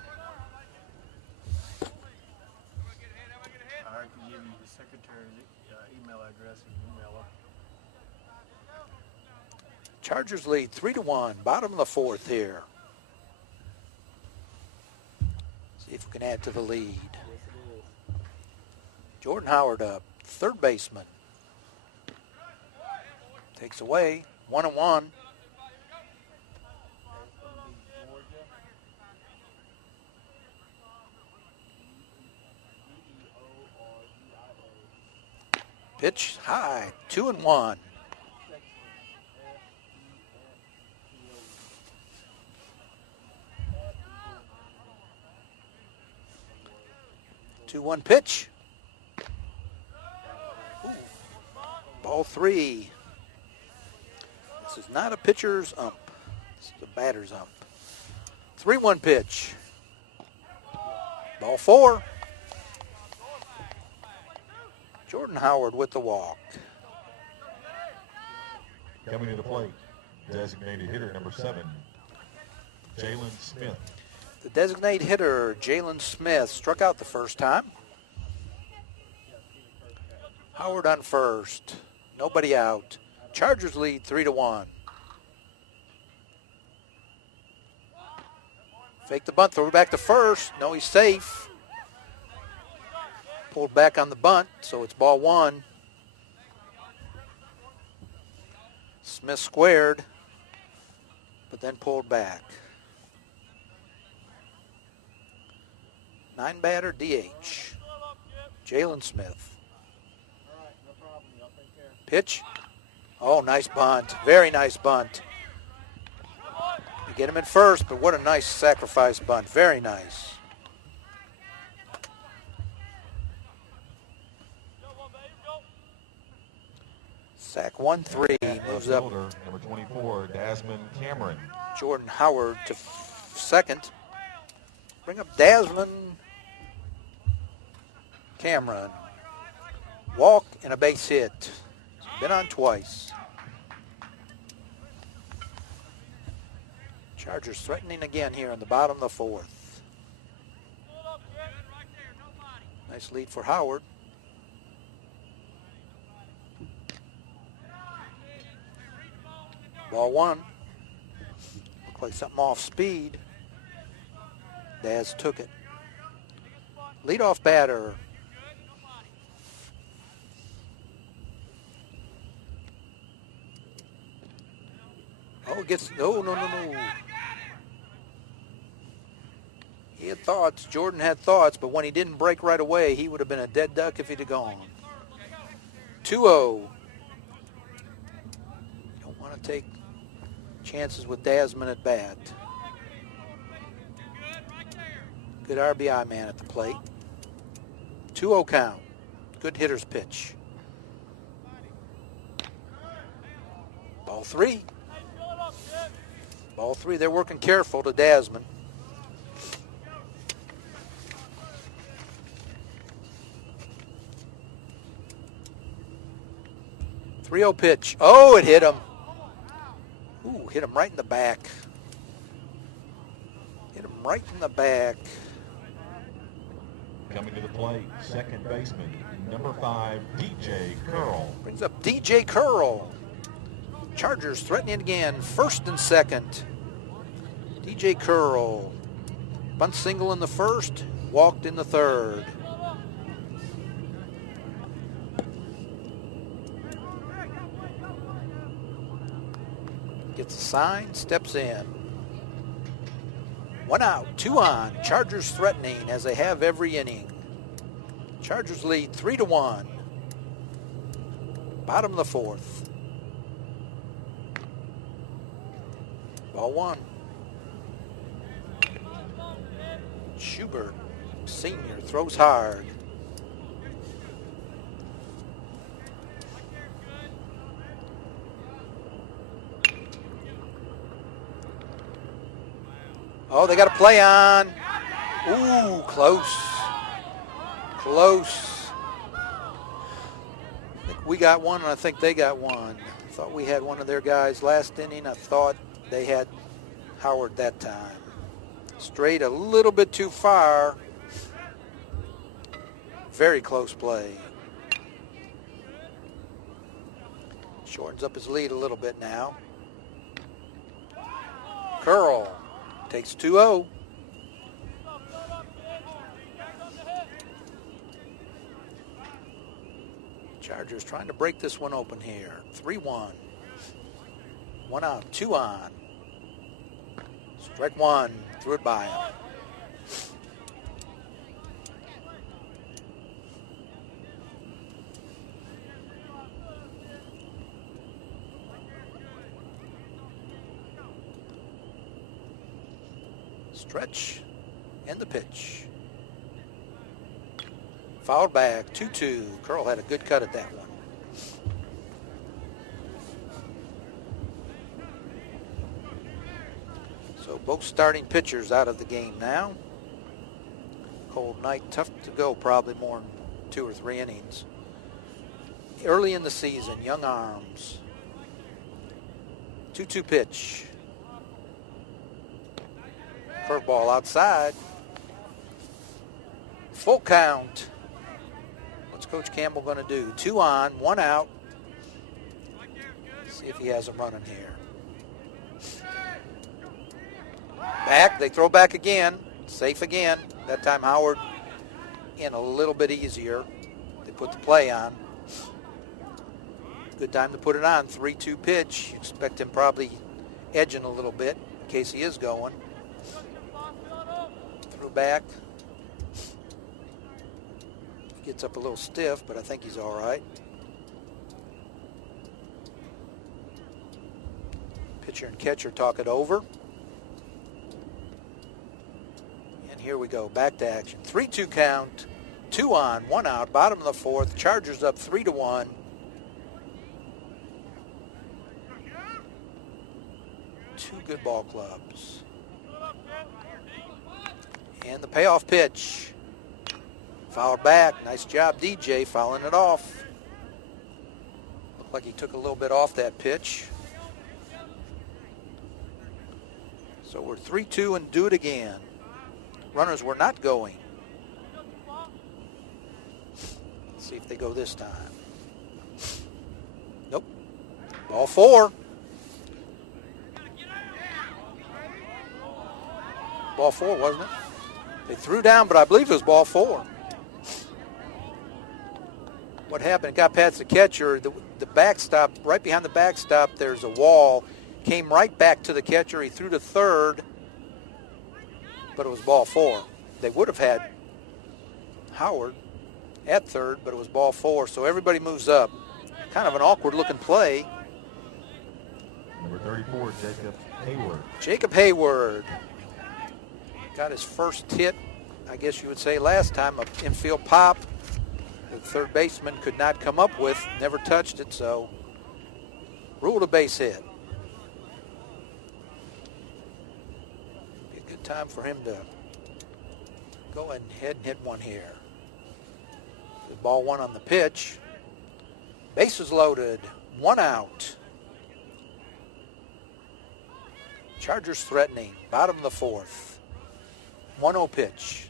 can give you the secretary's email address and email her. Chargers lead 3-1. Bottom of the fourth here. See if we can add to the lead. Jordan Howard up, third baseman. Takes away, 1-1. Pitch high, 2-1. Two-one pitch. Ooh. Ball 3. This is not a pitcher's ump. This is a batter's ump. 3-1 pitch. Ball 4. Jordan Howard with the walk. Coming to the plate, designated hitter number 7, Jalen Smith. The designated hitter, Jalen Smith, struck out the first time. Howard on first. Nobody out. Chargers lead 3-1. Fake the bunt, throw it back to first. No, he's safe. Pulled back on the bunt, so it's ball 1. Smith squared, but then pulled back. 9-batter DH. Jalen Smith. Pitch. Oh, nice bunt. Very nice bunt. You get him in first, but what a nice sacrifice bunt. Very nice. Sack 1-3. Moves up. Number 24, Desmond Cameron. Jordan Howard to second. Bring up Desmond Cameron. Walk and a base hit. Been on twice. Chargers threatening again here in the bottom of the fourth. Nice lead for Howard. Ball 1. Looked like something off speed. Daz took it. Leadoff batter. Oh, gets, no. He had thoughts, Jordan had thoughts, but when he didn't break right away, he would have been a dead duck if he'd have gone. 2-0. Don't want to take chances with Desmond at bat. Good RBI man at the plate. 2-0 count. Good hitter's pitch. Ball 3. Ball 3. They're working careful to Desmond. .30 pitch. Oh, it hit him. Ooh, hit him right in the back. Hit him right in the back. Coming to the plate, second baseman, number 5, DJ Curl. Brings up DJ Curl. Chargers threatening again, first and second. DJ Curl. Bunt single in the first, walked in the third. Gets a sign, steps in. 1 out, 2 on. Chargers threatening as they have every inning. Chargers lead 3-1. Bottom of the 4th. Ball 1. Schubert, senior, throws hard. Oh, they got a play on. Ooh, close. Close. I think we got one, and I think they got one. I thought we had one of their guys last inning. I thought they had Howard that time. Straight a little bit too far. Very close play. Shortens up his lead a little bit now. Curl takes 2-0. Chargers trying to break this one open here. 3-1. 1 out, 2 on. Strike 1. Threw it by him. Stretch and the pitch. Fouled back, 2-2. Curl had a good cut at that one. So both starting pitchers out of the game now. Cold night, tough to go probably more than 2 or 3 innings. Early in the season, young arms. 2-2 pitch. Curveball outside. Full count. What's Coach Campbell going to do? 2 on, 1 out. See if he has a running here. Back, they throw back again. Safe again. That time Howard in a little bit easier. They put the play on. Good time to put it on. 3-2 pitch. You expect him probably edging a little bit in case he is going. Threw back. Gets up a little stiff, but I think he's all right. Pitcher and catcher talk it over. And here we go, back to action. 3-2 count, 2 on, 1 out, bottom of the 4th. Chargers up 3-1. Two good ball clubs. And the payoff pitch. Fouled back. Nice job, DJ, fouling it off. Looked like he took a little bit off that pitch. So we're 3-2 and do it again. Runners were not going. Let's see if they go this time. Nope. Ball 4. Ball 4, wasn't it? They threw down, but I believe it was ball 4. What happened? It got past the catcher. The backstop, right behind the backstop, there's a wall. Came right back to the catcher. He threw to third, but it was ball 4. They would have had Howard at third, but it was ball 4. So everybody moves up. Kind of an awkward-looking play. Number 34, Jacob Hayward. Jacob Hayward got his first hit, I guess you would say last time, an infield pop. The third baseman could not come up with, never touched it, so ruled a base hit. Be a good time for him to go ahead and hit one here. The ball 1 on the pitch. Bases loaded, 1 out. Chargers threatening, bottom of the 4th. 1-0 pitch.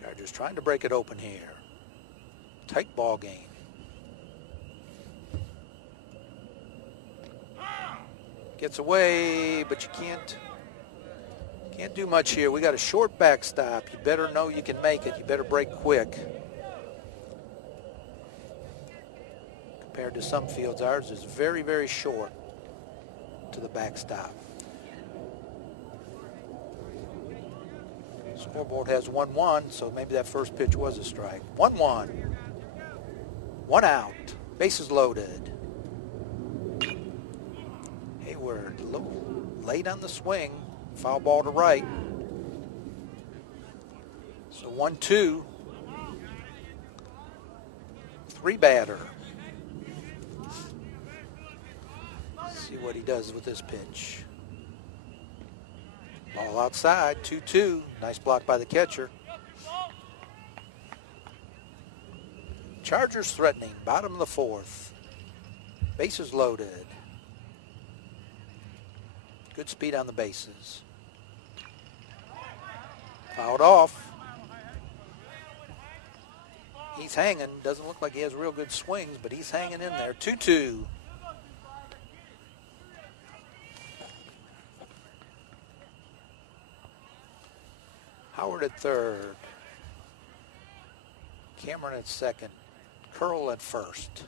Chargers trying to break it open here. Tight ball game. Gets away, but you can't do much here. We got a short backstop. You better know you can make it. You better break quick. Compared to some fields, ours is very, very short to the backstop. Scoreboard has 1-1, so maybe that first pitch was a strike. 1-1. 1 out. Bases loaded. Hayward, a little late on the swing. Foul ball to right. So 1-2. 3-batter. See what he does with this pitch. Ball outside, 2-2. Nice block by the catcher. Chargers threatening, bottom of the 4th. Bases loaded. Good speed on the bases. Fouled off. He's hanging. Doesn't look like he has real good swings, but he's hanging in there. 2-2. Howard at third. Cameron at second. Curl at first.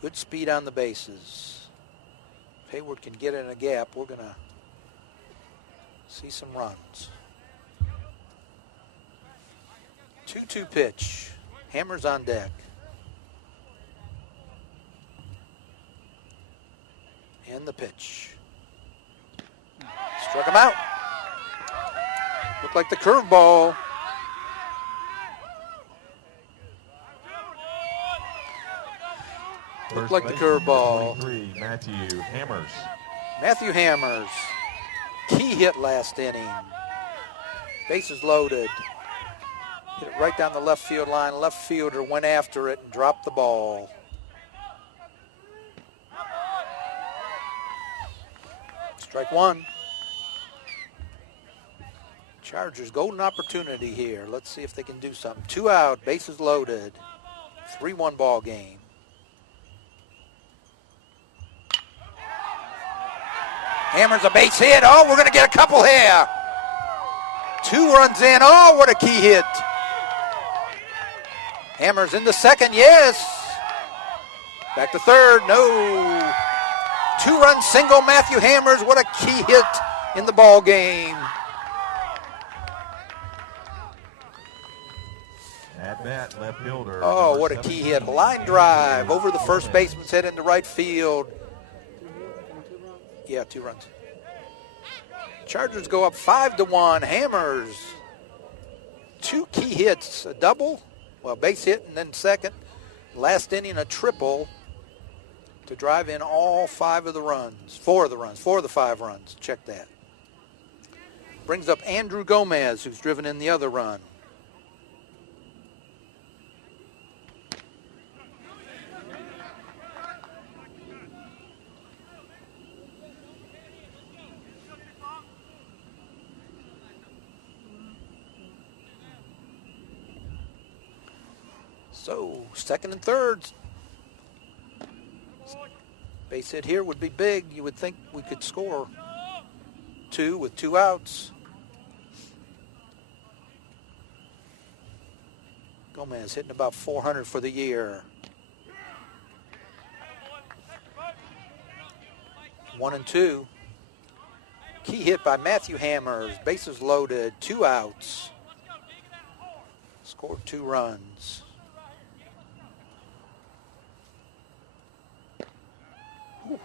Good speed on the bases. If Hayward can get in a gap, we're going to see some runs. 2-2 pitch. Hammers on deck. And the pitch. Struck him out. Looked like the curveball. Looked like the curveball. 23, Matthew Hammers. Matthew Hammers. Key hit last inning. Bases loaded. Hit it right down the left field line. Left fielder went after it and dropped the ball. Strike one. Chargers, golden opportunity here. Let's see if they can do something. 2 out, bases loaded. 3-1 ball game. Hammers a base hit. Oh, we're going to get a couple here. 2 runs in. Oh, what a key hit. Hammers in the second, yes. Back to third, no. 2-run single, Matthew Hammers. What a key hit in the ball game. At bat, left fielder. Oh, what a key hit. Line drive over the first baseman's head into right field. Yeah, 2 runs. Chargers go up 5-1. Hammers. 2 key hits. A double, well, base hit and then second. Last inning, a triple to drive in all 5 of the runs. 4 of the runs. 4 of the 5 runs. Check that. Brings up Andrew Gomez, who's driven in the other run. So, second and third. Base hit here would be big. You would think we could score 2 with 2 outs. Gomez hitting about 400 for the year. 1-2. Key hit by Matthew Hammers. Bases loaded. 2 outs. Scored 2 runs. Don't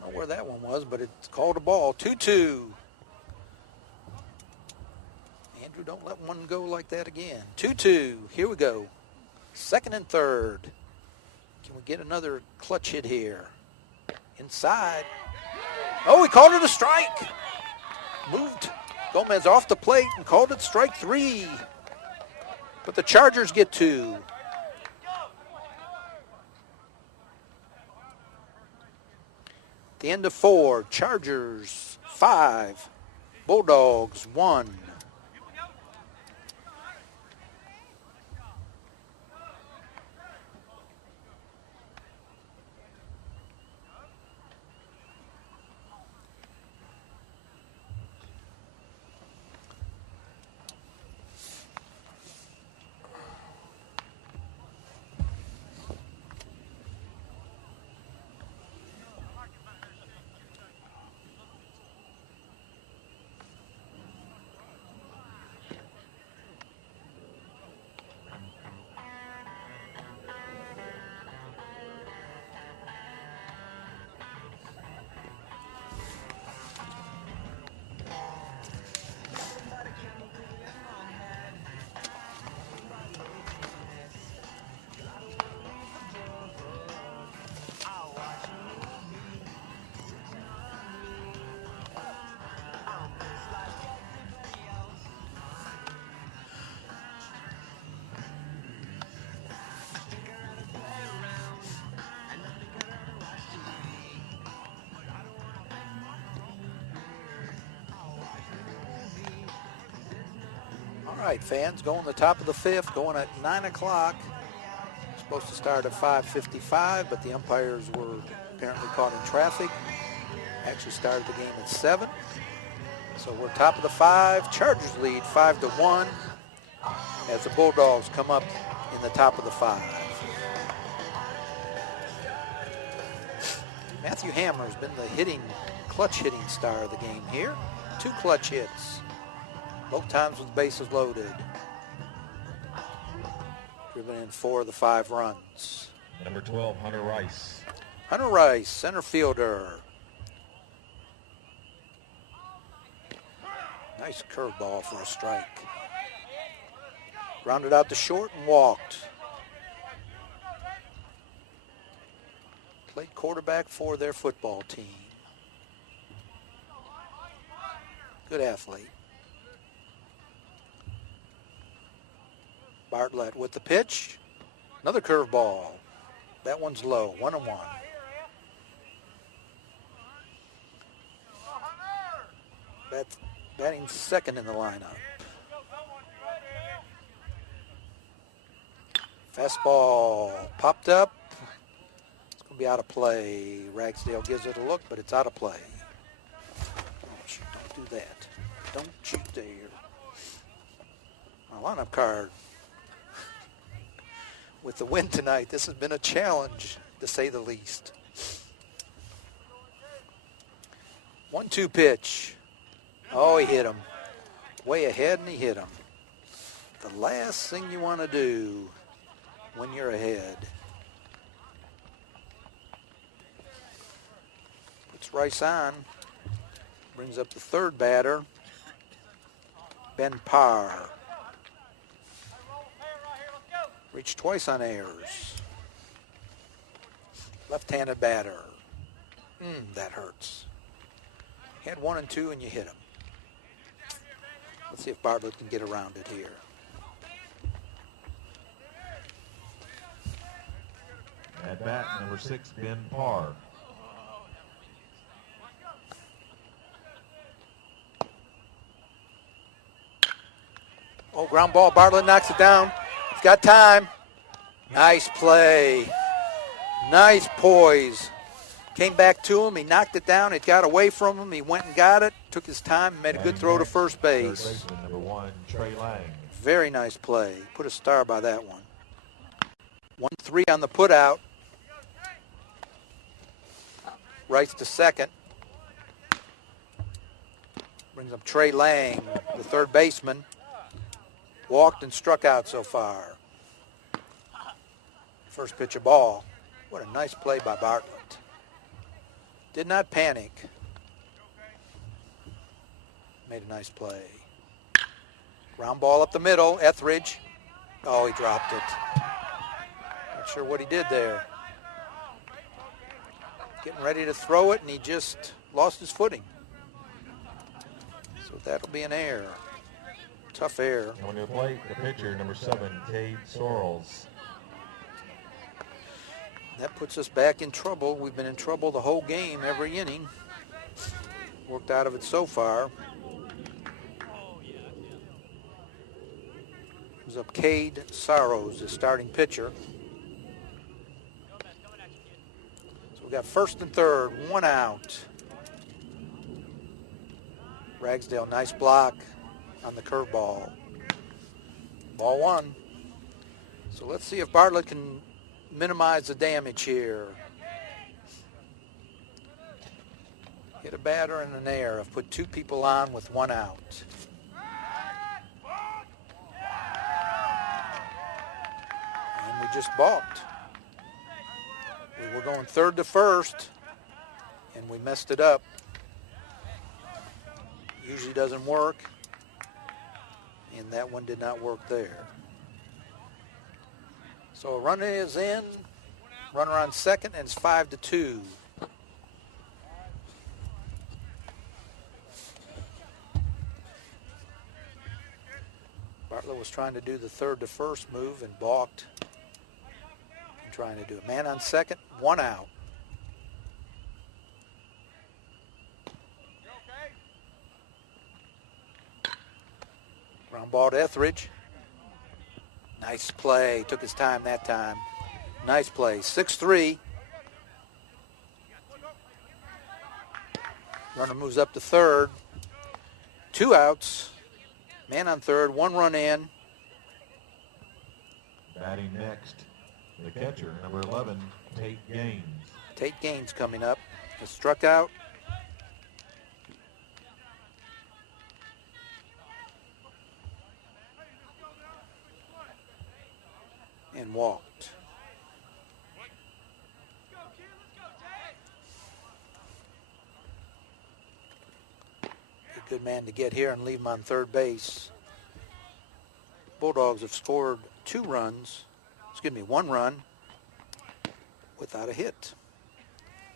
know where that one was, but it's called a ball. 2-2. Andrew, don't let one go like that again. 2-2. Here we go. Second and third. Can we get another clutch hit here? Inside. Oh, he called it a strike. Moved Gomez off the plate and called it strike 3. But the Chargers get 2. The end of 4. Chargers 5. Bulldogs 1. All right, fans, going the top of the fifth, going at 9 o'clock. Supposed to start at 5:55, but the umpires were apparently caught in traffic. Actually started the game at 7. So we're top of the 5. Chargers lead 5-1 as the Bulldogs come up in the top of the 5. Matthew Hammer's been the clutch hitting star of the game here. 2 clutch hits, both times with bases loaded. Driven in 4 of the 5 runs. Number 12, Hunter Rice. Hunter Rice, center fielder. Nice curveball for a strike. Grounded out to short and walked. Played quarterback for their football team. Good athlete. Bartlett with the pitch. Another curveball. That one's low, 1-1. Batting second in the lineup. Fastball popped up. It's going to be out of play. Ragsdale gives it a look, but it's out of play. Don't do that. Don't you dare. A lineup card. With the win tonight, this has been a challenge, to say the least. 1-2 pitch. Oh, he hit him. Way ahead, and he hit him. The last thing you want to do when you're ahead. Puts Rice on. Brings up the third batter, Ben Parr. Reached twice on errors. Left-handed batter. That hurts. Had 1 and 2 and you hit him. Let's see if Bartlett can get around it here. At bat, number 6, Ben Parr. Oh, ground ball. Bartlett knocks it down. He's got time. Nice play. Nice poise. Came back to him. He knocked it down. It got away from him. He went and got it. Took his time and made a good throw to first base. Third baseman, number 1, Trey Lang. Very nice play. Put a star by that one. 1-3 on the put out. Rice to second. Brings up Trey Lang, the third baseman. Walked and struck out so far. First pitch of ball. What a nice play by Bartlett. Did not panic. Made a nice play. Ground ball up the middle. Etheridge. Oh, he dropped it. Not sure what he did there. Getting ready to throw it, and he just lost his footing. So that'll be an error. Tough error. On the plate, the pitcher, number 7, Cade Sorrells. That puts us back in trouble. We've been in trouble the whole game, every inning. Worked out of it so far. Comes up Cade Sorrells, the starting pitcher. So we got first and third, 1 out. Ragsdale, nice block on the curveball. Ball 1. So let's see if Bartlett can minimize the damage here. Hit a batter and an error. I've put 2 people on with 1 out. And we just balked. We were going third to first, and we messed it up. Usually doesn't work, and that one did not work there. So a run is in, runner on second, and it's 5-2. Bartlett was trying to do the third to first move and balked. And trying to do a man on second, 1 out. Ground Ground ball to Etheridge. Nice play. Took his time that time. Nice play. 6-3. Runner moves up to third. 2 outs. Man on third. 1 run in. Batting next, the catcher, number 11, Tate Gaines. Tate Gaines coming up. Has struck out. And walked. A good man to get here and leave him on third base. Bulldogs have scored 1 run without a hit.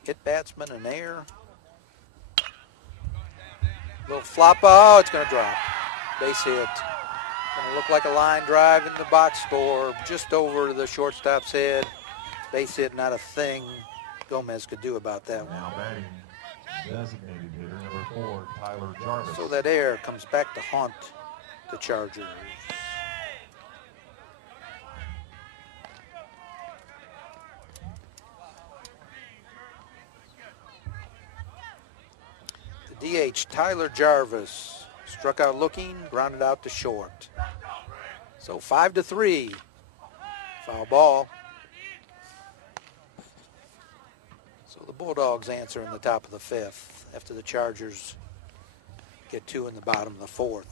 Hit batsman and air. Little flop. Oh, it's going to drop. Base hit. Going to look like a line drive in the box score, just over the shortstop's head. Base hit, not a thing Gomez could do about that one. Now batting, designated hitter, number 4, Tyler Jarvis. So that air comes back to haunt the Chargers. The DH, Tyler Jarvis, struck out looking, grounded out to short. So 5-3. Foul ball. So the Bulldogs answer in the top of the 5th after the Chargers get 2 in the bottom of the 4th.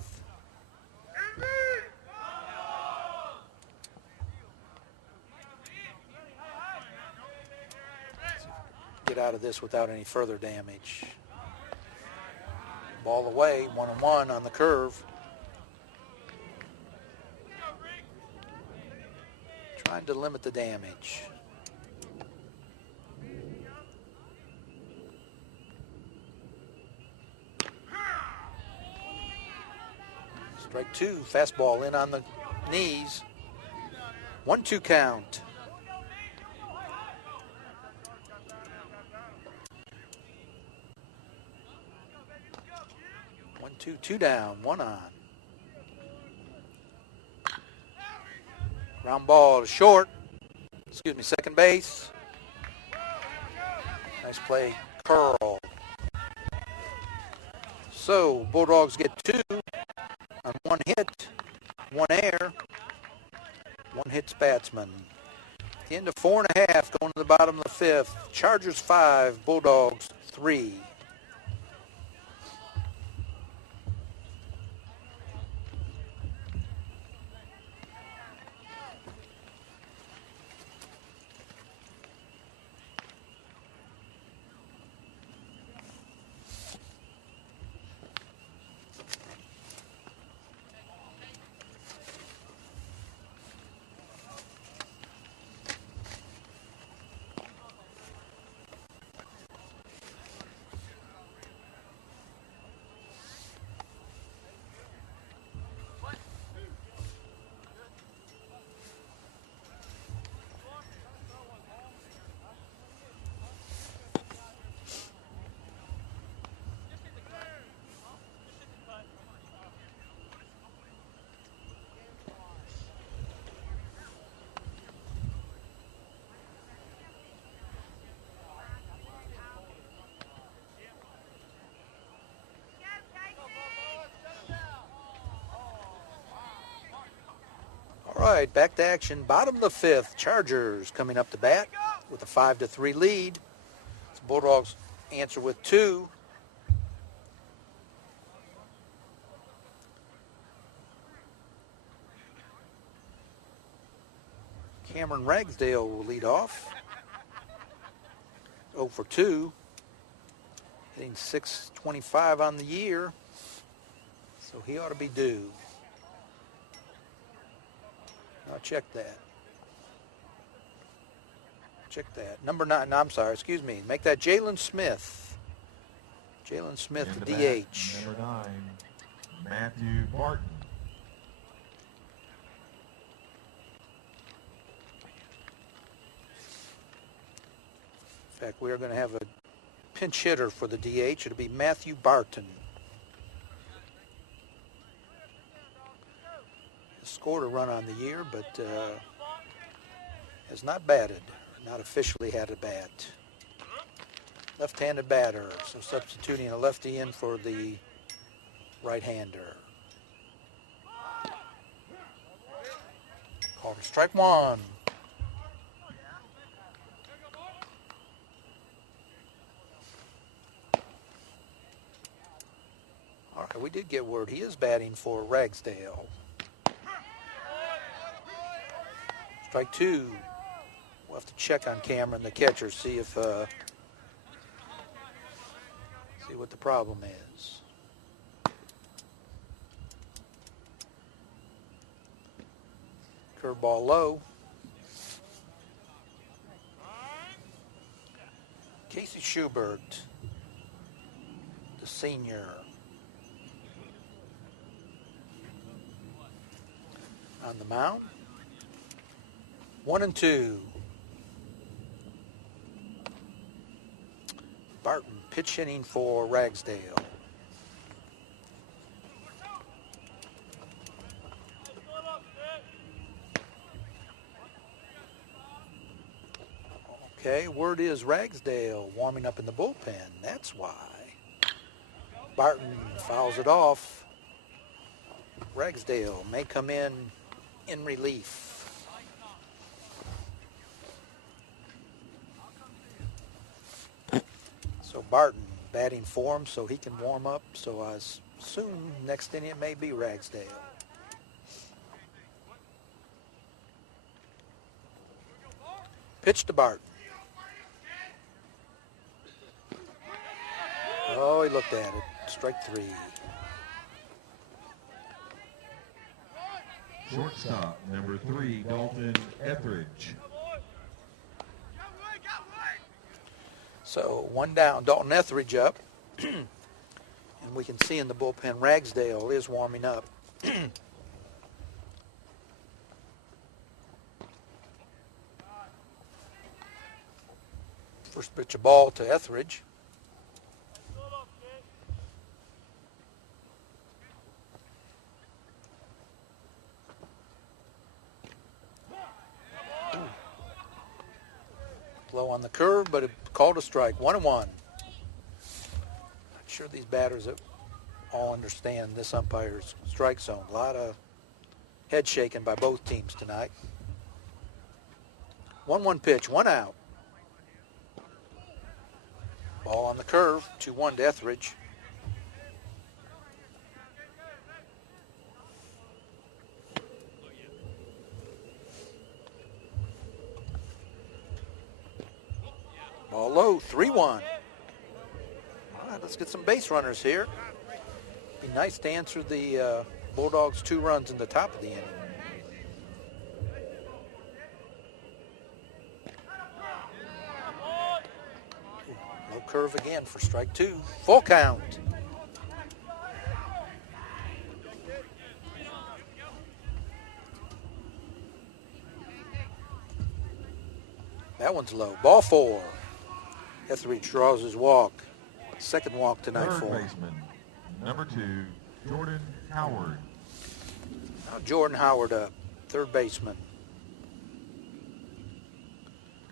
Get out of this without any further damage. Ball away, 1-1 on the curve. Trying to limit the damage. Strike 2, fastball in on the knees. 1-2 count. Two down, 1 on. Ground ball to short. Second base. Nice play, curl. So Bulldogs get 2 on 1 hit, 1 air, 1 hits batsman. At the end of 4.5, going to the bottom of the 5th. Chargers 5, Bulldogs 3. All right, back to action. Bottom of the 5th. Chargers coming up to bat with a 5-3 lead. The Bulldogs answer with 2. Cameron Ragsdale will lead off. 0 for 2. Hitting .625 on the year. So he ought to be due. I'll check that. Check that. Number 9, no, I'm sorry, excuse me. Make that Jalen Smith. Jalen Smith, the DH. Number 9, Matthew Barton. In fact, we are going to have a pinch hitter for the DH. It'll be Matthew Barton. scored a run on the year, but has not batted, not officially had a bat. Left-handed batter, so substituting a lefty in for the right-hander. Called for strike one. All right, we did get word he is batting for Ragsdale. Strike two. We'll have to check on camera and the catcher, see if see what the problem is. Curveball low. Casey Schubert, the senior. On the mound. 1-2. Barton pitch hitting for Ragsdale. Okay, word is Ragsdale warming up in the bullpen. That's why. Barton fouls it off. Ragsdale may come in relief. So Barton batting for him so he can warm up. So I assume next inning it may be Ragsdale. Pitch to Barton. Oh, he looked at it. Strike three. Shortstop, number 3, Dalton Etheridge. So one down, Dalton Etheridge up. And we can see in the bullpen Ragsdale is warming up. First pitch of ball to Etheridge. Low on the curve, but it called a strike. 1-1. Not sure these batters all understand this umpire's strike zone. A lot of head shaking by both teams tonight. 1-1 pitch, 1 out. Ball on the curve, 2-1 to Etheridge. Ball low, 3-1. All right, let's get some base runners here. Be nice to answer the Bulldogs' 2 runs in the top of the inning. Low curve again for strike 2. Full count. That one's low. Ball 4. Etheridge draws his walk. Second walk tonight for him. Third baseman, number 2, Jordan Howard. Now Jordan Howard up, third baseman.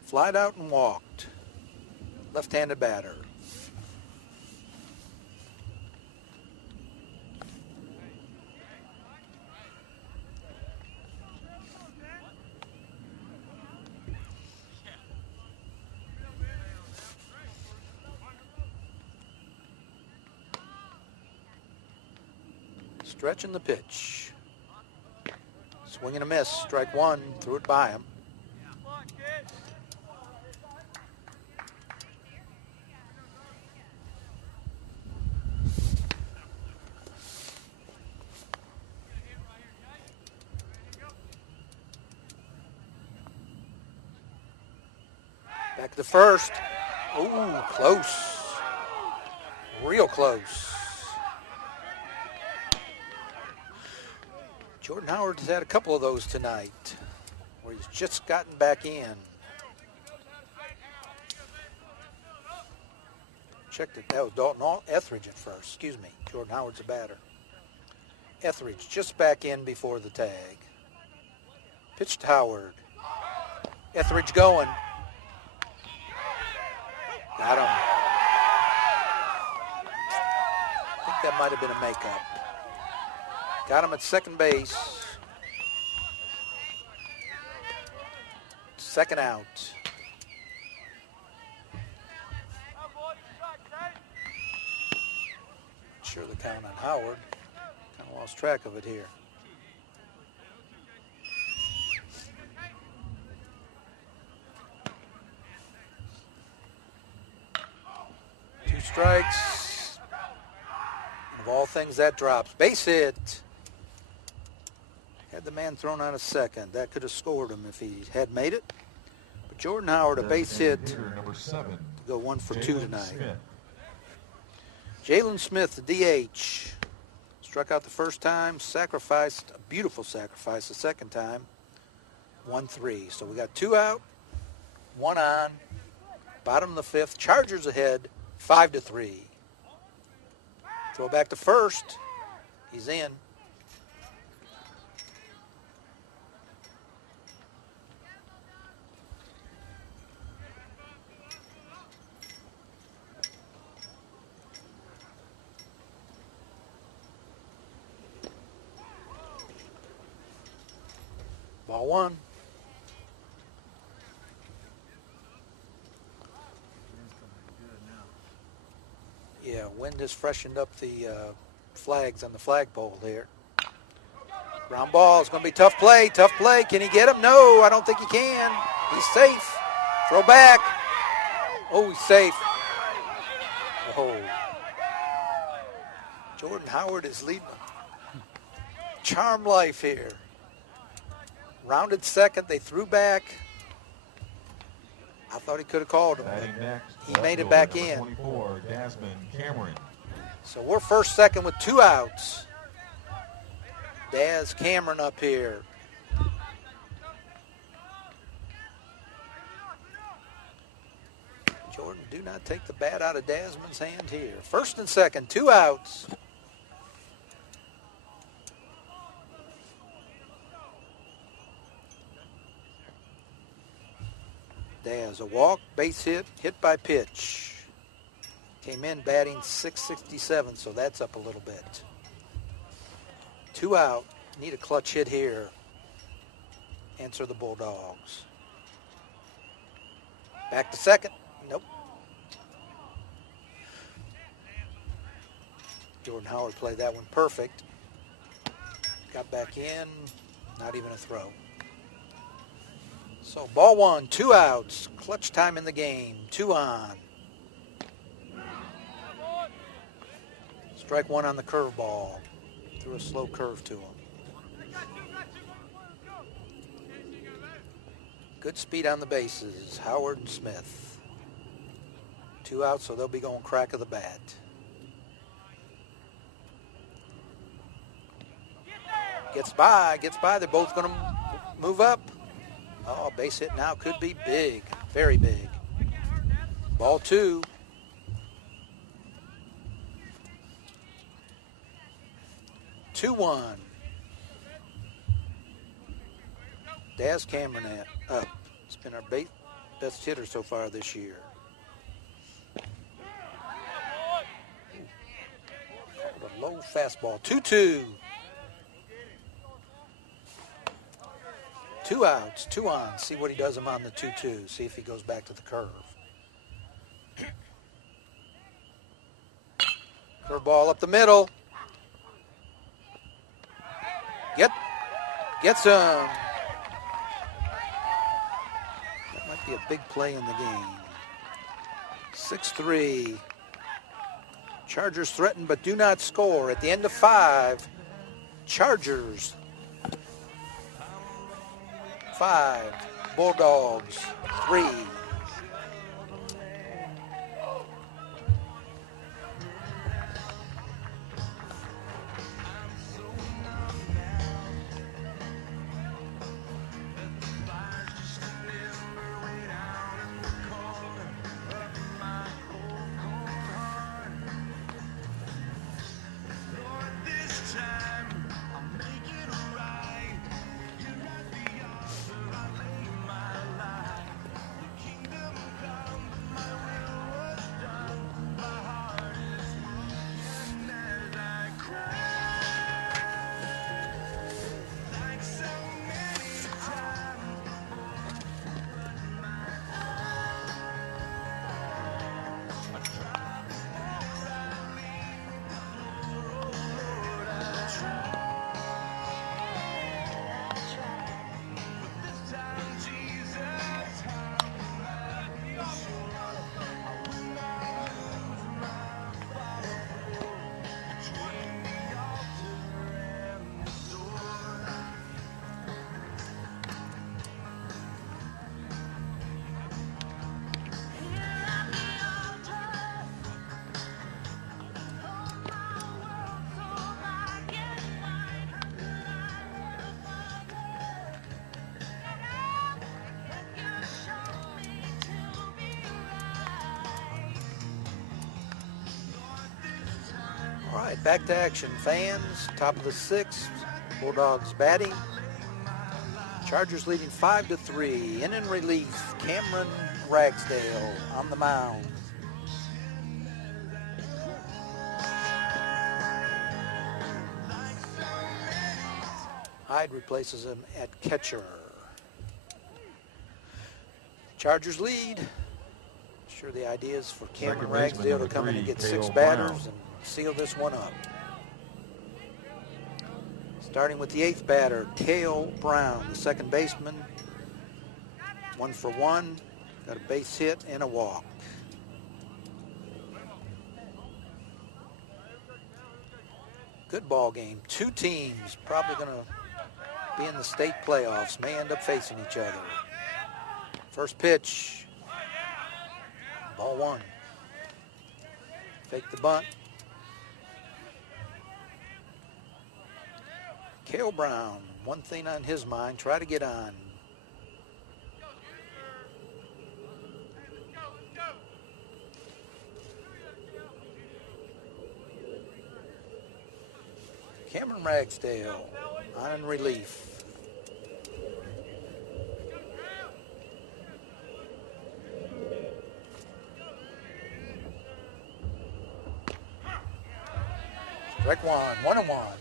Flied out and walked. Left-handed batter. Stretching the pitch. Swing and a miss. Strike 1. Threw it by him. Back to first. Ooh, close. Real close. Jordan Howard has had a couple of those tonight where he's just gotten back in. Checked it. That was Dalton Etheridge at first. Excuse me. Jordan Howard's a batter. Etheridge just back in before the tag. Pitch to Howard. Etheridge going. Got him. I think that might have been a makeup. Got him at second base. Second out. Sure the count on Howard. Kind of lost track of it here. 2 strikes. And of all things, that drops. Base hit. Had the man thrown on a second. That could have scored him if he had made it. But Jordan Howard, a base hit Hitter number 7. to go 1 for 2 Jalen tonight. Smith. Jalen Smith, the DH. Struck out the first time, sacrificed, a beautiful sacrifice the second time. 1-3. So we got 2 out, 1 on. Bottom of the 5th. Chargers ahead, 5-3. Throw back to first. He's in. Ball 1. Yeah, wind has freshened up the flags on the flagpole there. Ground ball. It's going to be tough play. Tough play. Can he get him? No, I don't think he can. He's safe. Throw back. Oh, he's safe. Oh. Jordan Howard is leading. Charm life here. Rounded second. They threw back. I thought he could have called him. He made it back in. 24, Desmond Cameron. So we're first, second with 2 outs. Daz Cameron up here. Jordan, do not take the bat out of Desmond's hand here. First and second, 2 outs. Daz, a walk, base hit, hit by pitch. Came in batting .667, so that's up a little bit. 2 out. Need a clutch hit here. Answer the Bulldogs. Back to second. Nope. Jordan Howard played that one perfect. Got back in. Not even a throw. So ball 1, 2 outs. Clutch time in the game. 2 on. Strike 1 on the curveball. Threw a slow curve to him. Good speed on the bases. Howard and Smith. 2 outs, so they'll be going crack of the bat. Gets by. They're both going to move up. Oh, base hit now could be big. Very big. Ball 2. Two 1. Daz Cameron up. It's been our best hitter so far this year. Called a low fastball. 2-2. 2 outs, 2 on. See what he does him on the 2-2. See if he goes back to the curve. Curveball up the middle. Gets him. That might be a big play in the game. 6-3. Chargers threaten but do not score. At the end of 5, Chargers 5, Bulldogs 3. All right, back to action, fans. Top of the sixth. Bulldogs batting. Chargers leading 5-3. In relief, Cameron Ragsdale on the mound. Hyde replaces him at catcher. Chargers lead. Sure, the idea is for Cameron Second baseman, Ragsdale to number come in and 3, get 6 Cale batters Brown. and seal this one up. Starting with the 8th batter, Cale Brown, the second baseman. 1 for 1. Got a base hit and a walk. Good ball game. Two teams probably going to be in the state playoffs. May end up facing each other. First pitch. Ball 1. Fake the bunt. Cale Brown, one thing on his mind, try to get on. Cameron Ragsdale on in relief. Strike 1-1. I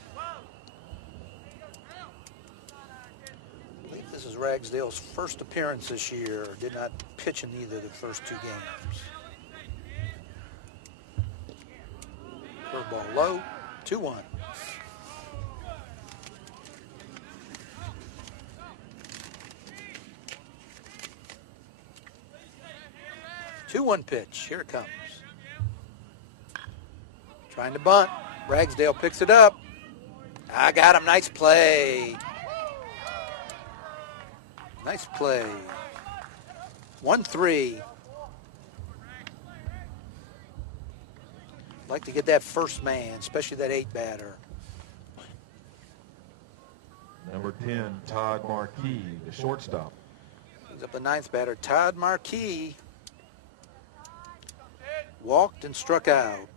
believe this is Ragsdale's first appearance this year. Did not pitch in either of the first 2 games. Curveball low, 2-1. Two-one pitch. Here it comes. Trying to bunt. Ragsdale picks it up. I got him. Nice play. Nice play. 1-3. Like to get that first man, especially that 8 batter. Number 10, Todd Marquis, the shortstop. Brings up the 9th batter, Todd Marquis. Walked and struck out.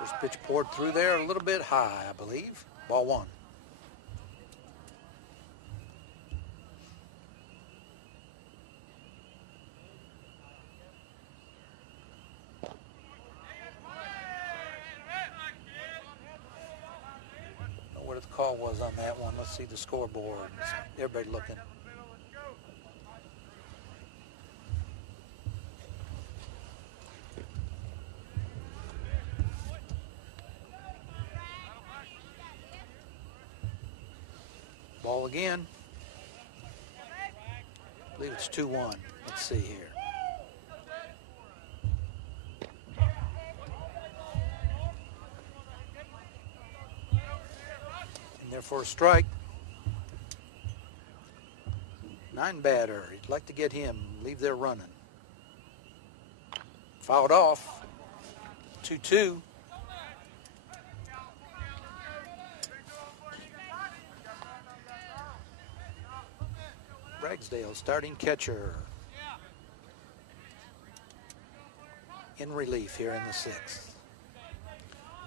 First pitch poured through there a little bit high, I believe. Ball 1. Know what the call was on that one. Let's see the scoreboard. Everybody looking. Ball again. I believe it's 2-1. Let's see here. In there for a strike. 9 batter. You'd like to get him. Leave there running. Fouled off. 2-2. Ragsdale, starting catcher. In relief here in the 6th.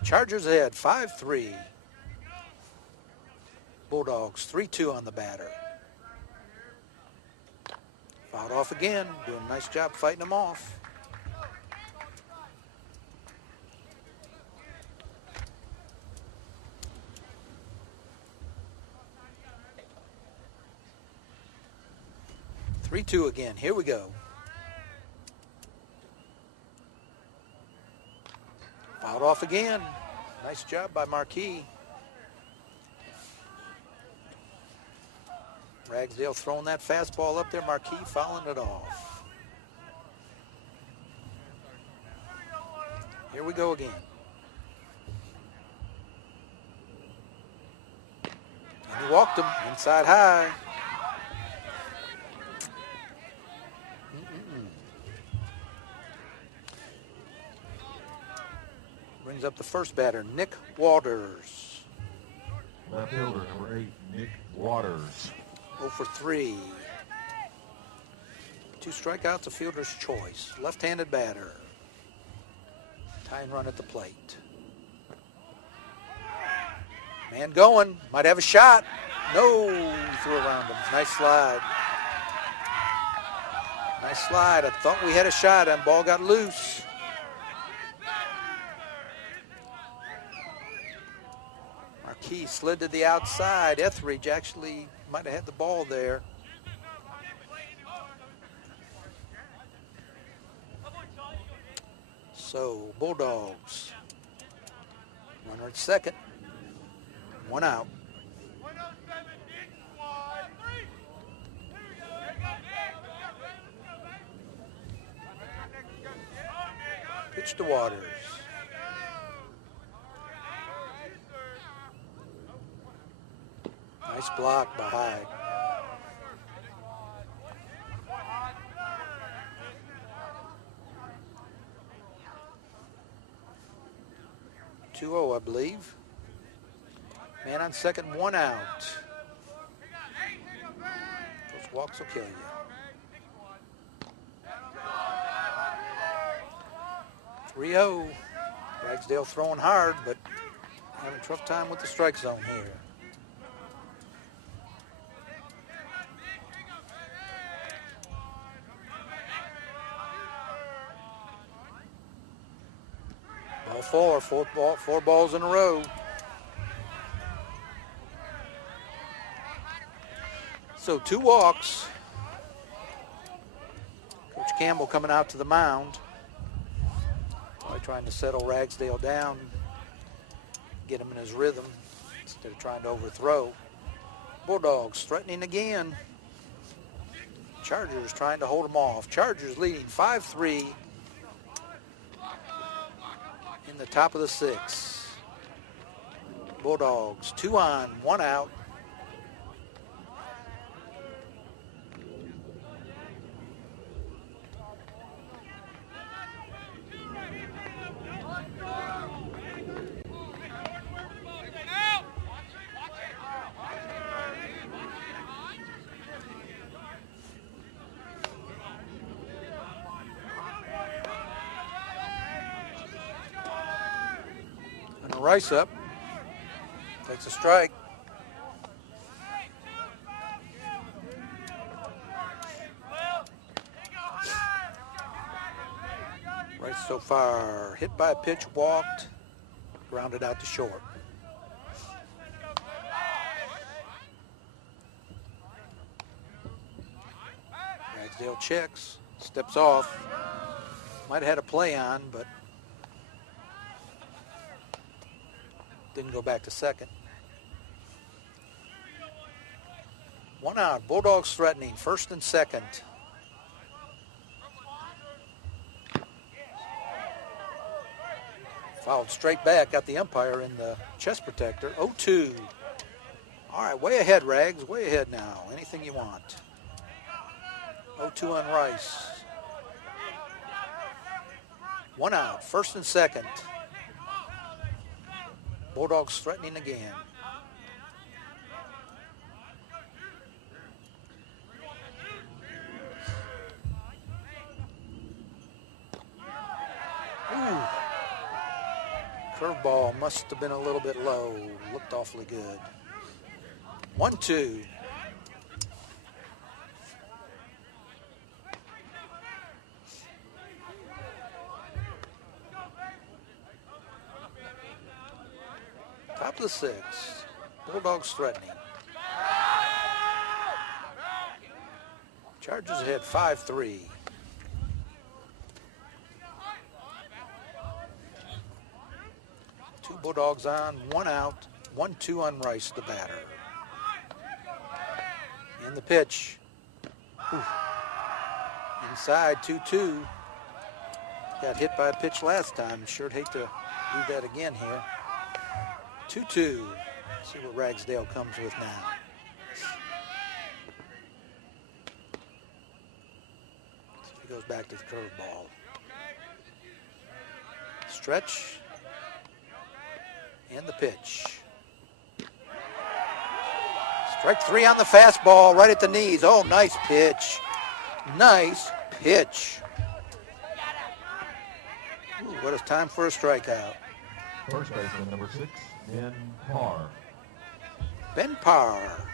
Chargers ahead, 5-3. Bulldogs, 3-2 on the batter. Fouled off again. Doing a nice job fighting them off. 3-2 again. Here we go. Fouled off again. Nice job by Marquis. Ragsdale throwing that fastball up there. Marquis fouling it off. Here we go again. And he walked him inside high. Brings up the first batter, Nick Waters. Left fielder, number 8, Nick Waters. 0 for 3. 2 strikeouts, a fielder's choice. Left-handed batter. Tying run at the plate. Man going, might have a shot. No, he threw around him. Nice slide. Nice slide. I thought we had a shot and ball got loose. Marquis slid to the outside. Etheridge actually might have had the ball there. So, Bulldogs. Runner at second. 1 out. Pitch to Waters. Nice block by Hyde. I believe. Man on second, 1 out. Those walks will kill you. 3-0. Ragsdale throwing hard, but having a tough time with the strike zone here. Ball 4 balls in a row. So 2 walks. Coach Campbell coming out to the mound. Probably trying to settle Ragsdale down, get him in his rhythm instead of trying to overthrow. Bulldogs threatening again. Chargers trying to hold them off. Chargers leading 5-3 in the top of the 6th. Bulldogs 2 on, 1 out. Rice up, takes a strike. Rice so far hit by a pitch, walked, grounded out to short. Ragsdale checks, steps off. Might have had a play on, but didn't go back to second. 1 out. Bulldogs threatening. First and second. Fouled straight back. Got the umpire in the chest protector. 0-2. All right, way ahead, Rags. Way ahead now. Anything you want. 0-2 on Rice. 1 out. First and second. Bulldogs threatening again. Ooh. Curveball must have been a little bit low. Looked awfully good. 1-2. Top of the 6th. Bulldogs threatening. Chargers ahead 5-3. Two Bulldogs on, 1 out, 1-2 on Rice, the batter. In the pitch. Ooh. Inside 2-2. Got hit by a pitch last time. Sure hate to do that again here. 2-2. See what Ragsdale comes with now. So he goes back to the curveball. Stretch. And the pitch. Strike 3 on the fastball, right at the knees. Oh, nice pitch. Nice pitch. Ooh, what a time for a strikeout. First baseman, number 6, Ben Parr. Ben Parr.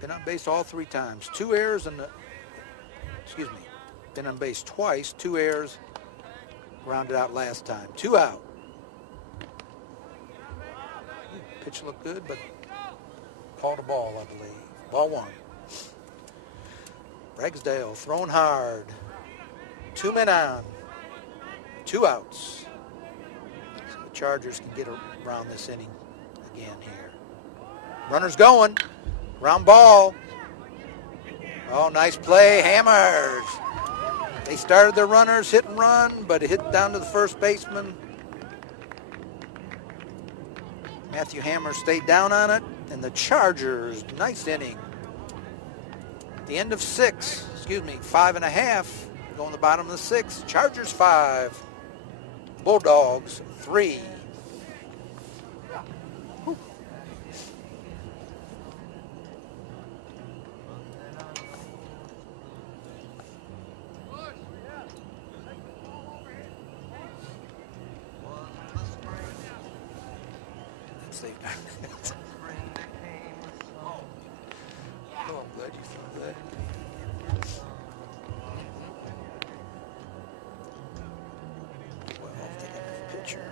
Been on base all 3 times. 2 errors and been on base twice, 2 errors, grounded out last time. 2 out. Pitch looked good, but called a ball, I believe. Ball 1. Ragsdale throwing hard. 2 men on. 2 outs. So the Chargers can get around this inning again here. Runners going. Ground ball. Oh, nice play. Hammers. They started their runners, hit and run, but it hit down to the first baseman. Matthew Hammers stayed down on it, and the Chargers, nice inning. At the end of 5.5, going the bottom of the 6th. Chargers 5, Bulldogs 3. Oh, I'm glad you thought that. Well, they got the pitcher.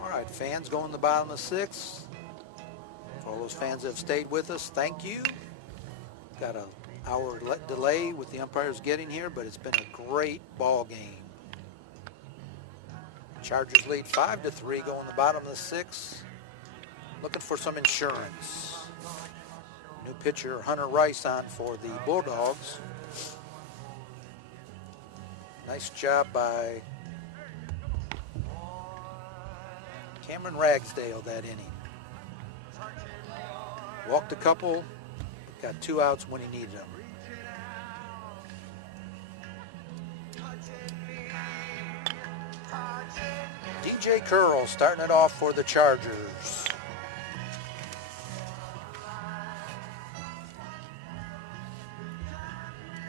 All right, fans going the bottom of the 6th. For all those fans that have stayed with us, thank you. Got an hour delay with the umpires getting here, but it's been a great ball game. Chargers lead 5-3 going the bottom of the 6th. Looking for some insurance. New pitcher Hunter Rice on for the Bulldogs. Nice job by Cameron Ragsdale that inning. Walked a couple, got 2 outs when he needed them. DJ Curl starting it off for the Chargers.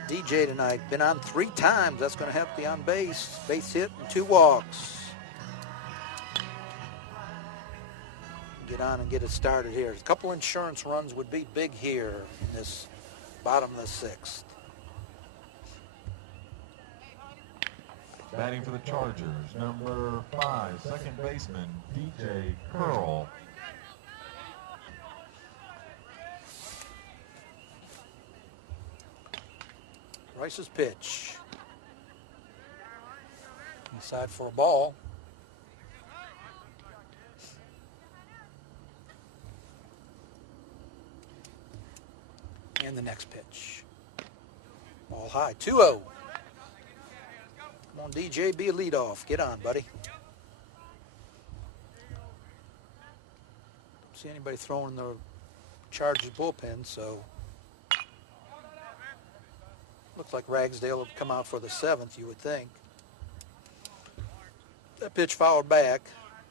DJ tonight been on 3 times. That's going to help the on base. Base hit and 2 walks. Get on and get it started here. A couple insurance runs would be big here in this bottom of the 6th. Batting for the Chargers, number 5, second baseman, DJ Curl. Rice's pitch. Inside for a ball. And the next pitch. Ball high. 2-0. Come on, DJ, be a leadoff. Get on, buddy. Don't see anybody throwing in the Chargers bullpen, so looks like Ragsdale will come out for the 7th, you would think. That pitch fouled back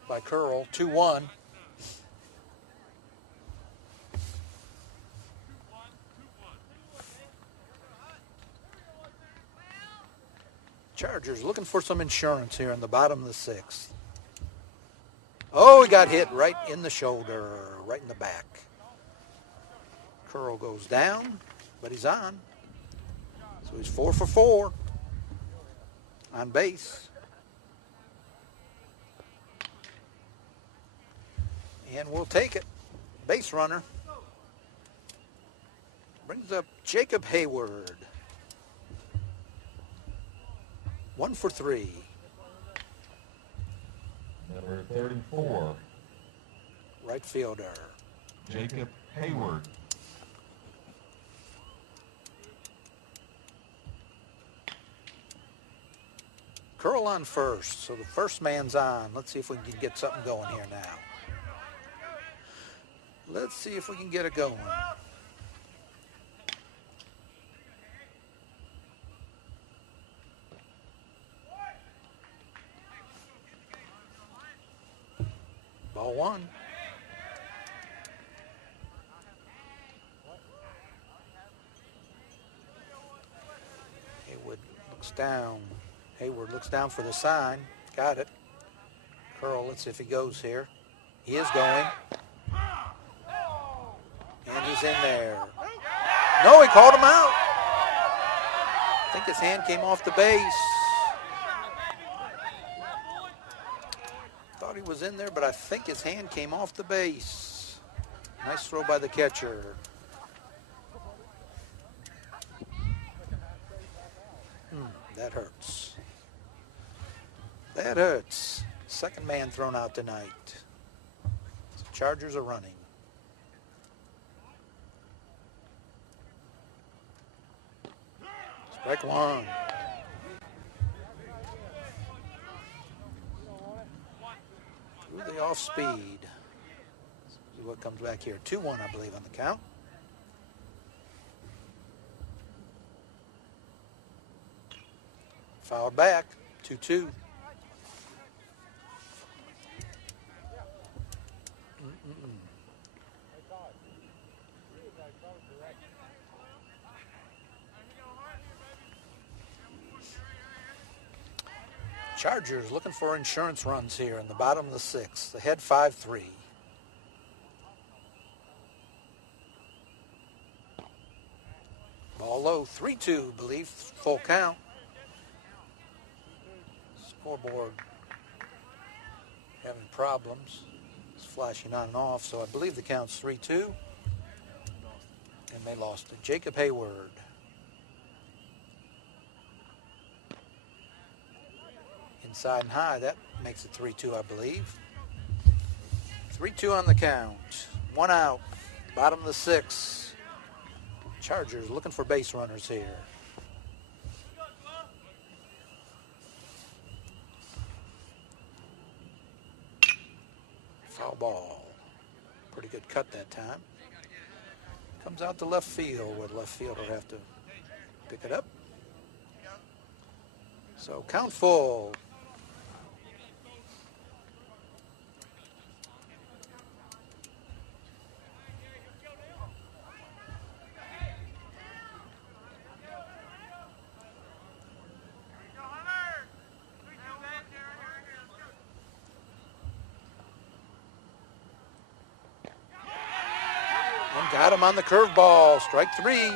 by Curl. 2-1. Chargers looking for some insurance here in the bottom of the 6th. Oh, he got hit right in the shoulder, right in the back. Curl goes down, but he's on. So he's 4 for 4 on base. And we'll take it. Base runner brings up Jacob Hayward. 1 for 3. Number 34, Right fielder. Jacob Hayward. Curl on first, so the first man's on. Let's see if we can get something going here now. Let's see if we can get it going. Ball one. Hayward looks down. Hayward looks down for the sign. Got it. Curl, let's see if he goes here. He is going. And he's in there. No, he called him out. I think his hand came off the base. Thought he was in there, but I think his hand came off the base. Nice throw by the catcher. That hurts. That hurts. Second man thrown out tonight. The Chargers are running. Strike one. Through the off speed. See what comes back here. 2-1, I believe, on the count. Fouled back. 2-2. Chargers looking for insurance runs here in the bottom of the sixth. Ahead 5-3. Ball low, 3-2, believe, full count. Scoreboard having problems. It's flashing on and off, so I believe the count's 3-2. And they lost it. Jacob Hayward. Inside and high, that makes it 3-2, I believe. 3-2 on the count. One out. Bottom of the sixth. Chargers looking for base runners here. Foul ball. Pretty good cut that time. Comes out to left field, where the left fielder will have to pick it up. So count full. Got him on the curveball. Strike three.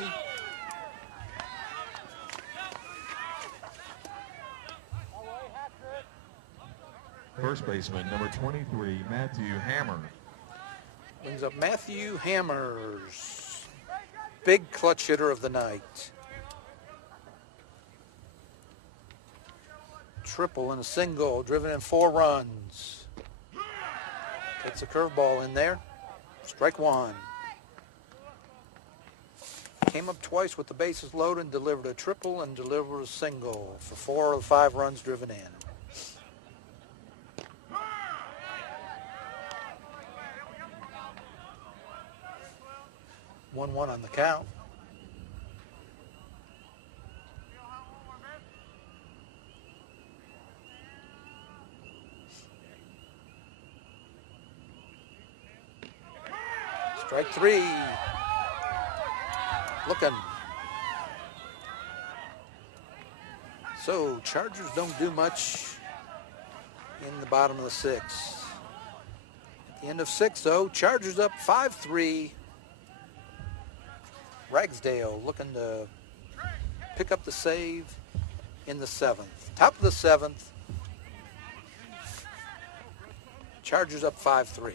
First baseman, number 23, Matthew Hammer. Brings up Matthew Hammers. Big clutch hitter of the night. Triple and a single, driven in 4 runs. Takes a curveball in there. Strike one. Came up twice with the bases loaded and delivered a triple and delivered a single for 4 of the 5 runs driven in. One on the count. Strike three. Looking. So Chargers don't do much in the bottom of the sixth. At the end of 6, though, Chargers up 5-3. Ragsdale looking to pick up the save in the 7th. Top of the 7th. Chargers up 5-3.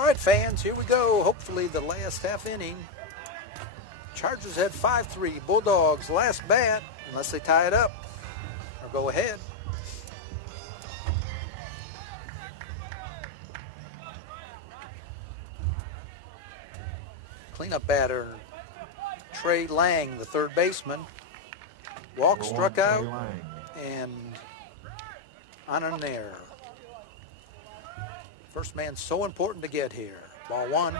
All right, fans, here we go. Hopefully the last half inning. Chargers had 5-3. Bulldogs last bat, unless they tie it up or go ahead. Cleanup batter, Trey Lang, the third baseman. Walk, struck out, and on an error. First man so important to get here. Ball one.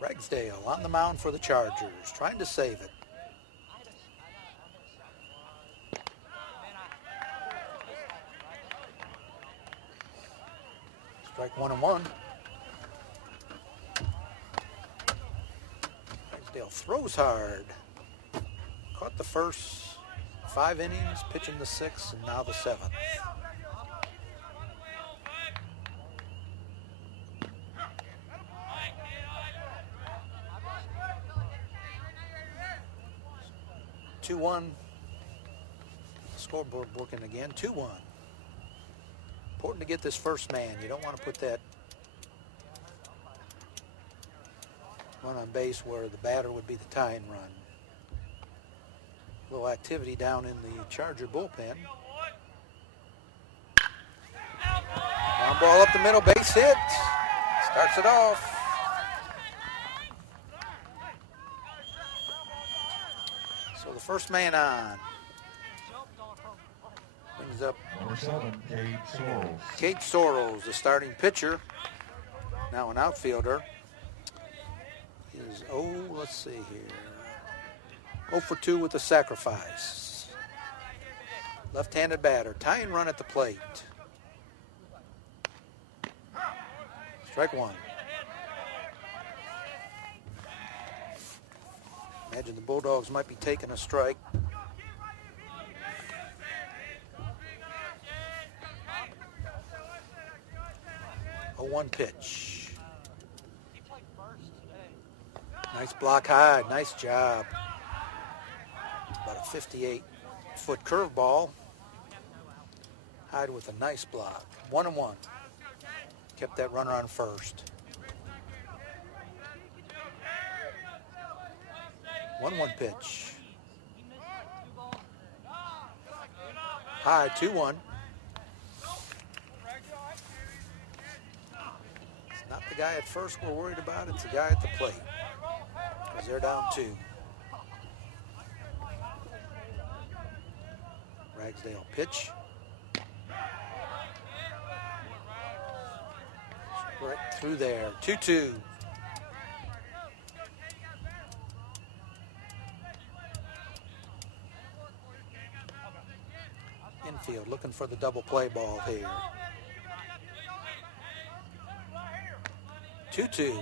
Ragsdale on the mound for the Chargers, trying to save it. Strike 1-1. Ragsdale throws hard. Caught the first 5 innings, pitching the 6th, and now the 7th. Two-one. Scoreboard working again. 2-1. Important to get this first man. You don't want to put that run on base where the batter would be the tying run. A little activity down in the Charger bullpen. Ground ball up the middle, base hit. Starts it off. So the first man on. Brings up Number 7, Cade Sorrells. Cade Sorrells, the starting pitcher. Now an outfielder. Is, let's see here. 0 for 2 with a sacrifice. Left-handed batter. Tying run at the plate. Strike 1. Imagine the Bulldogs might be taking a strike. A 1 pitch. Nice block high. Nice job. About a 58-foot curveball. Hyde with a nice block. 1-1. Kept that runner on first. 1-1 pitch. High, 2-1. It's not the guy at first we're worried about, it's the guy at the plate. Because they're down 2. Ragsdale pitch. Right through there. 2-2. Infield looking for the double play ball here. 2-2.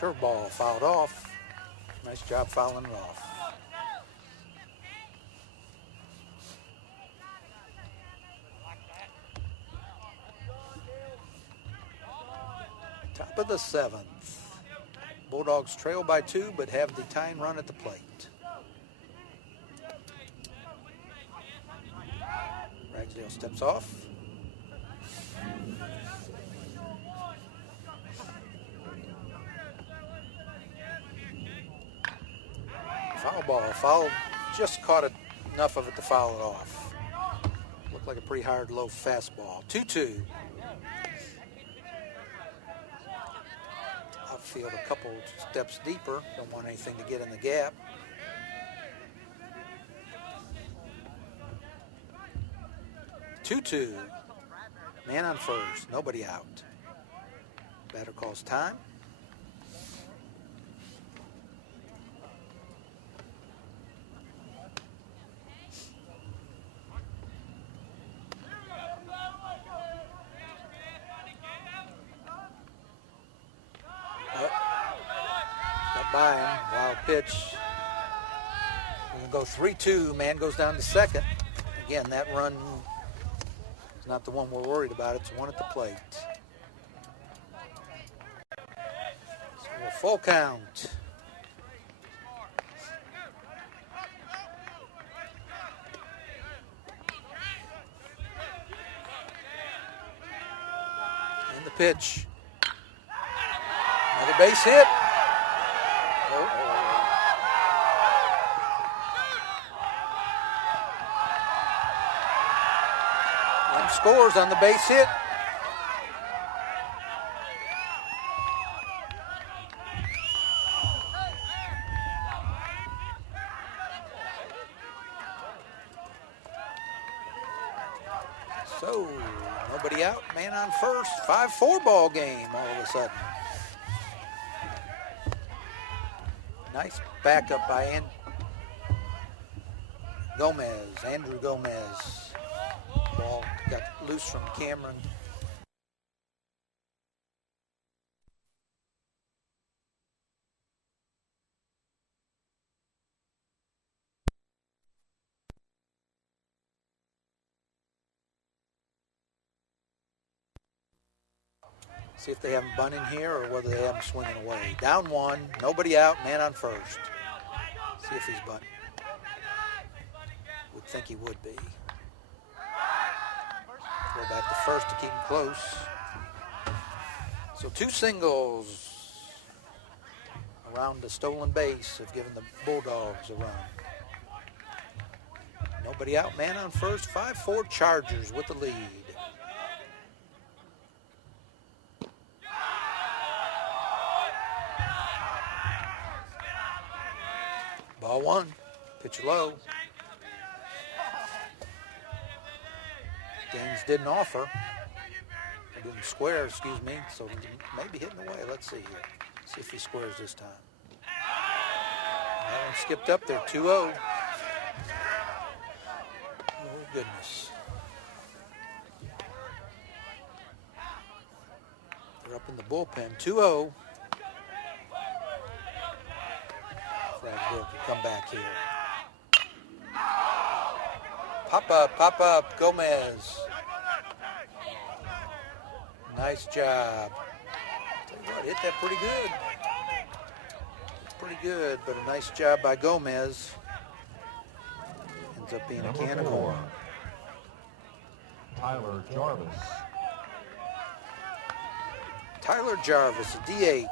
Curveball fouled off. Nice job fouling it off. Top of the 7th. Bulldogs trail by 2, but have the tying run at the plate. Ragsdale steps off. Foul ball. Foul, just caught it enough of it to foul it off. Looked like a pretty hard, low fastball. 2-2. Outfield a couple steps deeper. Don't want anything to get in the gap. Two. Man on first. Nobody out. Batter calls time. By him, wild pitch. We're going to go 3-2. Man goes down to second. Again, that run not the one we're worried about. It's the one at the plate. So a full count. And the pitch. Another base hit. One scores on the base hit. So, nobody out, man on first. 5-4 ball game all of a sudden. Nice backup by Andrew Gomez. Ball got loose from Cameron. See if they have him bunting here or whether they have him swinging away. Down one, nobody out, man on first. See if he's bunting. Would think he would be. Throw back to first to keep him close. So 2 singles around the stolen base have given the Bulldogs a run. Nobody out, man on first. 5-4 Chargers with the lead. Ball 1, pitch low. Gaines didn't offer. Or didn't square, excuse me. So maybe hitting away. Let's see here. See if he squares this time. That one skipped up there, 2-0. Oh, goodness. They're up in the bullpen, 2-0. Fragsville can come back here. Pop up, Gomez. Nice job. Tell you what, hit that pretty good. Pretty good, but a nice job by Gomez. Ends up being a can of corn. Tyler Jarvis. Tyler Jarvis, a DH.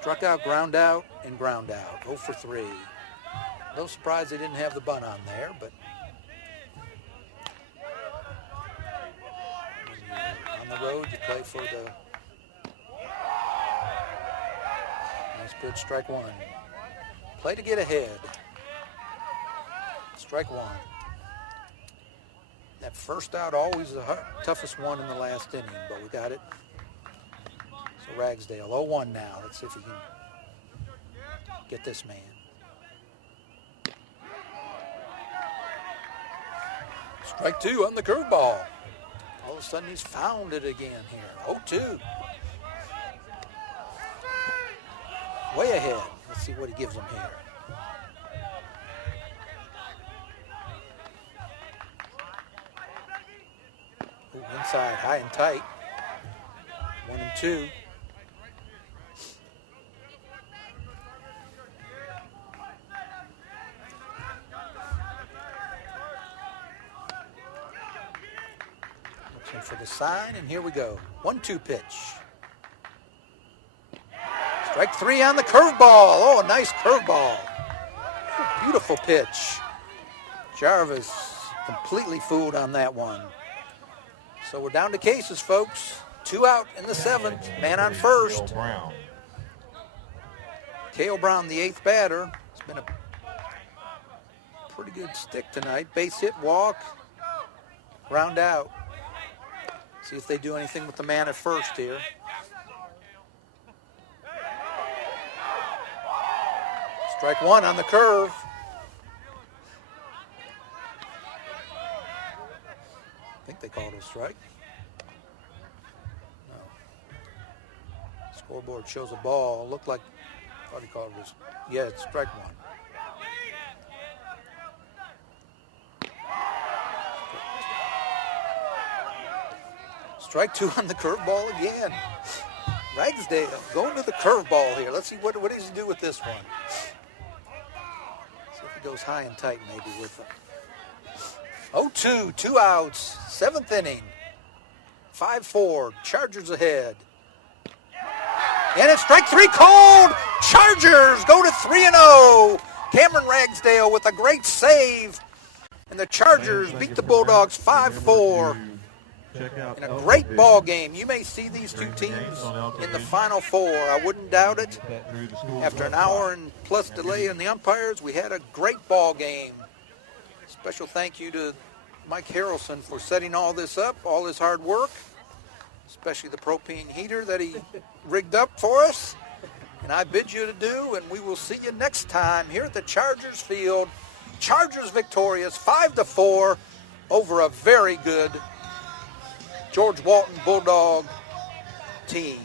Struck out, ground out, and ground out. 0 for 3. No surprise they didn't have the bunt on there, but when you're on the road, you play for the nice pitch, strike 1. Play to get ahead. Strike 1. That first out always the toughest one in the last inning, but we got it. So Ragsdale, 0-1 now. Let's see if he can get this man. Strike 2 on the curveball. All of a sudden he's found it again here. 0-2. Way ahead. Let's see what he gives them here. Ooh, inside, high and tight. 1-2. Looking for the sign, and here we go. 1-2 pitch. Strike 3 on the curveball. Oh, a nice curveball. Beautiful pitch. Jarvis completely fooled on that one. So we're down to cases, folks. 2 out in the 7th. Man on first. Cale Brown, the 8th batter. It's been a pretty good stick tonight. Base hit, walk, ground out. See if they do anything with the man at first here. Strike 1 on the curve. I think they called it a strike. No. Scoreboard shows a ball. Looked like, I thought he called it a, yeah, it's strike 1. Strike two on the curveball again. Ragsdale going to the curveball here. Let's see what does he do with this one. See if he goes high and tight maybe with them. 0-2, 2 outs, 7th inning. 5-4, Chargers ahead. And it's strike three called. Chargers go to 3-0. Cameron Ragsdale with a great save. And the Chargers beat the Bulldogs 5-4 in a great ball game. You may see these two teams in the Final Four. I wouldn't doubt it. After an hour and plus delay in the umpires, we had a great ball game. Special thank you to Mike Harrelson for setting all this up, all his hard work, especially the propane heater that he rigged up for us. And I bid you adieu, and we will see you next time here at the Chargers field. Chargers victorious 5-4 over a very good George Walton Bulldog team.